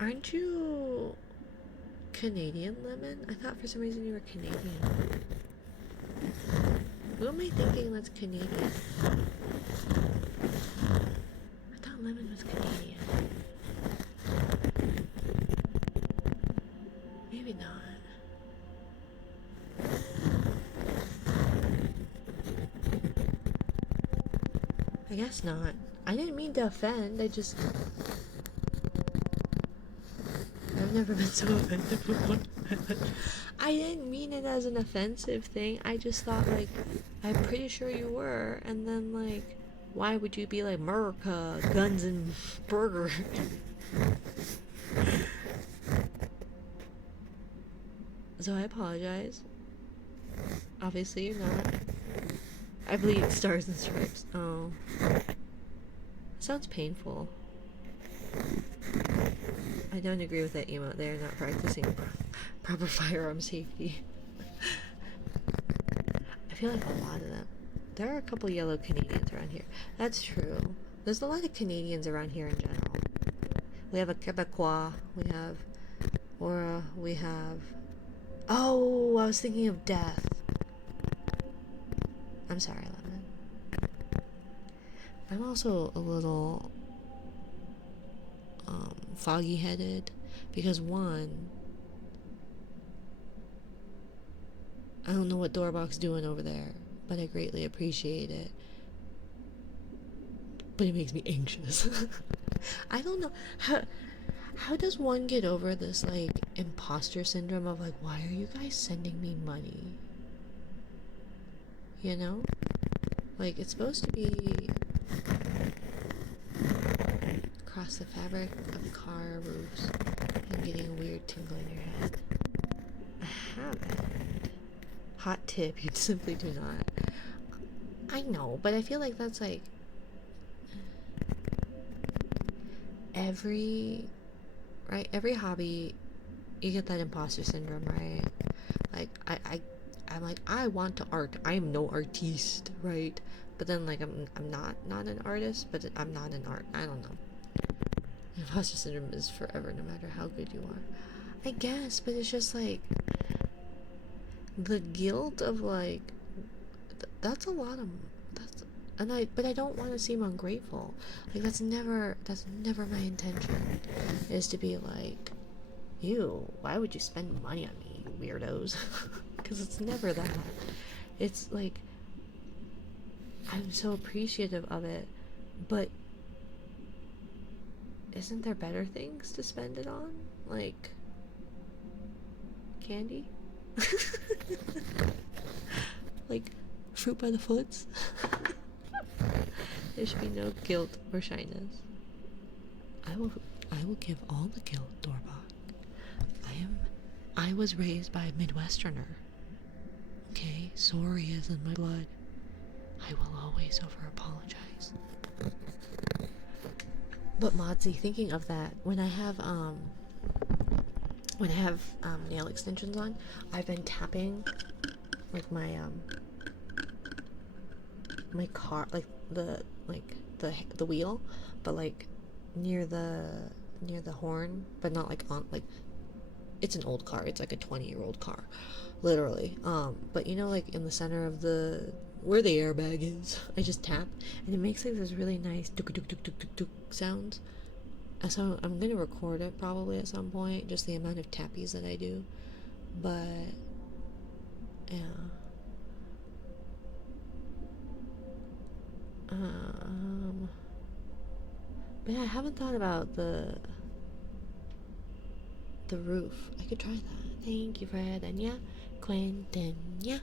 Aren't you Canadian, Lemon? I thought for some reason you were Canadian. Who am I thinking that's Canadian? I thought Lemon was Canadian. Maybe not. I guess not. I didn't mean to offend, I've never been so offended before. I didn't mean it as an offensive thing. I just thought, like, I'm pretty sure you were. And then, like, why would you be like, America, guns and burger? So I apologize. Obviously, you're not. I bleed stars and stripes. Oh. Sounds painful. I don't agree with that emote. They're not practicing proper firearm safety. I feel like a lot of them. There are a couple yellow Canadians around here. That's true. There's a lot of Canadians around here in general. We have a Quebecois. We have Aura. We have... Oh, I was thinking of death. I'm sorry, Lemon. I'm also a little foggy-headed because one, I don't know what Dorbach's doing over there, but I greatly appreciate it. But it makes me anxious. I don't know how does one get over this like imposter syndrome of like, why are you guys sending me money? You know? Like, it's supposed to be across the fabric of car roofs and getting a weird tingle in your head. I haven't. Hot tip, you simply do not. I know, but I feel like that's like every hobby you get that imposter syndrome, right? Like I'm like, I want to art. I am no artiste, right? But then like I'm not an artist, but I'm not an art. I don't know. Imposter syndrome is forever, no matter how good you are. I guess, but it's just like the guilt of like that's a lot of but I don't want to seem ungrateful. Like that's never my intention. Is to be like, ew, why would you spend money on me, weirdos? Because it's never that. It's like I'm so appreciative of it, but isn't there better things to spend it on? Like candy? Like fruit by the foots? There should be no guilt or shyness. I will give all the guilt, Dorbach. I was raised by a Midwesterner. Okay? Sorry is in my blood. I will always over apologize. But Modsy, thinking of that, when I have nail extensions on, I've been tapping like my my car, like the wheel, but like near the horn, but not like on, like it's an old car, it's like a 20-year-old car, literally, but you know, like in the center of the where the airbag is, I just tap and it makes like this really nice duk duk duk duk duk duk sounds. So I'm gonna record it probably at some point, just the amount of tappies that I do. But yeah, but yeah, I haven't thought about the roof. I could try that. Thank you for that, yeah, Quentin. Yeah,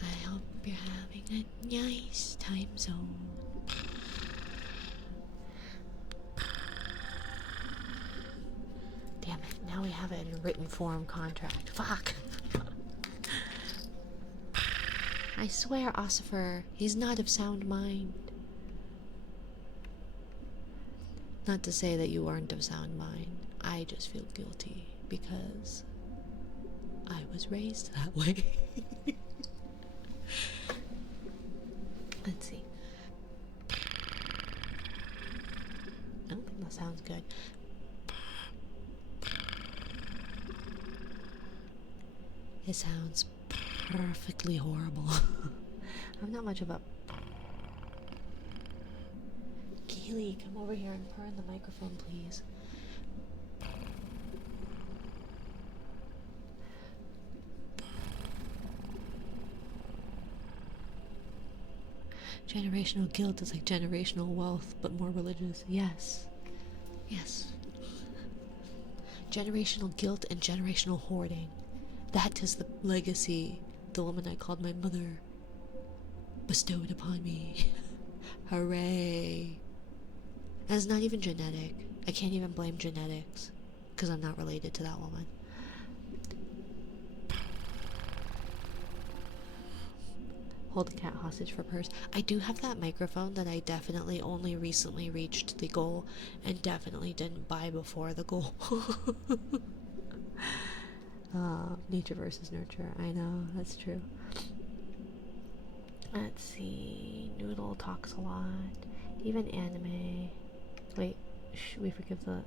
I hope you're having a nice time zone. Damn it, now we have it in written form contract. Fuck. I swear, Ossifer, he's not of sound mind. Not to say that you aren't of sound mind. I just feel guilty because I was raised that way. Let's see. I don't think that sounds good. It sounds perfectly horrible. I'm not much of a... Keely, come over here and purr in the microphone, please. Generational guilt is like generational wealth, but more religious. Yes. Yes. Generational guilt and generational hoarding. That is the legacy the woman I called my mother bestowed upon me. Hooray. And it's not even genetic. I can't even blame genetics, because I'm not related to that woman. Hold the cat hostage for purse. I do have that microphone that I definitely only recently reached the goal and definitely didn't buy before the goal. Nature versus nurture. I know, that's true. Let's see. Noodle talks a lot. Even anime. Wait, we forgive the...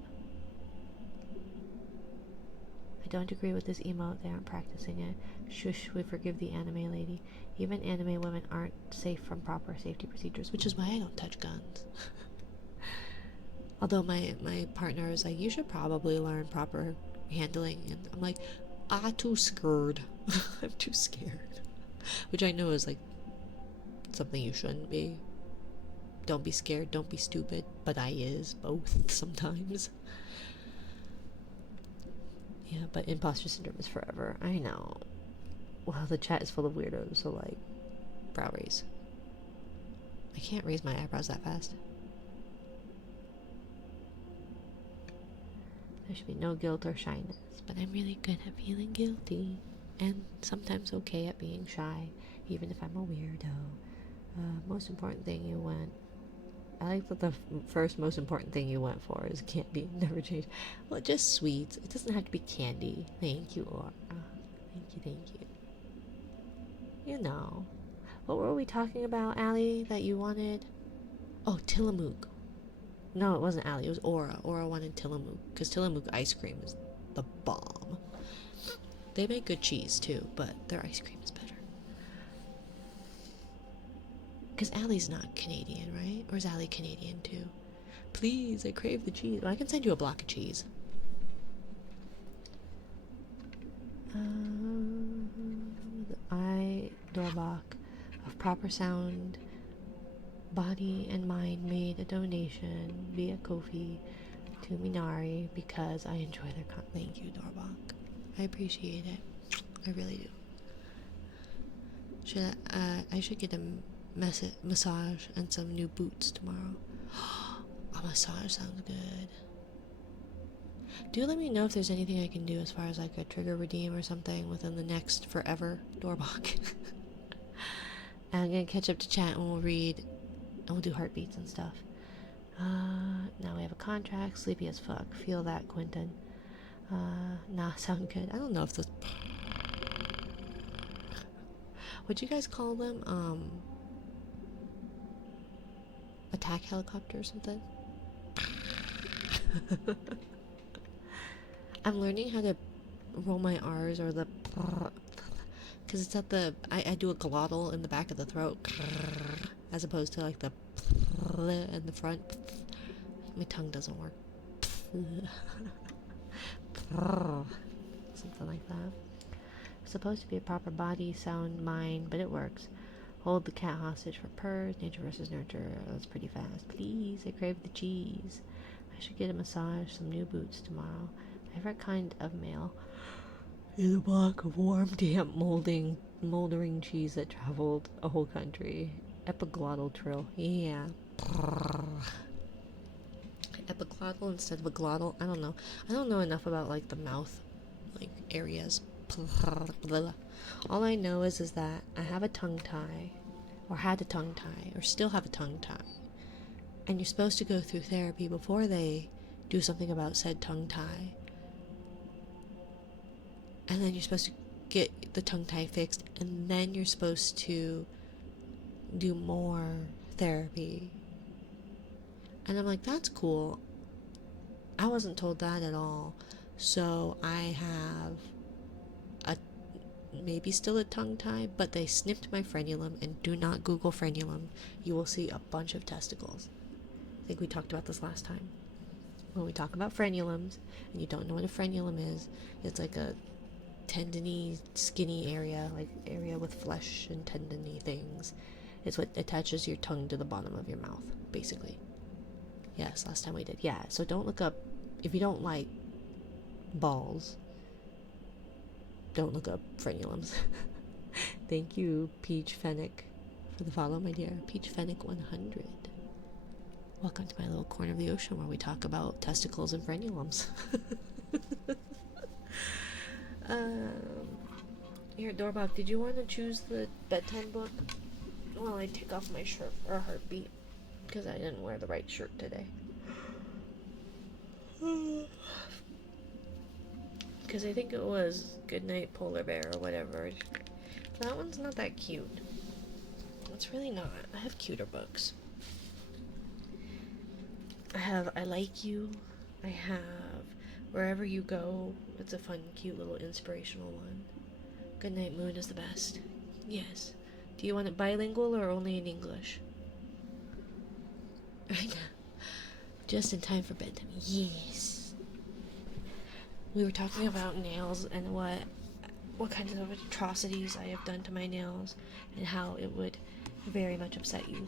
I don't agree with this emote. They aren't practicing it. Shush, we forgive the anime lady. Even anime women aren't safe from proper safety procedures, which is why I don't touch guns. Although my partner is like, you should probably learn proper handling, and I'm like, I'm too scared. I'm too scared. Which I know is like something you shouldn't be. Don't be scared, don't be stupid, but I is both sometimes. Yeah, but imposter syndrome is forever. I know. Well, the chat is full of weirdos, so like, brow raise. I can't raise my eyebrows that fast. There should be no guilt or shyness, but I'm really good at feeling guilty, and sometimes okay at being shy, even if I'm a weirdo. Most important thing you went... I like that the first most important thing you went for is can't be, never change. Well, just sweets. It doesn't have to be candy. Thank you, Aura. Thank you. You know. What were we talking about, Allie, that you wanted? Oh, Tillamook. No, it wasn't Allie, it was Aura. Aura wanted Tillamook, because Tillamook ice cream is the bomb. They make good cheese, too, but their ice cream is better. Because Allie's not Canadian, right? Or is Allie Canadian too? Please, I crave the cheese. Well, I can send you a block of cheese. I, Dorbach, of Proper Sound, Body and Mind, made a donation via Ko-fi to Minari because I enjoy their Thank you, Dorbach. I appreciate it. I really do. I should get a massage and some new boots tomorrow. A massage sounds good. Do let me know if there's anything I can do as far as like a trigger redeem or something within the next forever, Dorbach. And I'm gonna catch up to chat and we'll read and we'll do heartbeats and stuff. Now we have a contract. Sleepy as fuck. Feel that, Quentin. Nah, sound good. I don't know if this. What'd you guys call them? Attack helicopter or something? I'm learning how to roll my R's or the. Because it's at the. I do a glottal in the back of the throat. As opposed to like the. In the front. My tongue doesn't work. Something like that. It's supposed to be a proper body, sound, mind, but it works. Hold the cat hostage for purrs. Nature versus nurture. That's pretty fast. Please, I crave the cheese. I should get a massage, some new boots tomorrow. Favorite kind of mail is a block of warm, damp, moldering cheese that traveled a whole country. Epiglottal trill. Yeah. Epiglottal instead of a glottal. I don't know. I don't know enough about like the mouth like areas. All I know is that I have a tongue tie, or had a tongue tie, or still have a tongue tie. And you're supposed to go through therapy before they do something about said tongue tie. And then you're supposed to get the tongue tie fixed, and then you're supposed to do more therapy. And I'm like, that's cool. I wasn't told that at all. So I have maybe still a tongue tie, but they snipped my frenulum, and do not Google frenulum. You will see a bunch of testicles. I think we talked about this last time. When we talk about frenulums, and you don't know what a frenulum is, it's like a tendony, skinny area, like area with flesh and tendony things. It's what attaches your tongue to the bottom of your mouth, basically. Yes, last time we did. Yeah, so don't look up, if you don't like balls, don't look up frenulums. Thank you, Peach Fennec, for the follow, my dear. Peach Fennec 100. Welcome to my little corner of the ocean where we talk about testicles and frenulums. Here, Dorbach, did you want to choose the bedtime book? Well, I take off my shirt or heartbeat because I didn't wear the right shirt today. Because I think it was Goodnight Polar Bear or whatever. That one's not that cute. It's really not. I have cuter books. I have I Like You. I have Wherever You Go. It's a fun, cute little inspirational one. Goodnight Moon is the best. Yes. Do you want it bilingual or only in English? Right now. Just in time for bedtime. Yes. We were talking about nails and what kinds of atrocities I have done to my nails, and how it would very much upset you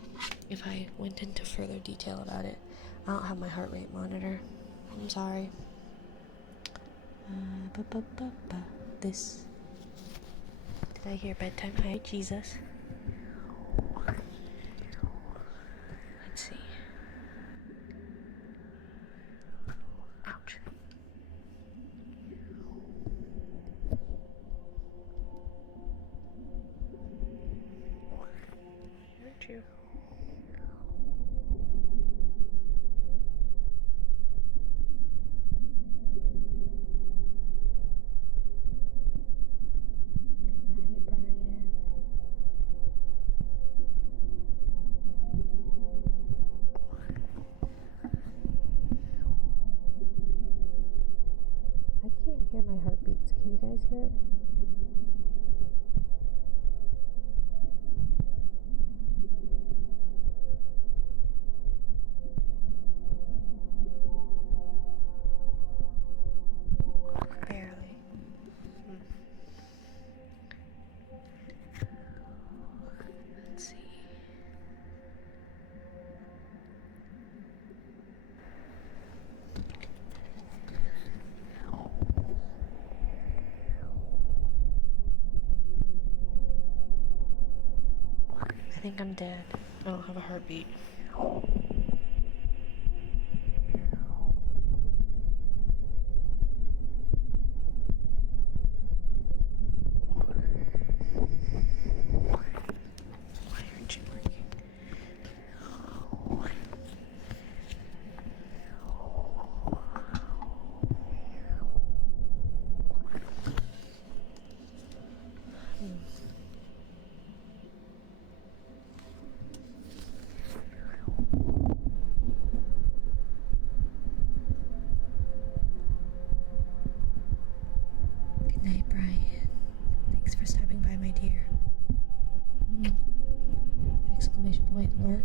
if I went into further detail about it. I don't have my heart rate monitor. I'm sorry. This. Did I hear bedtime? Hi, Jesus. Let's see. Ouch. Aren't you? I can't hear my heartbeats. Can you guys hear it? think I'm dead. I don't have a heartbeat. Why aren't you working? Good night, Brian. Thanks for stopping by, my dear. Exclamation point, lurk.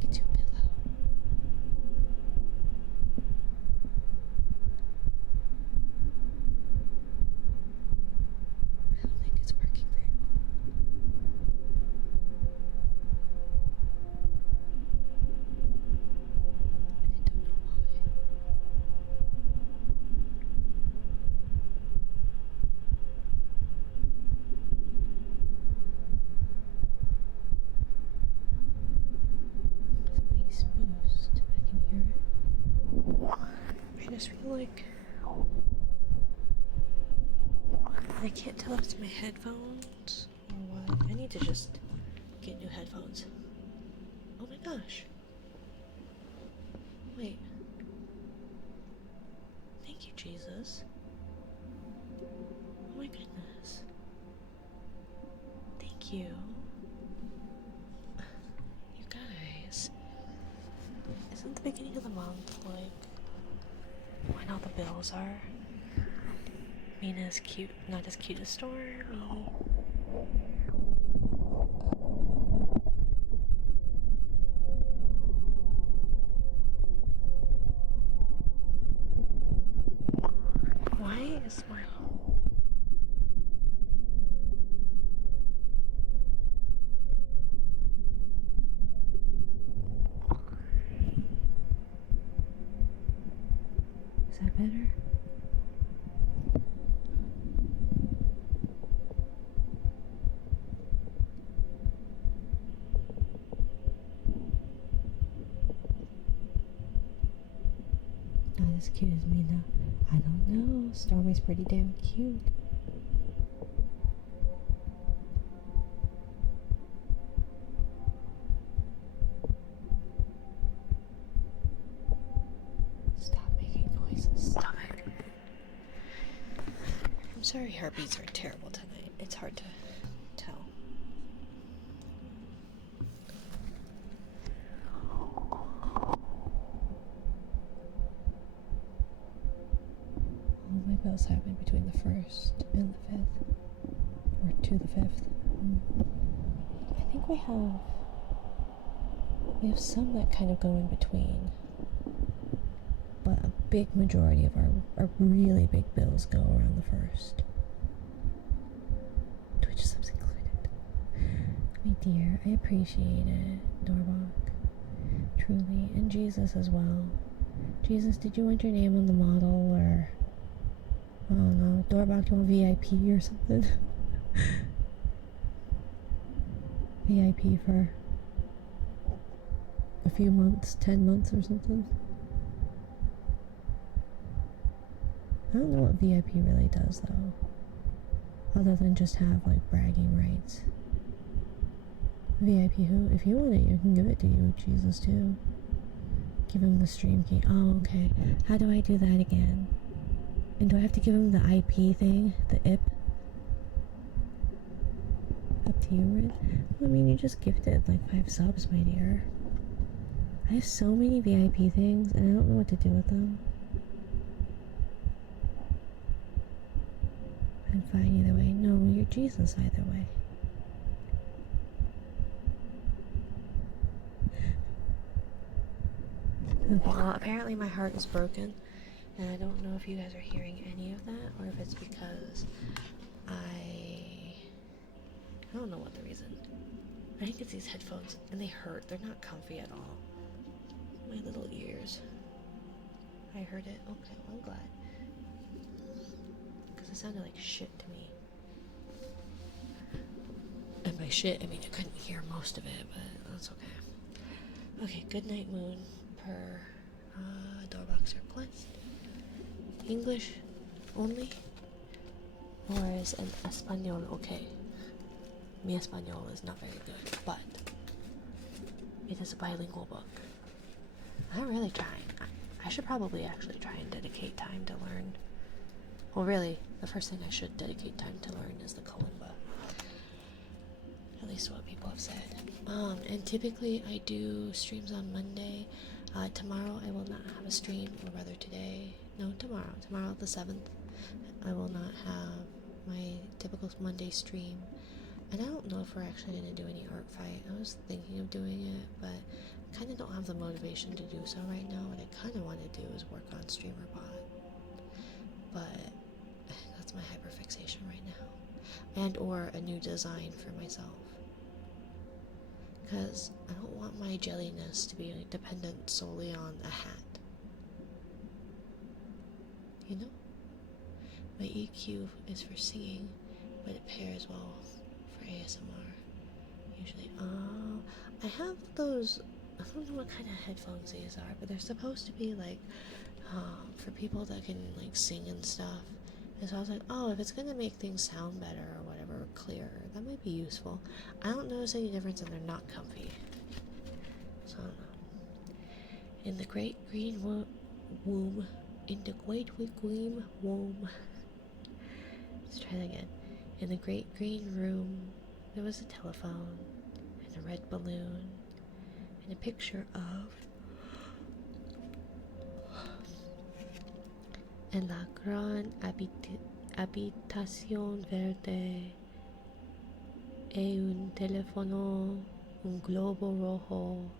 Get you a pillow. I don't think it's working very well. And I don't know why. Space boost. I can hear it. I just feel like I can't tell if it's my headphones or what. I need to just get new headphones. Oh my gosh. Wait. Thank you, Jesus. Oh my goodness. Thank you. You guys. Isn't the beginning of the month like when all the bills are? Mina's cute, not as cute as Stormy. Why is my... Is that better? Not as cute as Mina. I don't know. Stormy's pretty damn cute. Stop making noises. Stop it. I'm sorry heartbeats are terrible tonight. It's hard to tell. All my bills happen between the 1st and the 5th. Or to the 5th. I think we have some that kind of go in between. But a big majority of our really big bills go around the 1st. Twitch subs included. My dear, I appreciate it, Dorbach. Truly. And Jesus as well. Jesus, did you want your name on the model or... I don't know. Dorbach, do you want VIP or something? VIP for a few months, 10 months or something. I don't know what VIP really does though, other than just have like bragging rights. VIP who? If you want it, you can give it to you, Jesus too. Give him the stream key. Oh, okay. How do I do that again? And do I have to give him the IP thing? The IP? Up to you, Red. I mean, you just gifted like 5 subs, my dear. I have so many VIP things, and I don't know what to do with them. I'm fine either way. No, you're Jesus either way. Okay, well, apparently my heart is broken, and I don't know if you guys are hearing any of that, or if it's because I don't know what the reason. I think it's these headphones, and they hurt. They're not comfy at all. My little ears. I heard it. Okay, well, I'm glad. Because it sounded like shit to me. And my I shit, I mean, I couldn't hear most of it, but that's okay. Okay, good night, Moon, per doorbox request. English only? Or is an Espanol okay? Mi Espanol is not very good, but it is a bilingual book. I'm really trying. I should probably actually try and dedicate time to learn. Well, really, the first thing I should dedicate time to learn is the Kalimba. At least what people have said. And typically I do streams on Monday. Tomorrow I will not have a stream, or rather today. No, tomorrow. Tomorrow the 7th. I will not have my typical Monday stream. And I don't know if we're actually going to do any art fight. I was thinking of doing it, but I kind of don't have the motivation to do so right now. What I kind of want to do is work on StreamerBot. But that's my hyperfixation right now. And or a new design for myself. Because I don't want my jelliness to be dependent solely on a hat. You know? My EQ is for singing, but it pairs well for ASMR. Usually. I have those, I don't know what kind of headphones these are, but they're supposed to be like, for people that can like sing and stuff. And so I was like, oh, if it's gonna make things sound better or whatever, or clearer, that might be useful. I don't notice any difference and they're not comfy. So I don't know. In the great green womb, in the great green womb. Let's try that again. In the great green room, there was a telephone and a red balloon and a picture of en la gran habitación verde e un teléfono, un globo rojo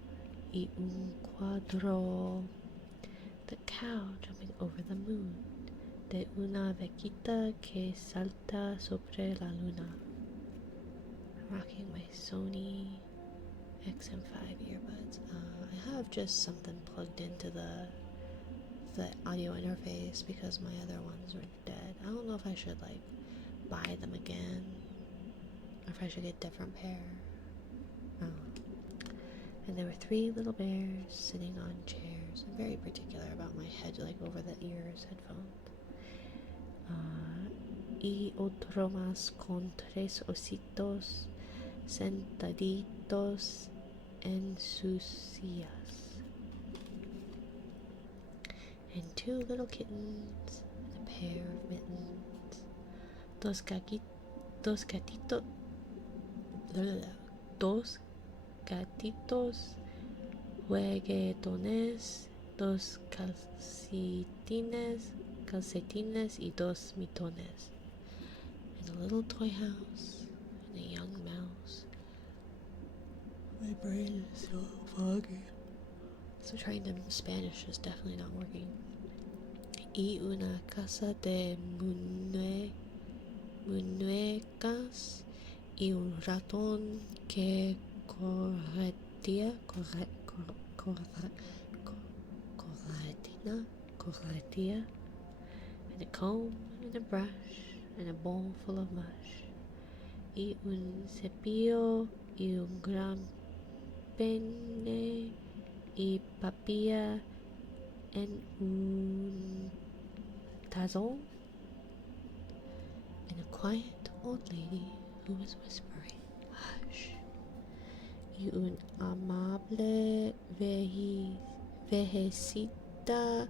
y un cuadro. The cow jumping over the moon, de una vaquita que salta sobre la luna. I'm rocking my Sony XM5 earbuds. I have just something plugged into the audio interface because my other ones were dead. I don't know if I should like buy them again or if I should get a different pair. And there were 3 little bears sitting on chairs. I'm very particular about my head, like over the ears headphones. Y otro más con 3 ositos sentaditos en sus sillas. And 2 little kittens and a pair of mittens. Dos gatitos. Dos gatitos juguetones, 2 calcetines y 2 mitones. And a little toy house and a young mouse. My brain is so foggy. So trying to Spanish is definitely not working. Y una casa de muñecas y un ratón que corretía and a comb and a brush and a bowl full of mush y un cepillo y un gran pene y papilla en un tazón and a quiet old lady who was whispering, hush, y un amable vejecita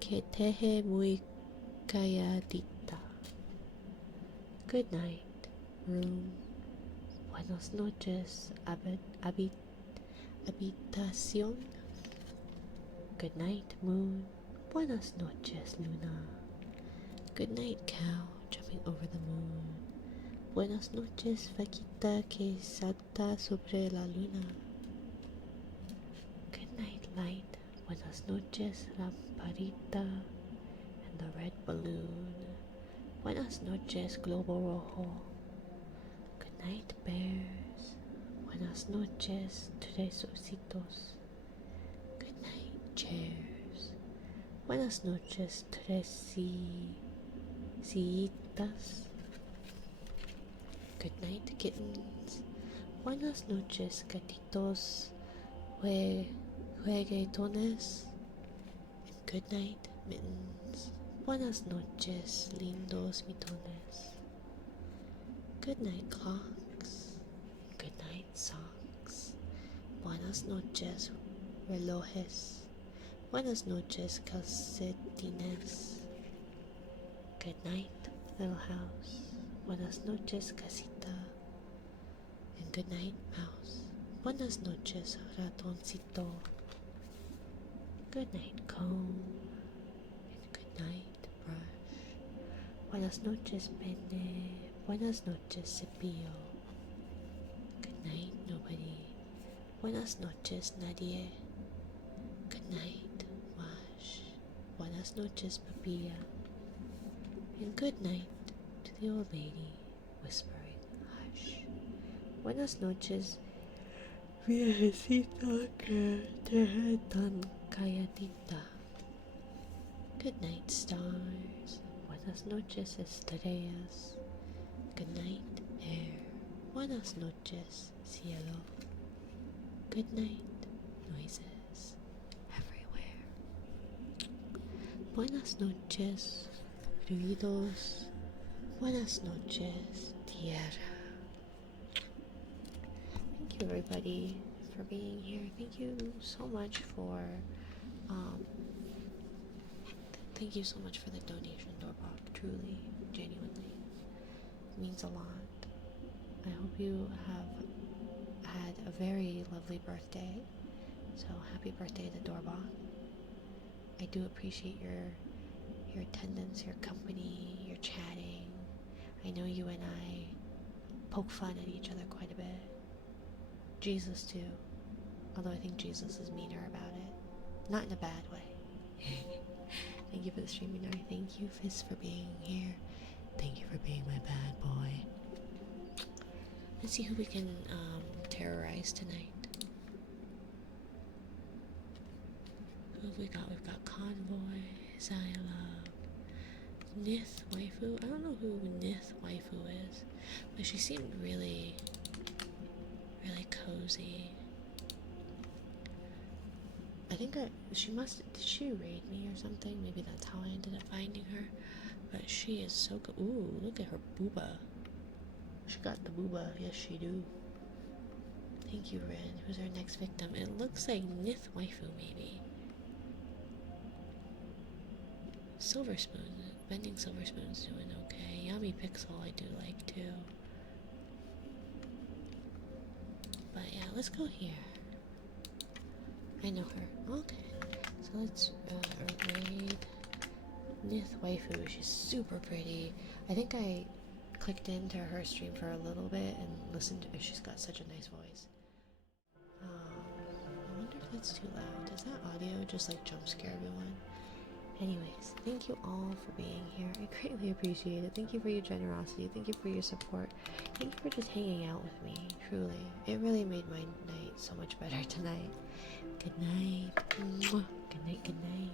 que teje muy calladita. Good night, room. Buenas noches, habitación. Good night, moon. Buenas noches, luna. Good night, cow, jumping over the moon. Buenas noches, vaquita que salta sobre la luna. Good night, light. Buenas noches, lamparita and the red balloon. Buenas noches, globo rojo. Good night, bears. Buenas noches, 3 ositos. Good night, chairs. Buenas noches, 3 sillitas. Good night, kittens. Buenas noches, gatitos, juguetones. And good night, mittens. Buenas noches, lindos mitones. Good night, clocks. Good night, socks. Buenas noches, relojes. Buenas noches, calcetines. Good night, little house. Buenas noches, casita. And good night, mouse. Buenas noches, ratoncito. Good night, comb. And good night, brush. Buenas noches, pene. Buenas noches, cepillo. Good night, nobody. Buenas noches, nadie. Good night, wash. Buenas noches, papilla. And good night to the old lady, whispering, hush. Buenas noches, viejecita que te tan calladita. Good night, stars. Buenas noches, estrellas. Good night, air. Buenas noches, cielo. Good night, noises everywhere. Buenas noches, ruidos. Buenas noches, tierra. Thank you, everybody, for being here. Thank you so much for, thank you so much for the donation, Doorbok. Truly, genuinely, it means a lot. I hope you have had a very lovely birthday. So happy birthday to Doorbok. I do appreciate your attendance, your company, your chatting. I know you and I poke fun at each other quite a bit. Jesus too, although I think Jesus is meaner about it. Not in a bad way. Thank you for the streaming night. Thank you, Fizz, for being here. Thank you for being my bad boy. Let's see who we can terrorize tonight. Who have we got? We've got Convoy, Xylab, Nith Waifu. I don't know who Nith Waifu is, but she seemed really cozy. I think she must, did she raid me or something? Maybe that's how I ended up finding her. But she is so good. Ooh, look at her booba. She got the booba. Yes, she do. Thank you, Ren. Who's our next victim? It looks like Nith Waifu, maybe. Silver Spoon. Bending Silver Spoon's doing okay. Yummy Pixel I do like too. But yeah, let's go here. I know her. Okay. So let's raid Nith Waifu. She's super pretty. I think I clicked into her stream for a little bit and listened to her. She's got such a nice voice. I wonder if that's too loud. Does that audio just like jump scare everyone? Anyways, thank you all for being here. I greatly appreciate it. Thank you for your generosity. Thank you for your support. Thank you for just hanging out with me. Truly. It really made my night so much better tonight. Good night. Mwah. Good night, good night.